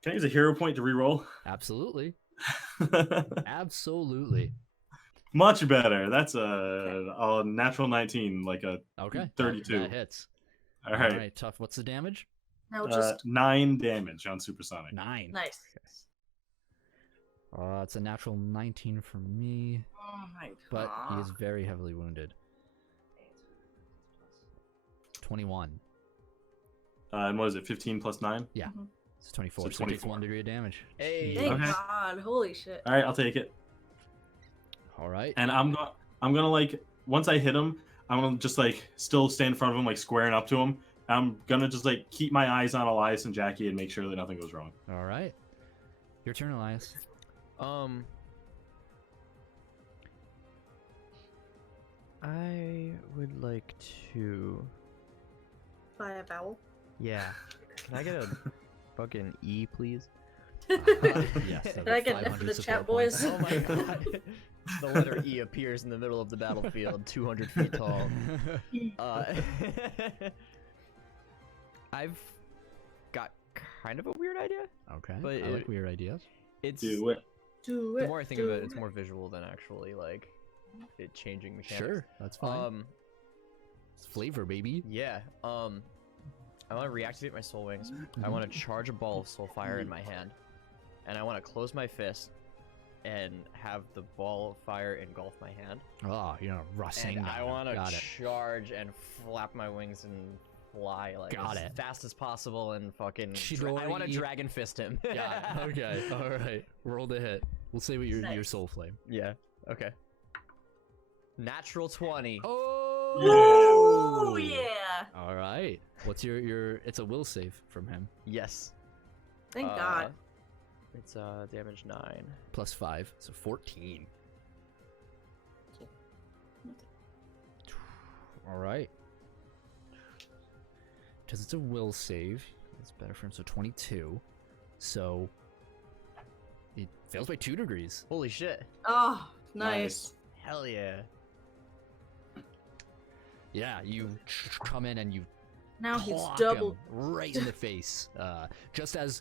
Can I use a hero point to reroll? Absolutely. Absolutely. Much better. That's a natural 19, like a 32. That hits. All right. Tough. What's the damage? No, just 9 damage on supersonic. 9. nice. It's a natural 19 for me, Oh my god. but he is very heavily wounded. 21. And what is it? 15 plus 9? Yeah. It's 24. So So it takes 24. 1 degree of damage. Hey. Thank Okay. God. Holy shit. All right, I'll take it. All right. And I'm gonna like once I hit him, I'm gonna just like still stand in front of him, like squaring up to him. I'm gonna just like keep my eyes on Elias and Jackie and make sure that nothing goes wrong. All right. Your turn, Elias. I would like to. By a vowel. Yeah. Can I get a fucking E, please? Yes. Did I get enough for the chat, boys? Oh my god. The letter E appears in the middle of the battlefield, 200 feet tall. I've got kind of a weird idea. Okay. But I like weird ideas. It's Do it. Do the it. more I think of it, it's more visual than actually like it changing mechanics. Sure, that's fine. It's flavor, baby. Yeah. I want to reactivate my soul wings. I want to charge a ball of soul fire in my hand, and I want to close my fist, and have the ball of fire engulf my hand. Oh, you know, Rasengan. And I want Got to it. charge and flap my wings and fly like as fast as possible and fucking. I want to dragon fist him. Got it. Okay. All right. Roll the hit. We'll say what your soul flame. Yeah. Okay. Natural 20. Oh yeah. All right. What's your? It's a will save from him. Yes. Thank God. It's damage 9 plus 5, so 14. All right. Because it's a will save, it's better for him. So 22. So it fails by 2 degrees. Holy shit. Oh, nice. Hell yeah. Yeah, you come in and you now he's clock double him right in the face. Just as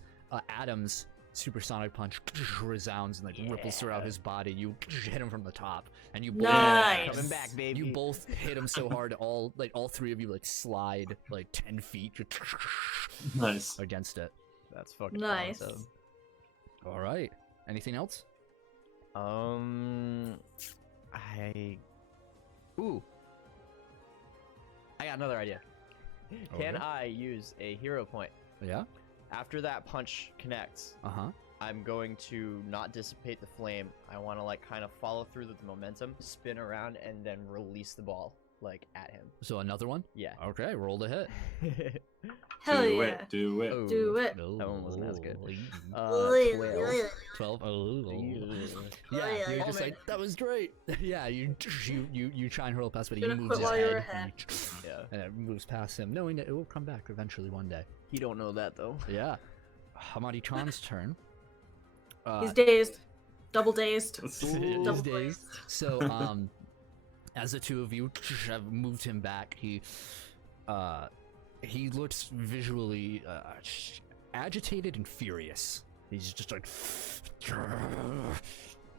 Adam's supersonic punch resounds and like ripples throughout his body, you hit him from the top, and you both coming back, baby. You both hit him so hard, all 3 of you like slide like 10 feet Nice against it. That's fucking nice. Awesome. All right. Anything else? I got another idea. Can I use a hero point? Yeah. After that punch connects, I'm going to not dissipate the flame. I want to like kind of follow through with the momentum, spin around, and then release the ball like at him. So another one? Yeah. Okay, roll the hit. Hell do yeah. it. Do it. Oh, Do it. That one wasn't as good. 12. Yeah, you're just like, that was great. Yeah, you try and hurl past, but he moves his head. And it moves past him, knowing that it will come back eventually one day. You don't know that though. Yeah. Hamadi Khan's turn. He's dazed. Double dazed. He's dazed. So, as the 2 of you have moved him back, he looks visually agitated and furious. He's just like,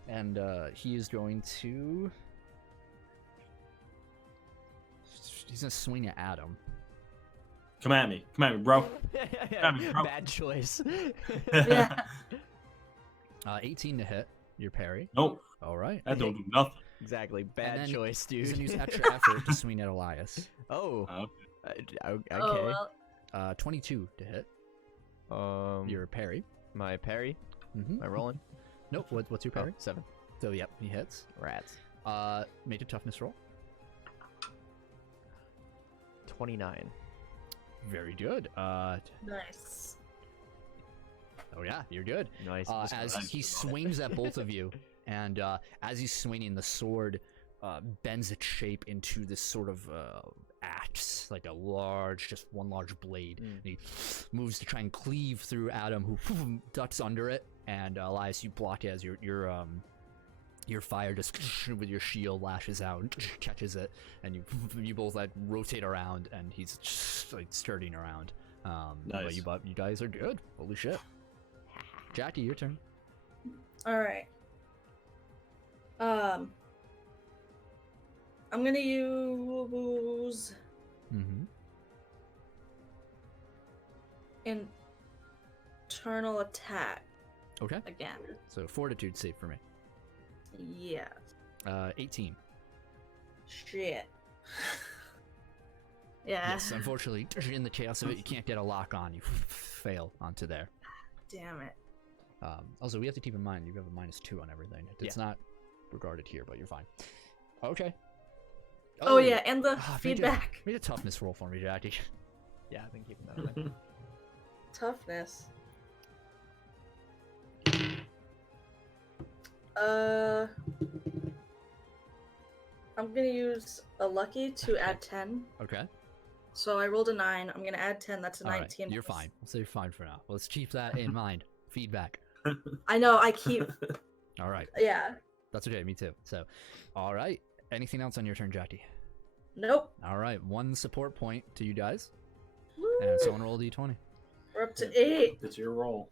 and he is going to. He's gonna swing at Adam. Come at me, bro. Bad choice. Yeah. 18 to hit your parry. Nope. All right. That don't do nothing. Exactly. Bad choice, dude. He's gonna use extra effort to swing at Elias. Oh. Okay. Oh, well. 22 to hit. Your parry. My parry. Am I rolling? Nope. What's your parry? 7. So yep, he hits. Rats. Make a toughness roll. 29. Very good. Nice. Oh yeah, you're good. Nice. As he swings at both of you, and as he's swinging, the sword bends its shape into this sort of axe, like just one large blade. And he moves to try and cleave through Adam, who ducks under it, and Elias, you block it as your fire just with your shield lashes out and catches it, and you both like rotate around, and he's just like skirting around. Nice. But you guys are good. Holy shit. Jackie, your turn. All right. I'm gonna use internal attack. Okay. Again. So fortitude save for me. Yeah. 18. Shit. Yeah. Yes, unfortunately, in the chaos of it, you can't get a lock on. You fail onto there. Damn it. Also, we have to keep in mind you have a -2 on everything. It's not regarded here, but you're fine. Okay. Oh yeah, and the feedback. Make a toughness roll for me, Jackie. Yeah, I've been keeping that in mind. Toughness. I'm gonna use a lucky to add 10. Okay. So I rolled a 9. I'm gonna add 10. That's a 19. Right, you're fine. We'll say you're fine for now. Let's keep that in mind. Feedback. I know. I keep. All right. Yeah. That's okay. Me too. So, all right. Anything else on your turn, Jackie? Nope. All right. 1 support point to you guys. Woo. And someone roll a d20. We're up to 8. It's your roll.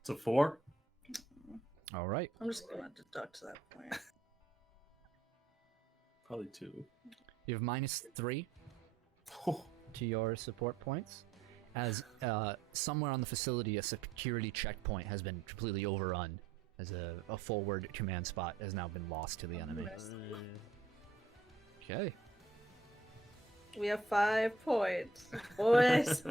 It's a 4. All right. I'm just going to deduct to that point. Probably 2. You have -3. Oh, to your support points, as somewhere on the facility a security checkpoint has been completely overrun, as a forward command spot has now been lost to the enemy. Okay. We have 5 points, boys.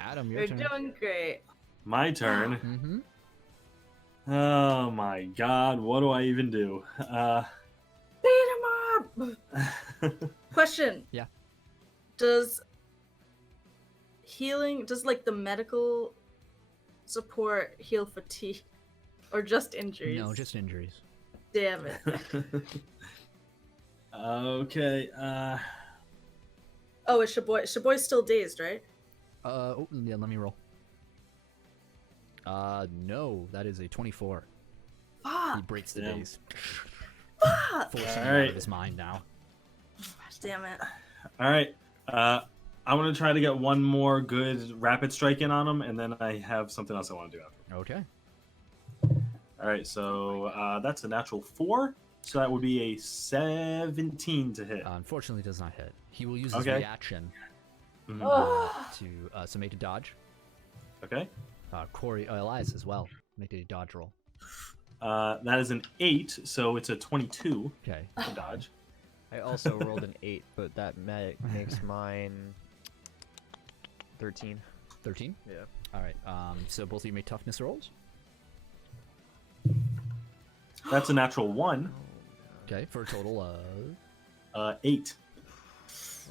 Adam, your You're turn. doing great. My turn. Mm-hmm. Oh my god, what do I even do? Beat him up. Question. Yeah. Does like the medical support heal fatigue, or just injuries? No, just injuries. Damn it. Okay. Oh, is Shaboy's still dazed, right? Oh, yeah, let me roll. No, that is a 24. He Fuck. breaks the Damn. daze. Fuck. Forcing him out Alright. of his mind now. Damn it. All right. I want to try to get one more good rapid strike in on him, and then I have something else I want to do after. Okay. All right. So that's a natural 4. So that would be a 17 to hit. Unfortunately, does not hit. He will use his Okay. reaction Mhm. to make a dodge. Okay. Cory, Elias as well. Make a dodge roll. That is an 8, so it's a 22 Okay. to dodge. I also rolled an 8, but that makes mine 13. 13? Yeah. All right. So both of you make toughness rolls. That's a natural 1. Okay, for a total of 8.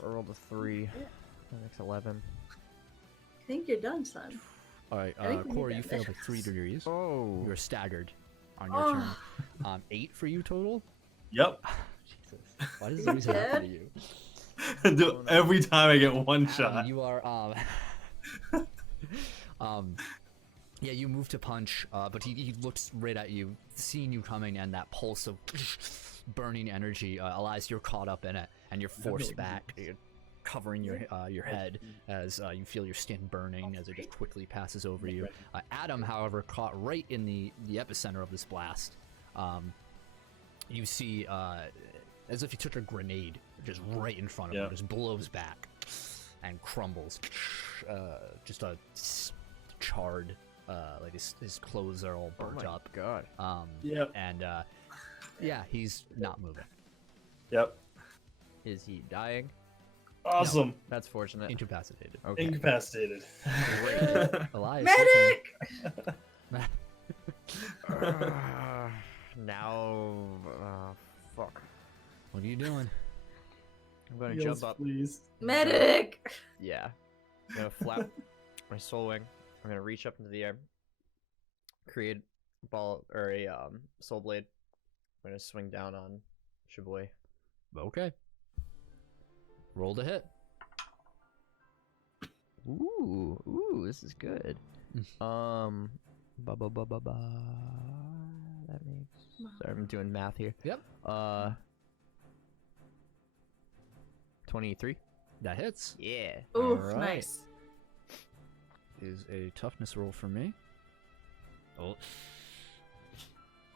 I rolled a 3. That makes 11. I think you're done, son. All right. I think we Cory, need you that failed by mix. 3 degrees. Oh. You're staggered on your turn. 8 for you total. Yep. Jesus. Why does this always happen to you? Do every time I get one Adam, shot. you are yeah, you move to punch, but he looks right at you, seeing you coming, and that pulse of burning energy. Elias, you're caught up in it, and you're forced back, covering your head as you feel your skin burning as it just quickly passes over you. Adam, however, caught right in the epicenter of this blast. You see, as if you took a grenade, just right in front of him, just blows back and crumbles. Just a charred, like his clothes are all burnt up. God. Yep. And yeah, he's not moving. Yep. Is he dying? Awesome. That's fortunate. Incapacitated. Okay. Incapacitated. Elias, Medic! Now, fuck. what are you doing? I'm gonna Heals, jump up. please. Medic! Yeah. I'm gonna flap my soul wing. I'm gonna reach up into the air. Create a ball or a soul blade. I'm gonna swing down on Shaboy. Okay. Roll to hit. Ooh, this is good. That makes. Sorry, I'm doing math here. Yep. 23. That hits. Yeah. Ooh, Alright. nice. Is a toughness roll for me. Oh,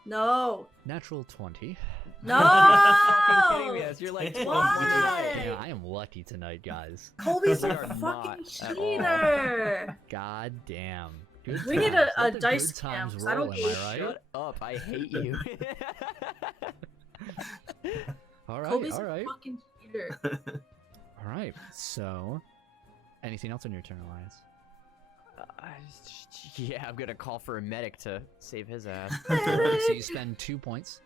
No. natural 20. No! Fucking kidding me? You're like 12 Why? months away. Yeah, I am lucky tonight, guys. Colby's We a are fucking not at all. cheater. God damn. Good We need times. a Let the dice good times cam, 'cause I roll, don't am I right? Shut up! I hate you. Alright, Colby's alright. a fucking cheater. Alright, so... Anything else on your turn, Elias? Yeah, I'm gonna call for a medic to save his ass. So you spend 2 points.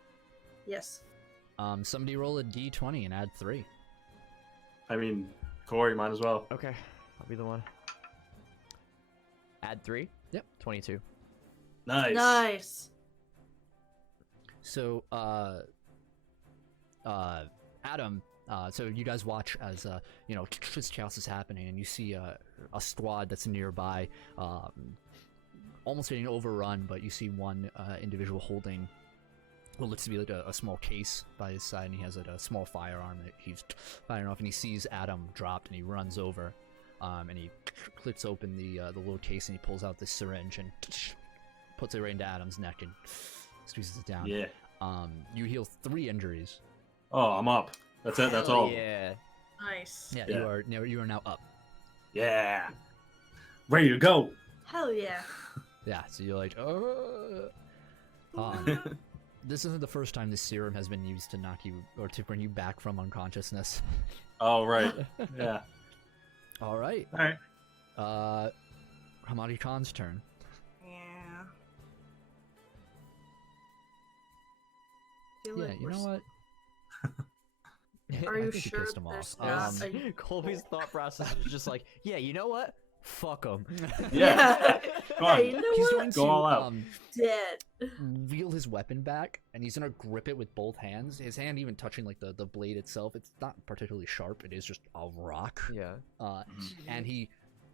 Yes. Somebody roll a d20 and add 3. I mean, Cory, might as well. Okay, I'll be the one. Add 3? Yep. 22. Nice. Nice. So, Adam, so you guys watch as, you know, this chaos is happening, and you see a squad that's nearby, almost getting overrun, but you see one individual holding what looks to be like a small case by his side, and he has like a small firearm that he's firing off, and he sees Adam dropped, and he runs over, and he clicks open the little case, and he pulls out this syringe and puts it right into Adam's neck and squeezes it down. Yeah. You heal 3 injuries. Oh, I'm up. That's it. That's Hell all. Yeah. Nice. Yeah, Yeah. you are now up. Yeah. Ready to go. Hell yeah. Yeah, so you're like, this isn't the first time this serum has been used to knock you or to bring you back from unconsciousness. Oh, right. Yeah. All right. All right. Hamadi Khan's turn. Yeah. Yeah, you know what? Are I you think sure pissed him there's off. not a... Colby's thought process is just like, yeah, you know what? Fuck him. Yeah. Come on. Hey, you know He's what? going Go to all out. Dead. reel his weapon back, and he's gonna grip it with both hands. His hand even touching like the blade itself. It's not particularly sharp. It is just a rock. Yeah. And he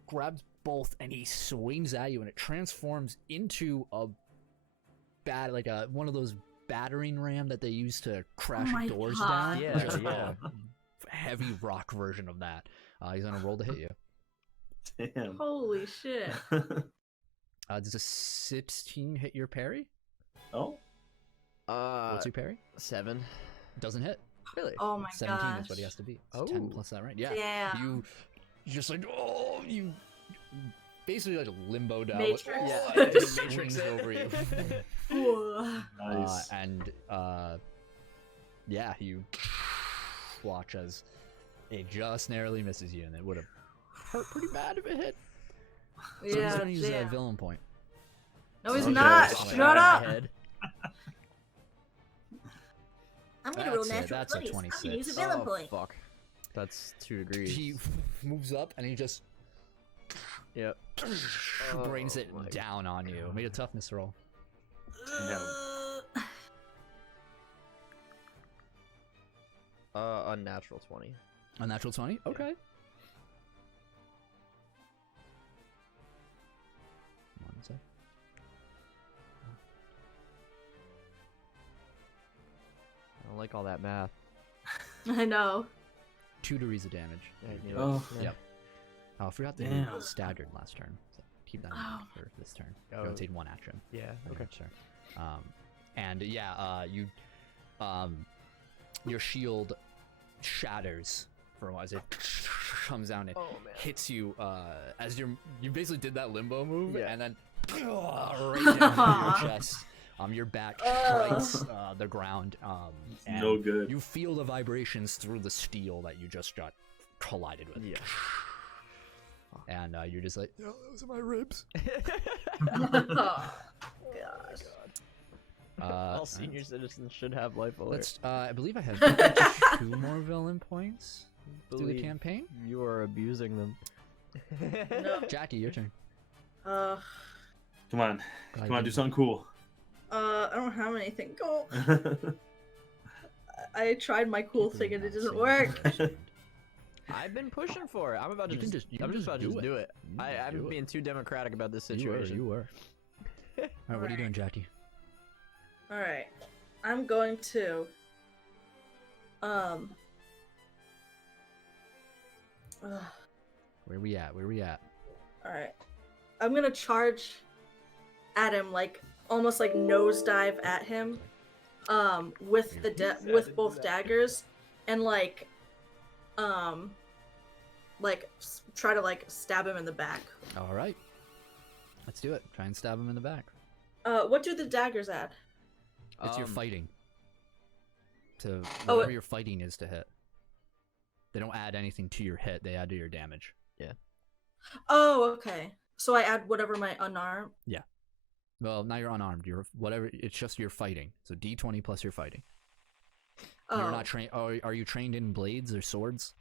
grabs both and he swings at you, and it transforms into a one of those battering ram that they use to crash my doors God. down. Yeah, Just yeah. a heavy rock version of that. He's gonna roll to hit you. Damn. Holy shit. Does a 16 hit your parry? Oh. What's your parry? 7. Doesn't hit. Really? Oh my 17 gosh. is what he has to beat. So Oh. 10 plus that, right? Yeah. Yeah. You just like, you basically like limboed out. Matrix. Yeah, and it just swings over you. Whoa. Nice. Yeah, you watch as it just narrowly misses you, and it would have hurt pretty bad if it hit. So he's Yeah, gonna use a damn. villain point. No, he's Okay. not. Oh my Shut God. up. Head. I'm gonna roll That's natural that's a 20s. I'm gonna 26. use a villain Oh, point. fuck. That's 2 degrees. He moves up and he just Yep. brings it Oh my down on you. Made a toughness roll. Unnatural 20. A natural 20? Okay. One sec. I don't like all that math. I know. 2 degrees of damage. I knew it. Oh. Yeah. Yep. Oh, I forgot that Damn. you staggered last turn. So keep that in mind Oh. for this turn. Oh. Go take 1 action. Yeah. Okay, Okay. sure. And yeah, your shield shatters for a while as it comes down and Oh man. hits you as you basically did that limbo move, Yeah. and then right down to your chest. Your back strikes the ground, and No good. you feel the vibrations through the steel that you just got collided with. Yeah. And you're just like, oh, those are my ribs. Oh, gosh. All senior citizens should have life alert. Let's. I believe I have 2 more villain points through the Believe campaign. You are abusing them. No. Jackie, your turn. Uh, Come on. Come on, do something cool. I don't have anything. Go. I tried my cool thing and it doesn't work. I've been pushing for it. I'm about to You can just. just- you I'm can just just about to do just it. do it. You can just I'm do it. being too democratic about this situation. You were. All right, what are you doing, Jackie? All right. I'm going to. Where we at? All right. I'm gonna charge at him, like almost like nosedive at him, with with both daggers, and try to like stab him in the back. All right. Let's do it. Try and stab him in the back. What do the daggers add? It's your fighting. To Oh, whatever your fighting is to hit. They don't add anything to your hit. They add to your damage. Oh, okay. So I add whatever my unarmed. Well, now you're unarmed. You're whatever. It's just your fighting. So D20 plus your fighting. Oh, You're not trained. Oh, are you trained in blades or swords,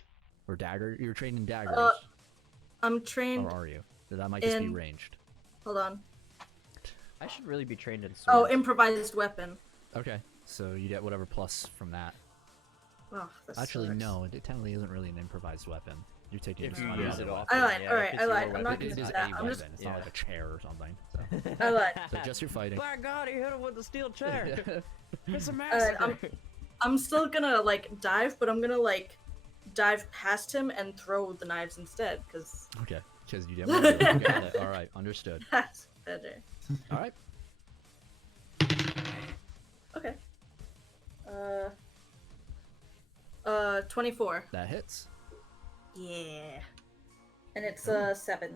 or dagger? You're trained in daggers, I'm trained. or are you? That might just be in- ranged. Hold on. I should really be trained in swords. Oh, improvised weapon. Okay, so you get whatever plus from that. Oh, that Actually, sucks. no, it technically isn't really an improvised weapon. You're taking If it you from use another it weapon. often. I lied. yeah, All right, if it's I your lied. I'm weapon. not It gonna is do a that. I'm weapon. just. It's not like a chair or something. So, I lied. so just your fighting. My God, he hit him with the steel chair. It's a Alright, massacre. I'm still gonna like dive, but I'm gonna like dive past him and throw the knives instead, because Okay, because you didn't. Got it. All right, understood. that's better. All right. Okay. 24. That hits. Yeah. And it's 7.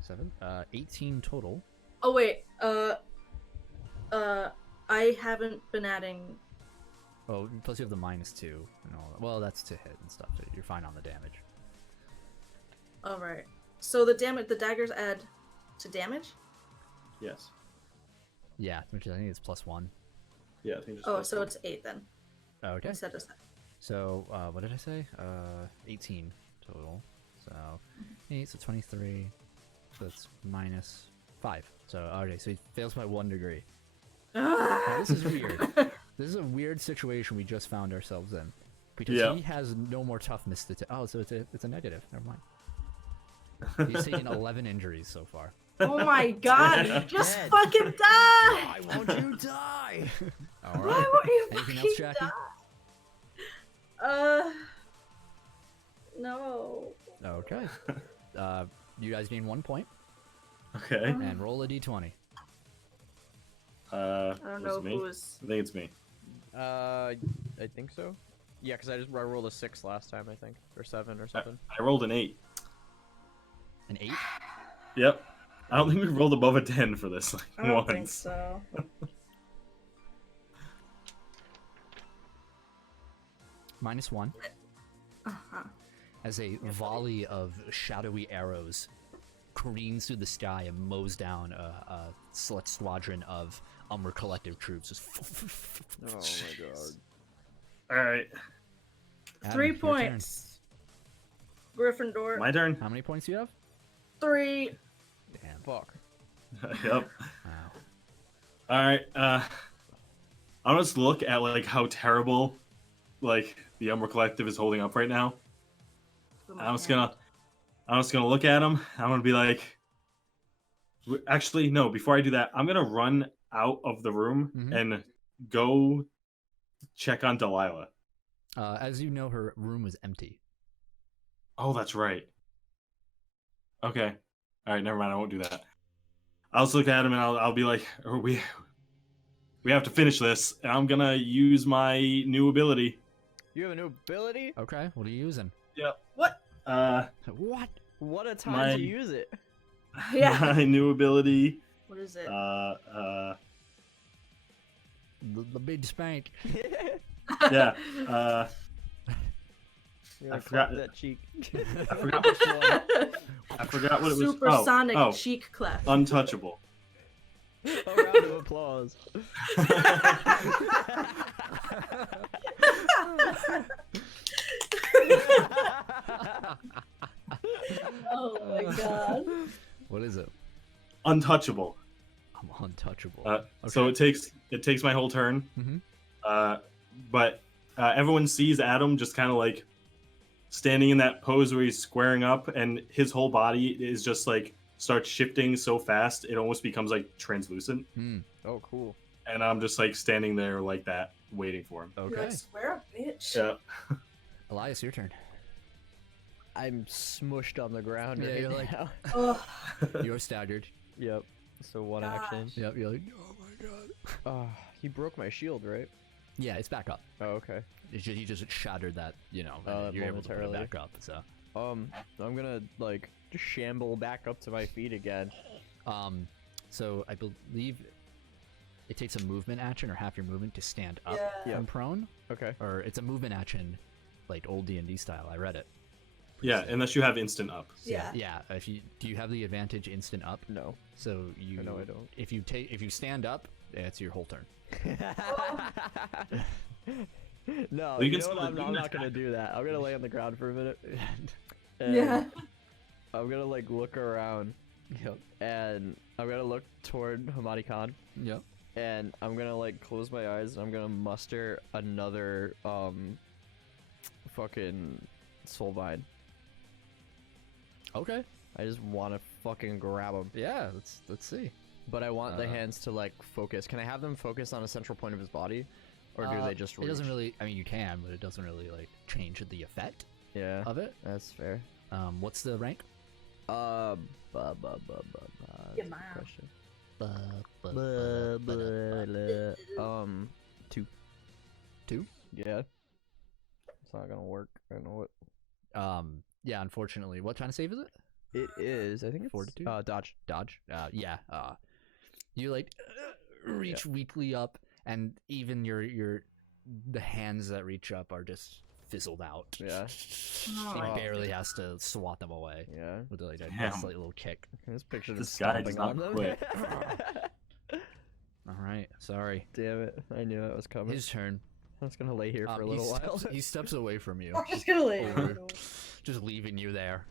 7. 18 total. Oh wait, I haven't been adding. Oh, plus you have the -2 and all that. Well, that's to hit and stuff. You're fine on the damage. All right. So the daggers add to damage. Yes. Yeah, which I think is +1. Yeah, I think just Oh, so it's 8 then. Okay. Instead of 7. So, what did I say? 18 total. So, 8, so 23. So that's -5. So, okay, so he fails by 1 degree. Now, this is weird. This is a weird situation we just found ourselves in. Because he has no more toughness to... Oh, so it's a negative. Never mind. He's taken 11 injuries so far. Oh my god! Just Dead. fucking die! Why won't you die? All Why right. won't you Anything fucking else, Jackie? die? No. Okay. You guys gain 1 point. Okay. And roll a d20. I don't know me? who was. I think it's me. I think so. Yeah, because I rolled a 6 last time, I think, or 7 or something. I rolled an 8. An 8? Yep. I don't think we rolled above a 10 for this I don't once. think so. -1. Uh-huh. As a volley of shadowy arrows careens through the sky and mows down a select squadron of Umbra Collective troops. Just Oh my god. Alright. Adam, 3 your turn. points. Gryffindor. My turn? How many points do you have? 3. Damn. Fuck. Yep. Wow. Alright, I'll just look at, like, how terrible, like, the Umbra Collective is holding up right now. I'm just gonna look at him. I'm gonna be like, actually, no. Before I do that, I'm gonna run out of the room and go check on Delilah. As you know, her room was empty. Oh, that's right. Okay. All right. Never mind. I won't do that. I'll just look at him and I'll be like, we have to finish this. And I'm gonna use my new ability. You have a new ability? Okay, what are you using? Yep. What? What? What a time My- to use it. Yeah. My new ability. What is it? The big spank. Yeah. You're I like, forgot- clap that cheek. I forgot which one. I forgot what it was. Supersonic Oh, cheek clap. untouchable. A round of applause. Oh my god. What is it? Untouchable. I'm untouchable. So it takes my whole turn. But everyone sees Adam just kind of like standing in that pose where he's squaring up, and his whole body is just like starts shifting so fast it almost becomes like translucent. Oh, cool. And I'm just like standing there like that, waiting for him. Okay. I swear, bitch. Yeah. Elias, your turn. I'm smushed on the ground Yeah, right you're like- now. Oh, You're staggered. Yep. So one Gosh. action. Yep, you're like, oh my god. He broke my shield, right? Yeah, it's back up. Oh, okay. He just shattered that, and that you're able to put it momentarily. back up, so. I'm gonna like just shamble back up to my feet again. So I believe it takes a movement action or half your movement to stand up Yeah. from prone, Okay. or it's a movement action, like old D&D style. I read it. Yeah, unless you have instant up. yeah. Yeah. Do you have the advantage instant up? No. So you. No, I don't. If you stand up, it's your whole turn. No, Well, you you can know still what? I'm do not that. gonna do that. I'm gonna lay on the ground for a minute. And Yeah. I'm gonna like look around, Yep. and I'm gonna look toward Hamadi Khan, Yep. and I'm gonna like close my eyes, and I'm gonna muster another fucking soul vine. Okay. I just want to fucking grab him, Yeah. Let's see. but I want the hands to like focus. Can I have them focus on a central point of his body, or do they just? It doesn't reach? really. I mean, you can, but it doesn't really like change the effect Yeah, of it. that's fair. What's the rank? That's Get a mine. good question. Two. 2. 2? Yeah. It's not gonna work. I know it. Yeah, unfortunately. What kind of save is it? It is, I think it's Fortitude? dodge. Dodge? Yeah. You like reach weakly up, and even the hands that reach up are just fizzled out. Yeah. He barely has to swat them away. Yeah. With like a Damn. slight little kick. This picture This just guy does stomping not on them. quit. All right, sorry. Damn it! I knew it was coming. His turn. I was gonna lay here for a little while. He steps away from you. I'm just gonna lay Over. Just leaving you there.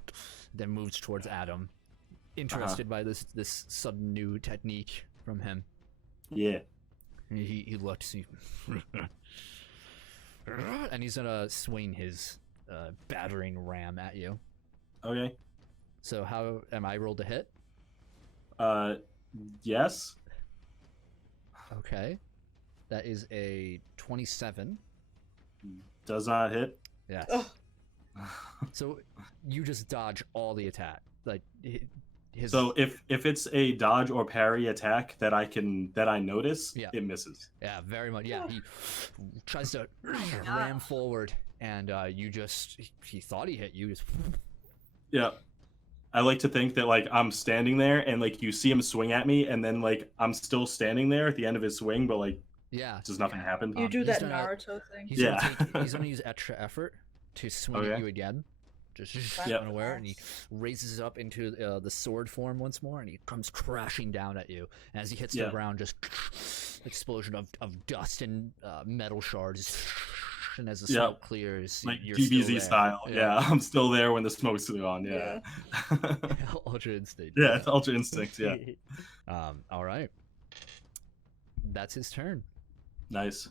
Then moves towards Adam. Interested by this sudden new technique from him. Yeah. He looks. And he's gonna swing his battering ram at you. Okay. So how am I rolled to hit? Yes. Okay. That is a 27. Does not hit. Yes. Oh. So you just dodge all the attack. Like his. So if it's a dodge or parry attack that I notice, Yeah. it misses. Yeah, very much. Yeah, he tries to ram forward, and he thought he hit you. Just Yeah. I like to think that like I'm standing there and like you see him swing at me, and then like I'm still standing there at the end of his swing, but like just nothing happened. You do he's that gonna- Naruto thing. He's gonna use extra effort to swing at you again. Just unaware, and he raises up into the sword form once more, and he comes crashing down at you. And as he hits the ground, just explosion of dust and metal shards. And as the smoke clears, like you're still DBZ there. style. Yeah, I'm still there when the smoke's still on. Yeah. Ultra instinct. Yeah, it's Ultra Instinct. Yeah. All right. That's his turn. Nice.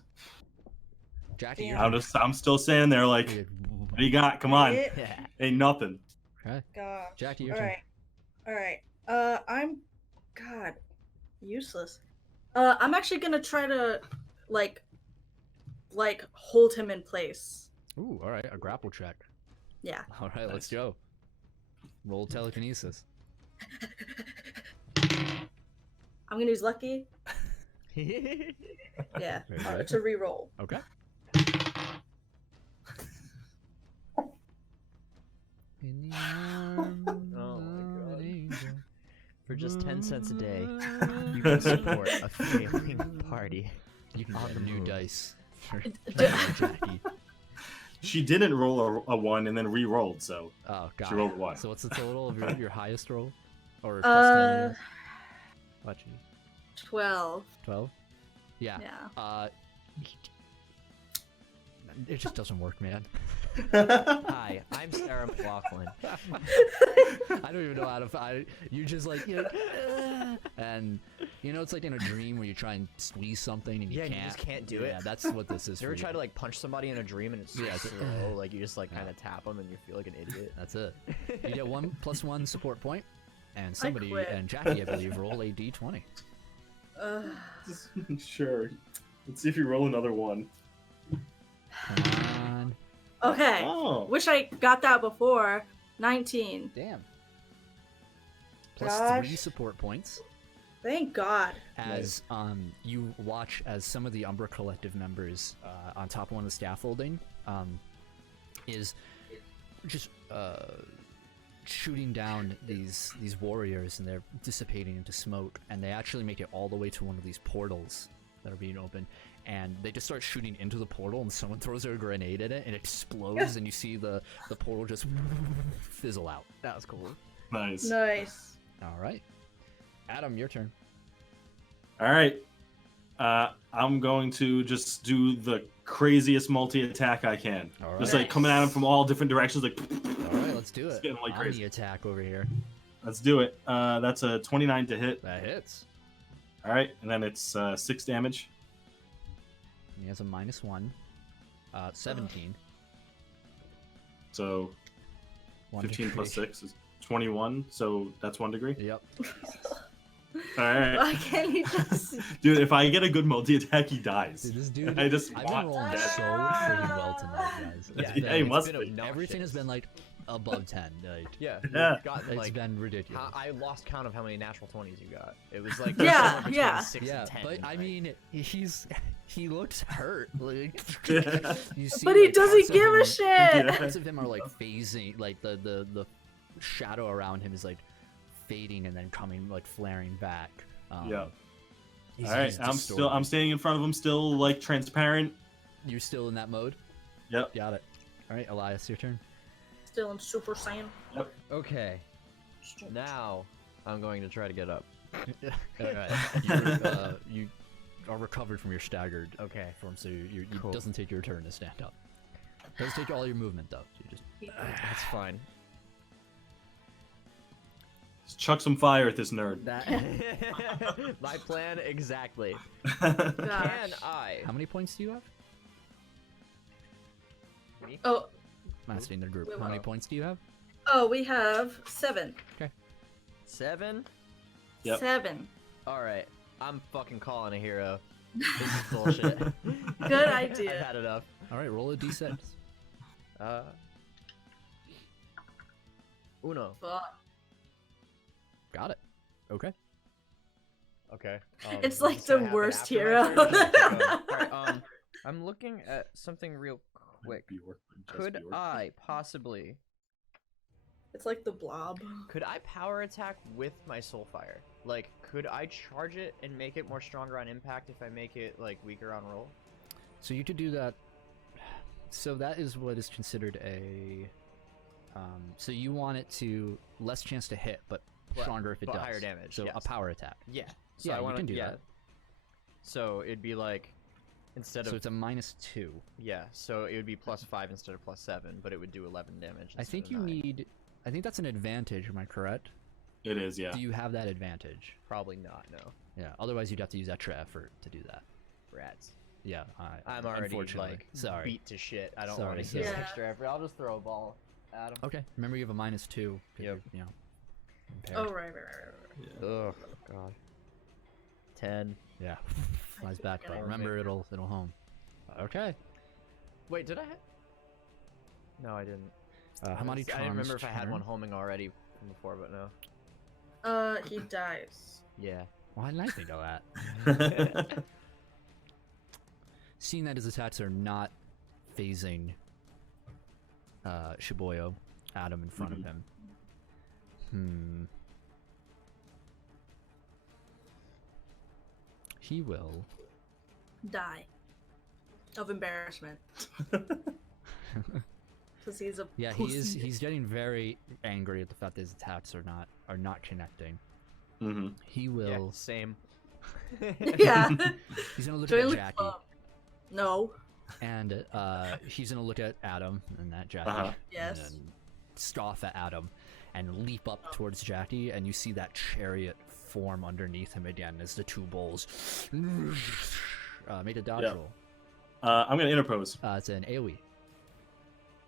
Jackie, Damn. you're I'm still standing there like, what do you got? Come on. yeah. Ain't nothing. Okay. Gosh. Jackie, your turn. All right. I'm, God, useless. I'm actually gonna try to, like hold him in place. Ooh, all right. A grapple check. Yeah. All right, let's go. Roll telekinesis. I'm gonna use lucky. Yeah. Very good. To re-roll. Okay. In the arms Oh my of God. an angel. For just 10 cents a day, you can support a failing party. You can On get the new move. dice for Jackie. She didn't roll a 1 and then re-rolled, so Oh, God. she rolled a 1. So what's the total of your highest roll? Or plus 10? Watch you. 12. 12? Yeah. Yeah. It just doesn't work, man. Hi, I'm Sarah McLaughlin. I don't even know how to. You just like, and it's like in a dream where you try and squeeze something and you Yeah, and can't. you just can't do it. Yeah, that's what this is. You ever for try to like punch somebody in a dream and it's so slow? Like you just like kind of tap them and you feel like an idiot. That's it. You get 1+1 support point, and somebody quit. and Jackie, I believe, roll a d20. Sure. Let's see if you roll another 1. Come on. Okay. Oh. Wish I got that before. 19. Damn. Plus Gosh. 3 support points. Thank God. As you watch as some of the Umbra Collective members on top of one of the scaffolding is just shooting down these warriors, and they're dissipating into smoke, and they actually make it all the way to one of these portals that are being opened, and they just start shooting into the portal, and someone throws a grenade in it and it explodes, and you see the portal just fizzle out. That was cool. Nice. Nice. All right, Adam, your turn. All right. I'm going to just do the craziest multi-attack I can. All Just right. like coming at him from all different directions. Like, All right, let's do it. getting like Omni crazy. attack over here. Let's do it. That's a 29 to hit. That hits. All right, and then it's 6 damage. He has a -1. 17. So 1 15 plus degree. 6 is 21. So that's 1 degree. Yep. All right. Why can't you just... Dude, if I get a good multi-attack, he dies. Dude, this dude. I just I've been watched rolling that. so freaking well tonight, guys. Yeah, It's yeah, he been- must been be. obnoxious. Everything has been like above 10. Like, Yeah. Yeah. You've gotten it's like been ridiculous. I lost count of how many natural 20s you got. It was like Yeah, somewhere between yeah. 6 Yeah, and 10. but I like- mean, he's He looks hurt. Like, you see, But he like, doesn't parts of give a him- shit. Parts of him are like phasing, like the shadow around him is like fading and then coming, like flaring back. Yeah. He's All right, I'm standing in front of him, still like transparent. You're still in that mode. Yep. Got it. All right, Elias, your turn. Still in Super Saiyan. Okay. Now I'm going to try to get up. All right. You are recovered from your staggered form, so it doesn't take your turn to stand up. Doesn't take all your movement though. So you just That's fine. Just chuck some fire at this nerd. That my plan exactly. Gosh. Can I? How many points do you have? Oh, I'm asking the group. How many points do you have? we have 7. 7? Yep. 7. All right. I'm fucking calling a hero. This is bullshit. Good idea. I've had enough. All right, roll a d6. Uno. Fuck. Got it. Okay. Okay. It's like the worst hero. Alright, I'm looking at something real quick. Could I possibly... It's like the blob. Could I power attack with my Soulfire? Like, could I charge it and make it more stronger on impact if I make it, like, weaker on roll? So you could do that. So that is what is considered a. So you want it to less chance to hit, but stronger if it but does. higher damage, So a yes. power attack. Yeah. So Yeah, I you want can to do yeah. that. So it'd be like, instead So of it's a -2. yeah, so it would be +5 instead of +7, but it would do 11 damage. I think instead you of 9. need. I think that's an advantage. Am I correct? It is, yeah. Do you have that advantage? Probably not. No. Yeah. Otherwise, you'd have to use extra effort to do that. Rats. Yeah. I'm already unfortunately. like Sorry. beat to shit. I don't Sorry, want to use sorry. extra effort. I'll just throw a ball at him. Okay. Remember, you have a -2. 'Cause Yep. you're, you know. Oh, impaired. right. Ugh, God. 10. Yeah. Flies back, but Okay. remember, it'll home. Okay. Wait, did I hit? No, I didn't. How many? I didn't remember if I had one homing already from before, but no. He dies. Yeah. Why didn't I think of that? Seeing that his attacks are not phasing Shibuya, Adam in front of him. He will. Die. Of embarrassment. Because he's a Yeah, pussy. he's getting very angry at the fact that his attacks are not connecting. Mm-hmm. He Yeah, will. same. Yeah. He's gonna look Join at the Jackie, club. No. and he's gonna look at Adam and that Jackie, Uh-huh. Yes. and then scoff at Adam, and leap up towards Jackie, and you see that chariot form underneath him again as the two bulls. Make a dodge Yeah. roll. I'm gonna interpose. It's an AoE.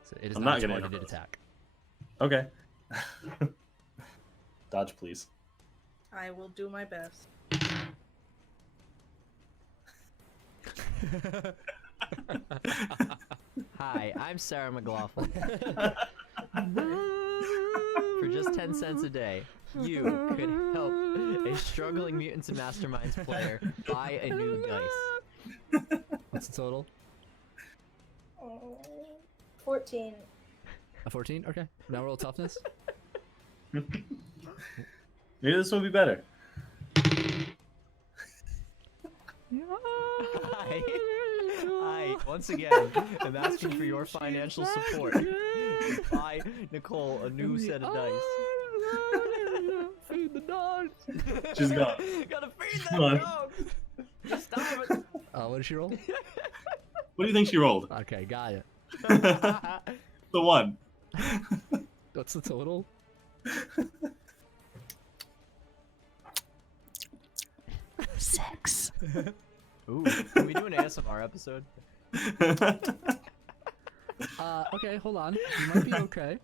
So it is I'm not not a gonna targeted interpose. attack. Okay. Dodge, please. I will do my best. Hi, I'm Sarah McLaughlin. For just 10 cents a day, you could help a struggling Mutants and Masterminds player buy a new dice. What's the total? 14. A 14? Okay. Now roll toughness. Maybe this will be better. I once again am asking for your financial support. Buy Nicole a new set of dice. Feed the dogs. She's gone. Gotta feed that Come on. dog. Just stop it. What did she roll? What do you think she rolled? Okay, got it. The one. What's the total? Six. Ooh, can we do an ASMR episode? Okay, hold on. You might be okay.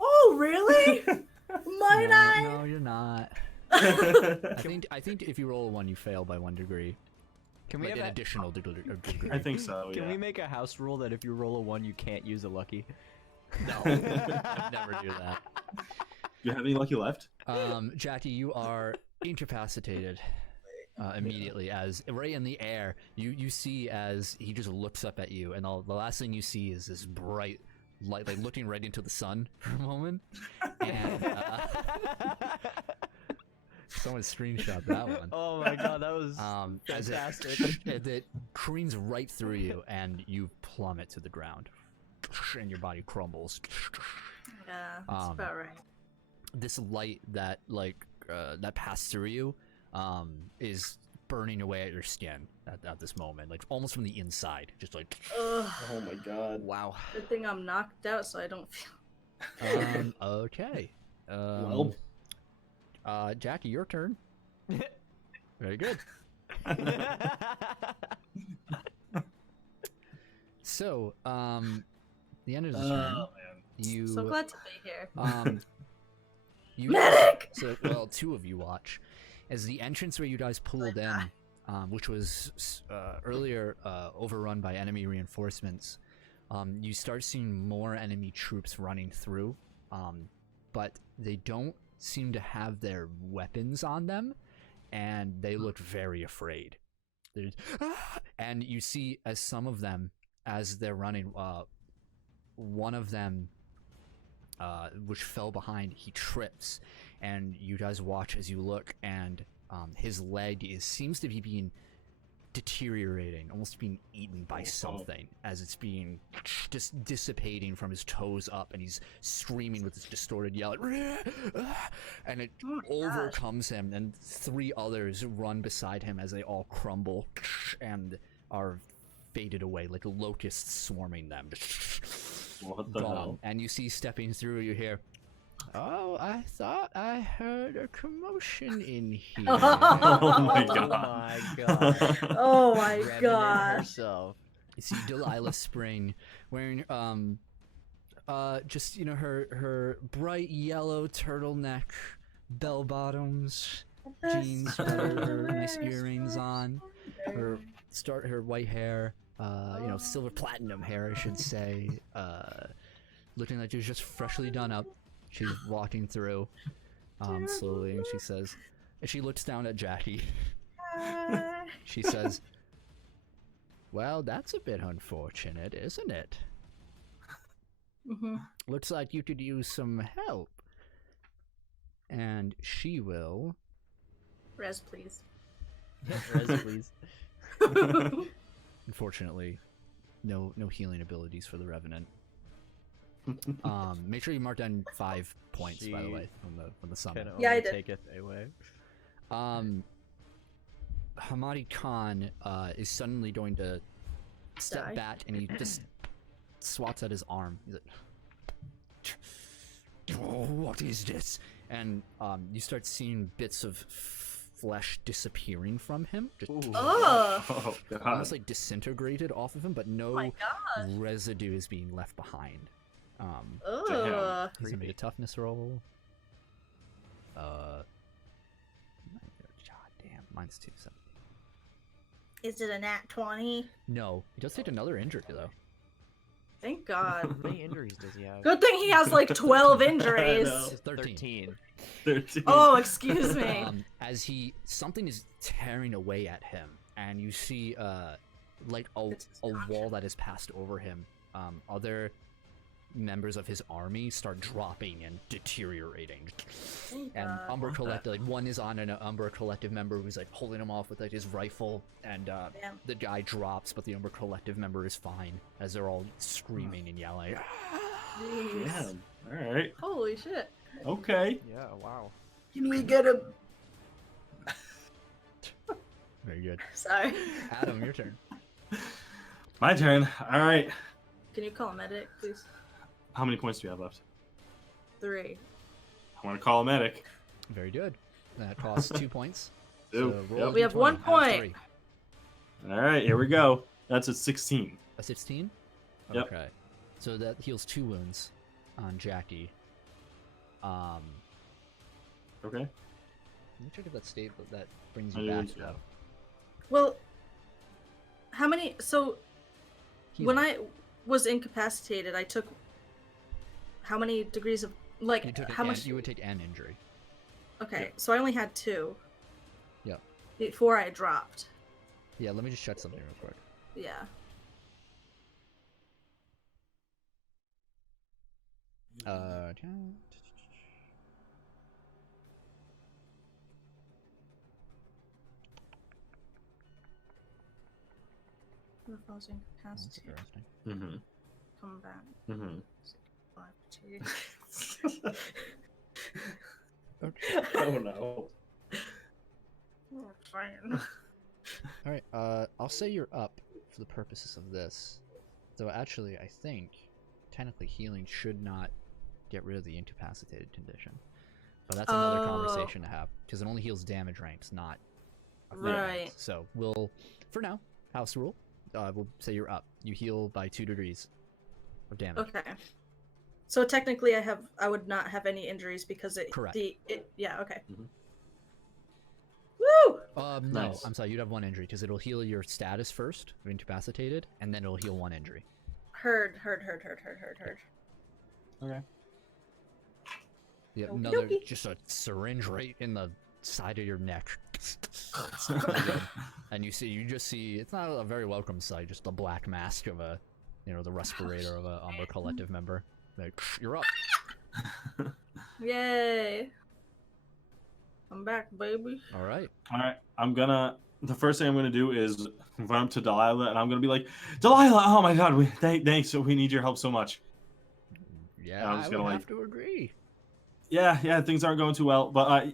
Oh, really? Might I? No, you're not. I think if you roll a 1, you fail by 1 degree. Can we Like have an a, additional degree. I think so. Can Yeah. we make a house rule that if you roll a 1, you can't use a lucky? No, I'd never do that. Do you have any lucky left? Jackie, you are incapacitated. immediately as right in the air you see as he just looks up at you, and the last thing you see is this bright light, like looking right into the sun for a moment, and someone screenshot that one. Oh my god, that was fantastic. As it careens right through you, and you plummet to the ground, and your body crumbles. Yeah, that's about right. This light that that passed through you is burning away at your skin at this moment, like almost from the inside, just like. Ugh. Oh my god. Wow. Good thing I'm knocked out, so I don't feel. Okay. Well. Jackie, your turn. Very good. So, the end of the turn. You. So glad to be here. You. Medic! So, well, two of you watch as the entrance where you guys pulled in, which was earlier overrun by enemy reinforcements. You start seeing more enemy troops running through, but they don't seem to have their weapons on them, and they look very afraid. And you see as some of them, as they're running, one of them, which fell behind, he trips, and you guys watch as you look, and his leg seems to be being deteriorating, almost being eaten by something, as it's being just dissipating from his toes up, and he's screaming with this distorted yell, and it overcomes him, and three others run beside him as they all crumble and are faded away like locusts swarming them. What the hell? And you see stepping through, you hear, "Oh, I thought I heard a commotion in here." Oh my god. Oh my god. Oh my Revenant god. herself. You see Delilah Spring wearing just her bright yellow turtleneck, bell bottoms, jeans, her nice earrings on, her white hair, silver platinum hair, I should say, looking like she was just freshly done up. She's walking through slowly, and she says, and she looks down at Jackie. She says, "Well, that's a bit unfortunate, isn't it? Mm-hmm. Looks like you could use some help." And she will... Res, please. Res, please. Unfortunately, no healing abilities for the Revenant. Make sure you mark down 5 points, by the way, from the summon. Yeah, I did. Taketh away. Hamadi Khan is suddenly going to step back, and he just swats at his arm. He's like, "Oh, what is this?" And you start seeing bits of flesh disappearing from him. Just Oh! almost like disintegrated off of him, but no my gosh. residue is being left behind. Ugh. He's gonna make a toughness roll. God damn, mine's 2. So. Is it a nat 20? No, he does take another injury though. Thank God. How many injuries does he have? Good thing he has like 12 injuries. It's 13. 13. Oh, excuse me. As something is tearing away at him, and you see like a wall that has passed over him. Other members of his army start dropping and deteriorating, and Umbra Collective, like one is on an Umbra Collective member who's like holding him off with like his rifle, and the guy drops, but the Umbra Collective member is fine as they're all screaming and yelling. Jeez. Damn. All right. Holy shit. Okay. Yeah, wow. Can we get him? Very good. Sorry. Adam, your turn. My turn. All right. Can you call a medic, please? How many points do you have left? 3. I want to call a medic. Very good. That costs 2 points. Two. So roll a We have d20 1 out of point. 3. All right, here we go. That's at 16. A 16? Yep. Okay. So that heals 2 wounds on Jackie. Okay. Let me check if that brings How you many back wounds do you though. have? Well, how many? So, when Healing. I was incapacitated, I took how many degrees of You took how much? you would take an injury. Okay, Yeah. so I only had 2. Yep. before I dropped. Yeah, let me just check something real quick. Yeah. If I was incapacitated, Mm-hmm. come back. Mm-hmm. 5 Oh no. Fine. All right. I'll say you're up for the purposes of this. Though actually, I think technically healing should not get rid of the incapacitated condition. But that's another conversation to have because it only heals damage ranks, not Right. So we'll, for now, house rule. We'll say you're up. You heal by 2 degrees of damage. Okay. So technically, I would not have any injuries because Correct. Yeah. Okay. Mm-hmm. Woo! No, Nice. I'm sorry. You'd have 1 injury because it'll heal your status first, incapacitated, and then it'll heal 1 injury. Heard. Okay. Yeah, Okie another dokie. just a syringe right in the side of your neck. And you just see it's not a very welcome sight, just the black mask of a, the respirator of a Umbra Collective member. Like, you're up. Yay! I'm back, baby. All right. All right. The first thing I'm gonna do is run up to Delilah, and I'm gonna be like, Delilah, oh my God, thanks. We need your help so much. Yeah, I'm just gonna, have to agree. Yeah, things aren't going too well, but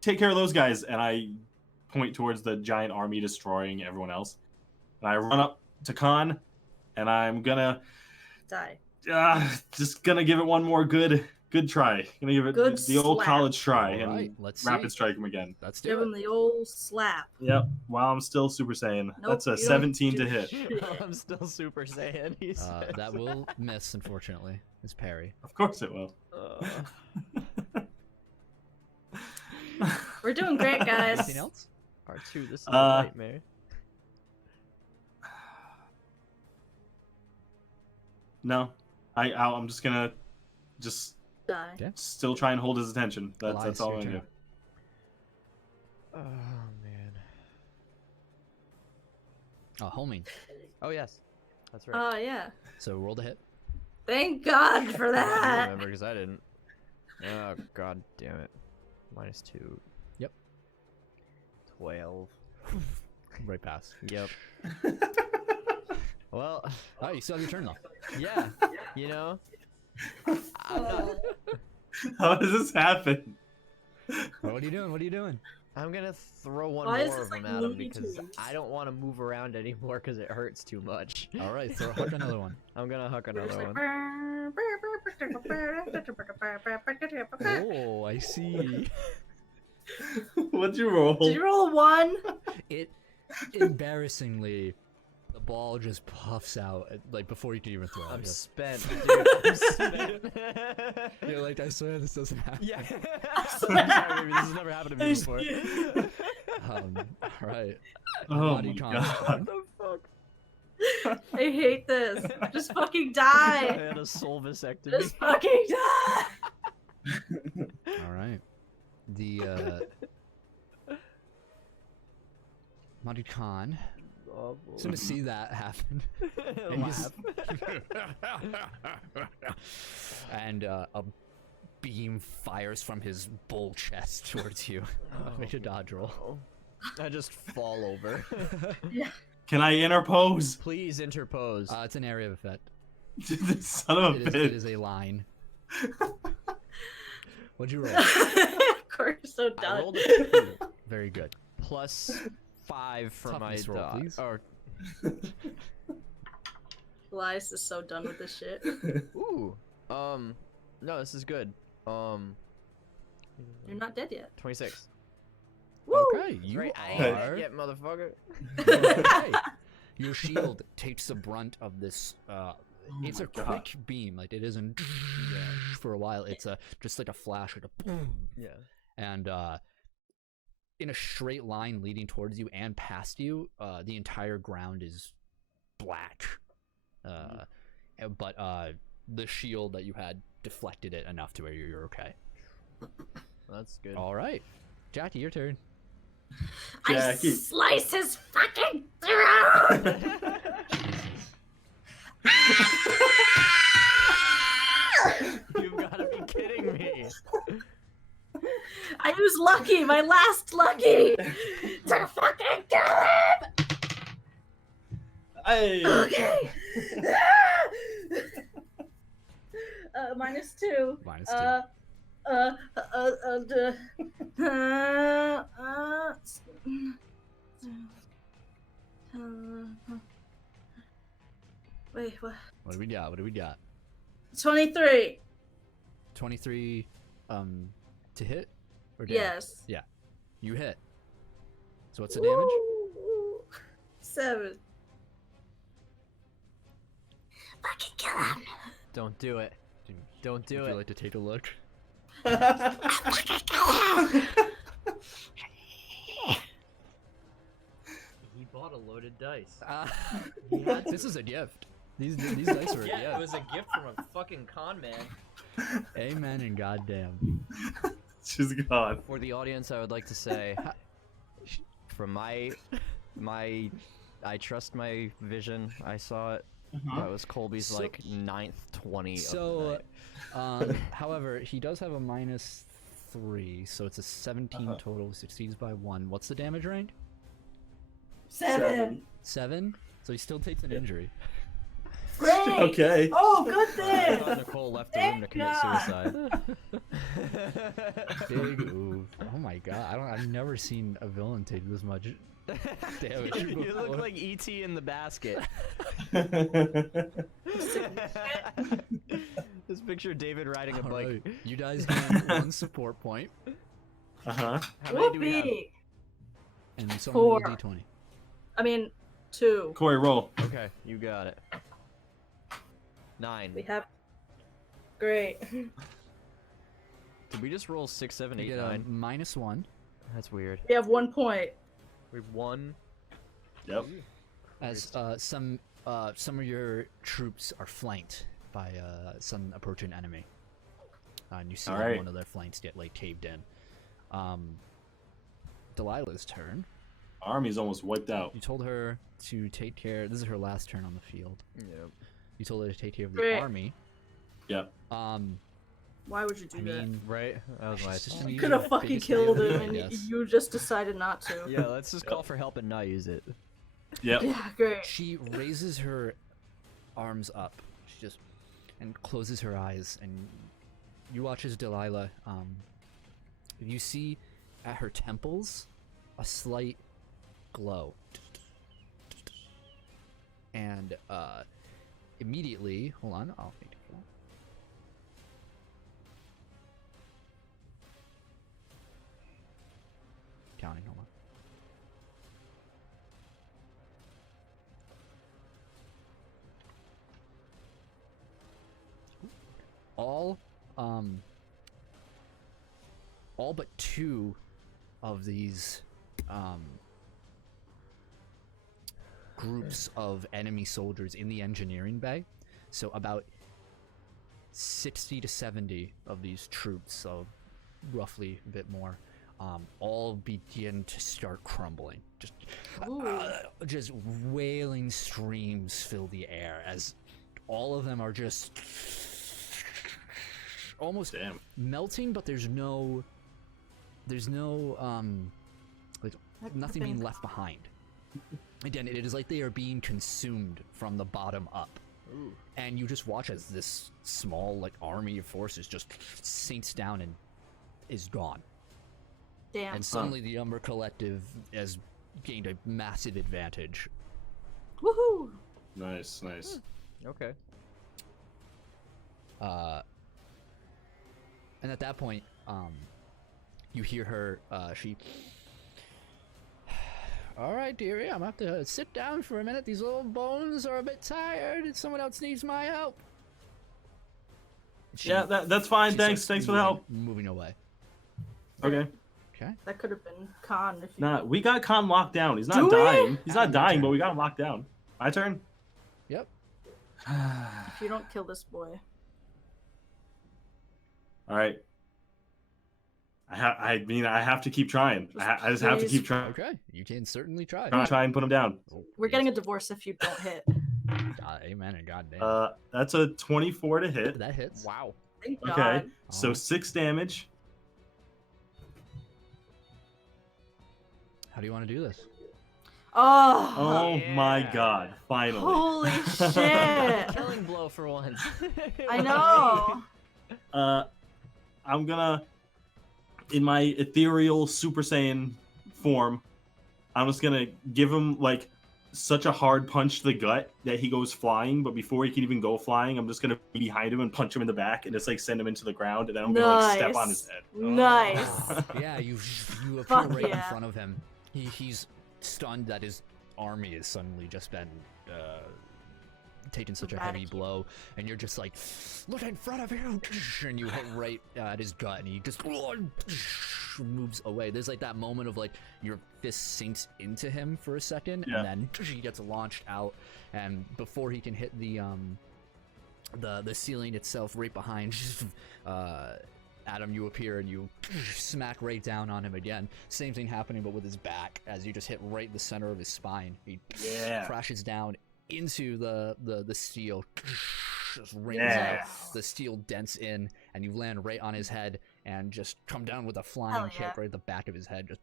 take care of those guys. And I point towards the giant army destroying everyone else. And I run up to Khan, and I'm gonna Die. just gonna give it one more good try. Gonna give it Good the old slap. college try All right, and let's rapid see. strike him again. Let's do Give him it. the old slap. Yep. While I'm still Super Saiyan. Nope, That's a you don't 17 to do hit. shit. I'm still Super Saiyan. He says. That will miss, unfortunately. It's parry. Of course it will. We're doing great, guys. Anything else? R2, this is a nightmare. No, I'm just gonna Die. Okay. still try and hold his attention. That's Elias, all your I'm gonna turn. do. Oh man. Oh, homing. Oh yes, that's right. Yeah. So roll the hit. Thank God for I that. remember because I didn't. Oh god damn it. -2. Yep. 12. Right past. Yep. Well, Oh, you still have your turn though. yeah. You know. I'm not. How does this happen? What are you doing? What are you doing? I'm gonna throw one Why is more this of them like at him Looney because Tunes? I don't want to move around anymore because it hurts too much. All right, throw hook another one. I'm gonna hook another one. Oh, I see. What'd you roll? Did you roll a 1? It embarrassingly, the ball just puffs out like before you can even throw it. I'm spent, dude. I'm spent. You're like, I swear this doesn't happen. Yeah. I'm sorry, baby. This has never happened to me before. All right. Oh Body my con. God. the fuck? I hate this. Just fucking I die. had a soul vasectomy. Just fucking die. All right. The Monty Khan. As soon as see that happen, and, Laugh. and a beam fires from his bull chest towards you. Make a dodge roll. I just fall over. Can I interpose? Please interpose. It's an area of effect. Son of a It bitch. is a line. What'd you roll? Cory's so I done. rolled a 2. Very good. +5 for Toughness my roll, dodge. please. Or, Elias is so done with this shit. ooh. No, this is good. You're not dead yet. 26. Woo! Okay, you Right, I ain't are. dead yet, motherfucker. Okay. Your shield takes the brunt of this. It's a my God. quick beam, like it isn't for a while. It's just like a flash, like a boom, Yeah. and in a straight line leading towards you and past you, the entire ground is black. But the shield that you had deflected it enough to where you're okay. That's good. All right, Jackie, your turn. Jackie. I slice his fucking throat! You've got to be kidding me. I use lucky, my last lucky, to fucking kill him! Hey. Okay. -2. -2. Wait, what? What do we got? What do we got? 23. 23 to hit? Or damage? Yes. Yeah. You hit. So what's the damage? Woo! 7. Fucking kill him. Don't do it. Don't do Would it. you like to take a look? He bought a loaded dice. This is a gift. These dice were a gift. Yeah, it was a gift from a fucking con man. Amen and goddamn. She's gone. For the audience, I would like to say, from my, I trust my vision. I saw it. That was Colby's like 9th 20 of the night. However, he does have a -3, so it's a 17 total. Succeeds by 1. What's the damage range? 7. 7. So he still takes an injury. Great. Okay. Oh, good I thought thing. Nicole left the room to commit suicide. Big oof. Oh my god, I've never seen a villain take this much damage. You look like E.T. in the basket. This picture of David riding a bike. Alright, you guys get 1 support point, Uh-huh. How many do we have? Whoopee. and someone roll a 4. d20. I mean, 2. Corey, roll. Okay, you got it. 9. We have. Great. Did we just roll 6, 7, You 8, get a 9? -1, That's weird. We have 1 point. We've won. Yep. as some of your troops are flanked by some approaching enemy. And you see Alright. one of their flanks get like caved in. Delilah's turn. Army's almost wiped out. You told her to take care. This is her last turn on the field. Yep. You told her to take care of the Great. army. Yep. Why would you do I that? mean, Right? That was my it's just thought. an You could have easy- fucking biggest killed way to him, do and it, yes. you just decided not to. Yeah, let's just call for help and not use it. Yep. Yeah, great. She raises her arms up. She just and closes her eyes, and you watch as Delilah. You see at her temples a slight glow, and immediately, hold on, I'll make it. Counting, hold on. All but 2 of these groups of enemy soldiers in the engineering bay, so about 60 to 70 of these troops, so roughly a bit more, all begin to start crumbling. Just wailing screams fill the air as all of them are just almost melting, but there's no like nothing being left behind. Again, it is like they are being consumed from the bottom up. Ooh. And you just watch as this small like army of forces just sinks down and is gone. Damn. And suddenly the Umbra Collective has gained a massive advantage. Woohoo! Nice, nice. Okay. And at that point, you hear her, Alright, dearie, I'm gonna have to sit down for a minute. These little bones are a bit tired, and someone else needs my help. Yeah, that's fine. She Thanks. starts Thanks for the help. Moving away. Okay. Okay. That could have been Khan if you. Nah, we got Khan locked down. He's not Do we? dying. He's not Your dying, turn. but we got him locked down. My turn. Yep. If you don't kill this boy. All right. I mean, I have to keep trying. I just have to keep trying. Okay, you can certainly try. Try and put him down. We're getting a divorce if you don't hit. Amen and goddamn. That's a 24 to hit. That hits. Wow. Thank Okay, God. so 6 damage. How do you want to do this? Oh Yeah. my God! Finally. Holy shit! Killing blow for once. I know. I'm gonna, in my ethereal Super Saiyan form, I'm just gonna give him like such a hard punch to the gut that he goes flying. But before he can even go flying, I'm just gonna be behind him and punch him in the back and just like send him into the ground, and then I'm gonna like step on his head. Nice. Yeah, you appear Fuck right in yeah. front of him. He's stunned that his army has suddenly just been taken such a heavy blow, and you're just like, look in front of you, and you hit right at his gut, and he just moves away. There's like that moment of like your fist sinks into him for a second, and then he gets launched out, and before he can hit the ceiling itself right behind Adam, you appear and you smack right down on him again. Same thing happening, but with his back, as you just hit right in the center of his spine. He crashes down into the steel, just rings out. The steel dents in, and you land right on his head and just come down with a flying kick right at the back of his head. Just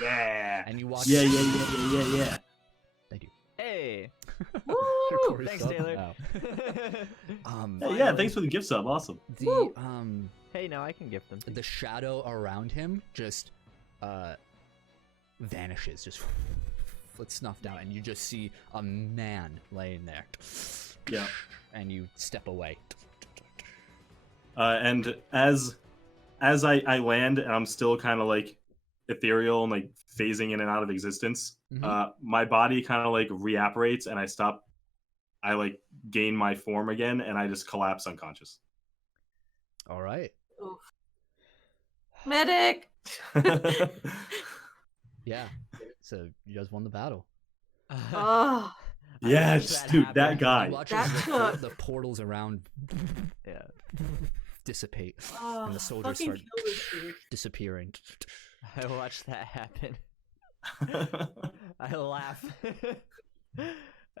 and you watch. Yeah. Thank you. Hey. Woo! Thanks, Taylor. Yeah, thanks for the gift sub. Awesome. Hey, now I can gift them. The shadow around him just vanishes, just gets snuffed out, and you just see a man laying there. Yeah. And you step away. And as I land, and I'm still kind of like ethereal and like phasing in and out of existence, my body kind of like reapparates, and I like gain my form again, and I just collapse unconscious. All right. Oof. Medic. Yeah. So you guys won the battle. Oh. Yes, dude, that guy. You watch the portals around dissipate, and the soldiers start disappearing. I watched that happen. I laugh.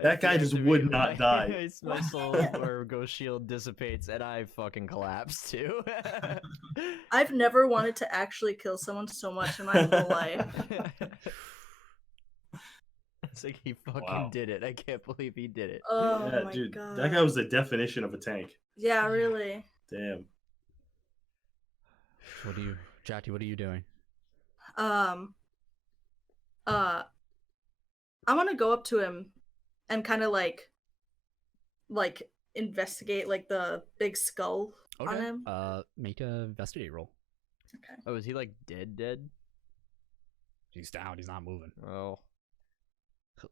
That guy just would not die. My soul or ghost shield dissipates, and I fucking collapse too. I've never wanted to actually kill someone so much in my whole life. It's like he fucking did it. I can't believe he did it. Oh yeah, my dude, God. that guy was the definition of a tank. Yeah, really. Damn. Jackie, what are you doing? I'm gonna go up to him and kind of like investigate like the big skull on him. Make a investigate roll. Okay. Oh, is he like dead? He's down. He's not moving. Oh.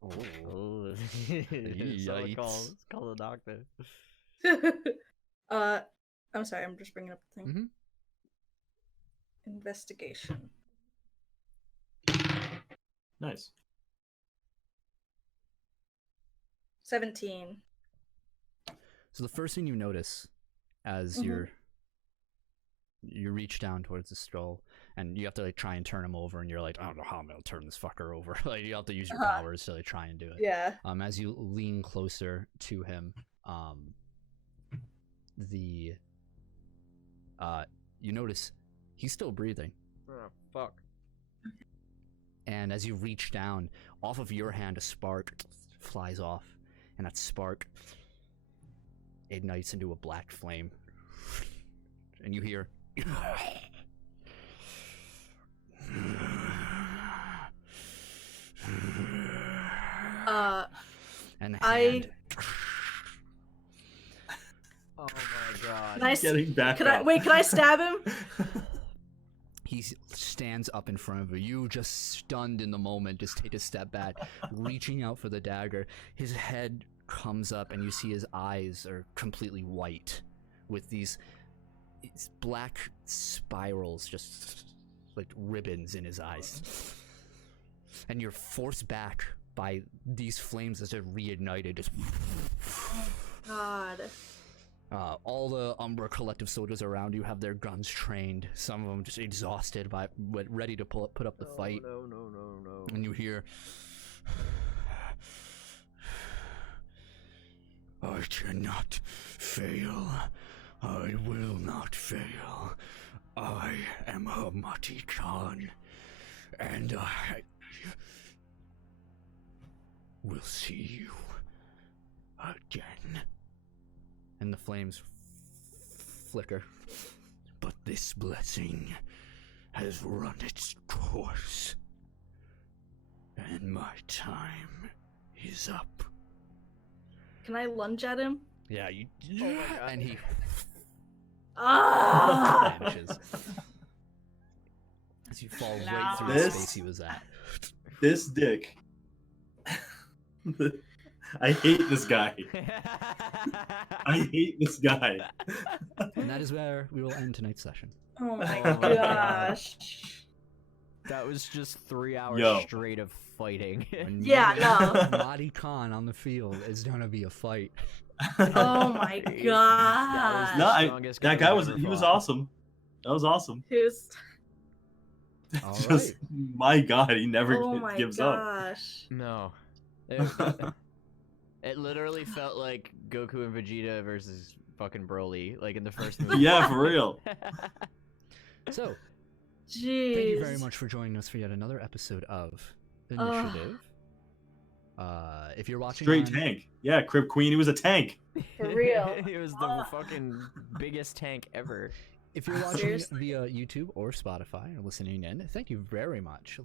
Oh. Let's call the doctor. I'm sorry. I'm just bringing up the thing. Investigation. Nice. 17. So the first thing you notice as you reach down towards the skull, and you have to like try and turn him over, and you're like, I don't know how I'm gonna turn this fucker over. Like you have to use your powers to like try and do it. Yeah. As you lean closer to him, you notice he's still breathing. Oh, fuck. And as you reach down, off of your hand, a spark flies off, and that spark ignites into a black flame. And you hear... and the hand... Oh my god. Getting back Can up. I stab him? He stands up in front of you. You just stunned in the moment. Just take a step back, reaching out for the dagger. His head comes up, and you see his eyes are completely white, with these black spirals, just like ribbons in his eyes. And you're forced back by these flames as they're reignited. Just... God. All the Umbra Collective soldiers around you have their guns trained. Some of them just exhausted, but ready to put up the fight. No. And you hear, I cannot fail. I will not fail. I am Hamati Khan, and I will see you again. And the flames flicker. But this blessing has run its course, and my time is up. Can I lunge at him? Yeah, you. And he Ah! vanishes as you fall right through the space he was at. This dick. I hate this guy. I hate this guy. And that is where we will end tonight's session. Oh my gosh. That was just 3 hours straight of fighting. Yeah, no. Mahdi Khan on the field is gonna be a fight. Oh my god. That guy he was awesome. That was awesome. Who's Just my god, he never gives up. Gosh. No. It literally felt like Goku and Vegeta versus fucking Broly, like in the first movie. Yeah, for real. So, jeez. Thank you very much for joining us for yet another episode of Initiative. If you're watching tank. Yeah, Crib Queen, he was a tank. For real. He was the fucking biggest tank ever. If you're watching via YouTube or Spotify or listening in, thank you very much.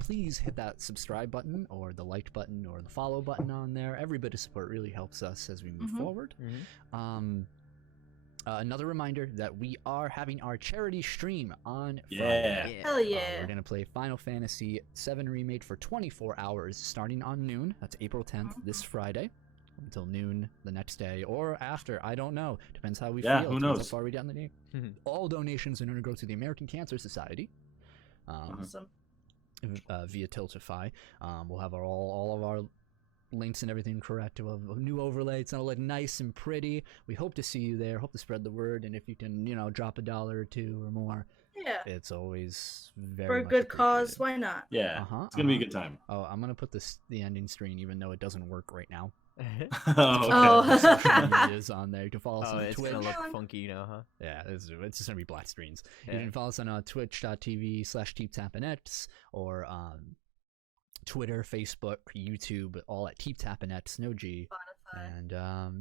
Please hit that subscribe button or the like button or the follow button on there. Every bit of support really helps us as we move forward. Another reminder that we are having our charity stream on Friday. Hell yeah. We're going to play Final Fantasy VII Remake for 24 hours starting on noon. That's April 10th, this Friday. Until noon the next day or after. I don't know. Depends how we feel. Who knows? How far we get in the game. All donations are going to go to the American Cancer Society. Awesome. Via Tiltify. We'll have all of our links and everything correct. We'll have a new overlay. It's going to look nice and pretty. We hope to see you there. Hope to spread the word. And if you can, drop $1 or $2 or more, it's always very for a good cause. Why not? Yeah, it's gonna be a good time. Oh, I'm gonna put the ending screen, even though it doesn't work right now. Okay. It is on there. You can follow us on it's Twitch. gonna look funky, huh? Yeah, it's just gonna be black screens. Yeah. You can follow us on twitch.tv/keeptappinx or Twitter, Facebook, YouTube, all at keeptappinx, no G. And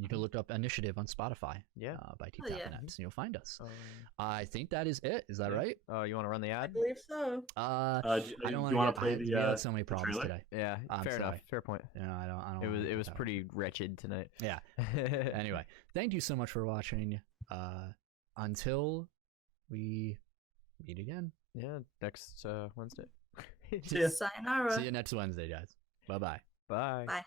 you can look up Initiative on Spotify. By keeptappinx, and you'll find us. I think that is it. Is that right? Oh, you want to run the I ad? believe so. I don't want to play the. We had so many problems today. Yeah, fair enough. Fair point. I don't. It was pretty wretched tonight. Yeah. Anyway, thank you so much for watching. Until we meet again. Yeah, next Wednesday. Yeah. Sayonara. See you next Wednesday, guys. Bye-bye. Bye. Bye.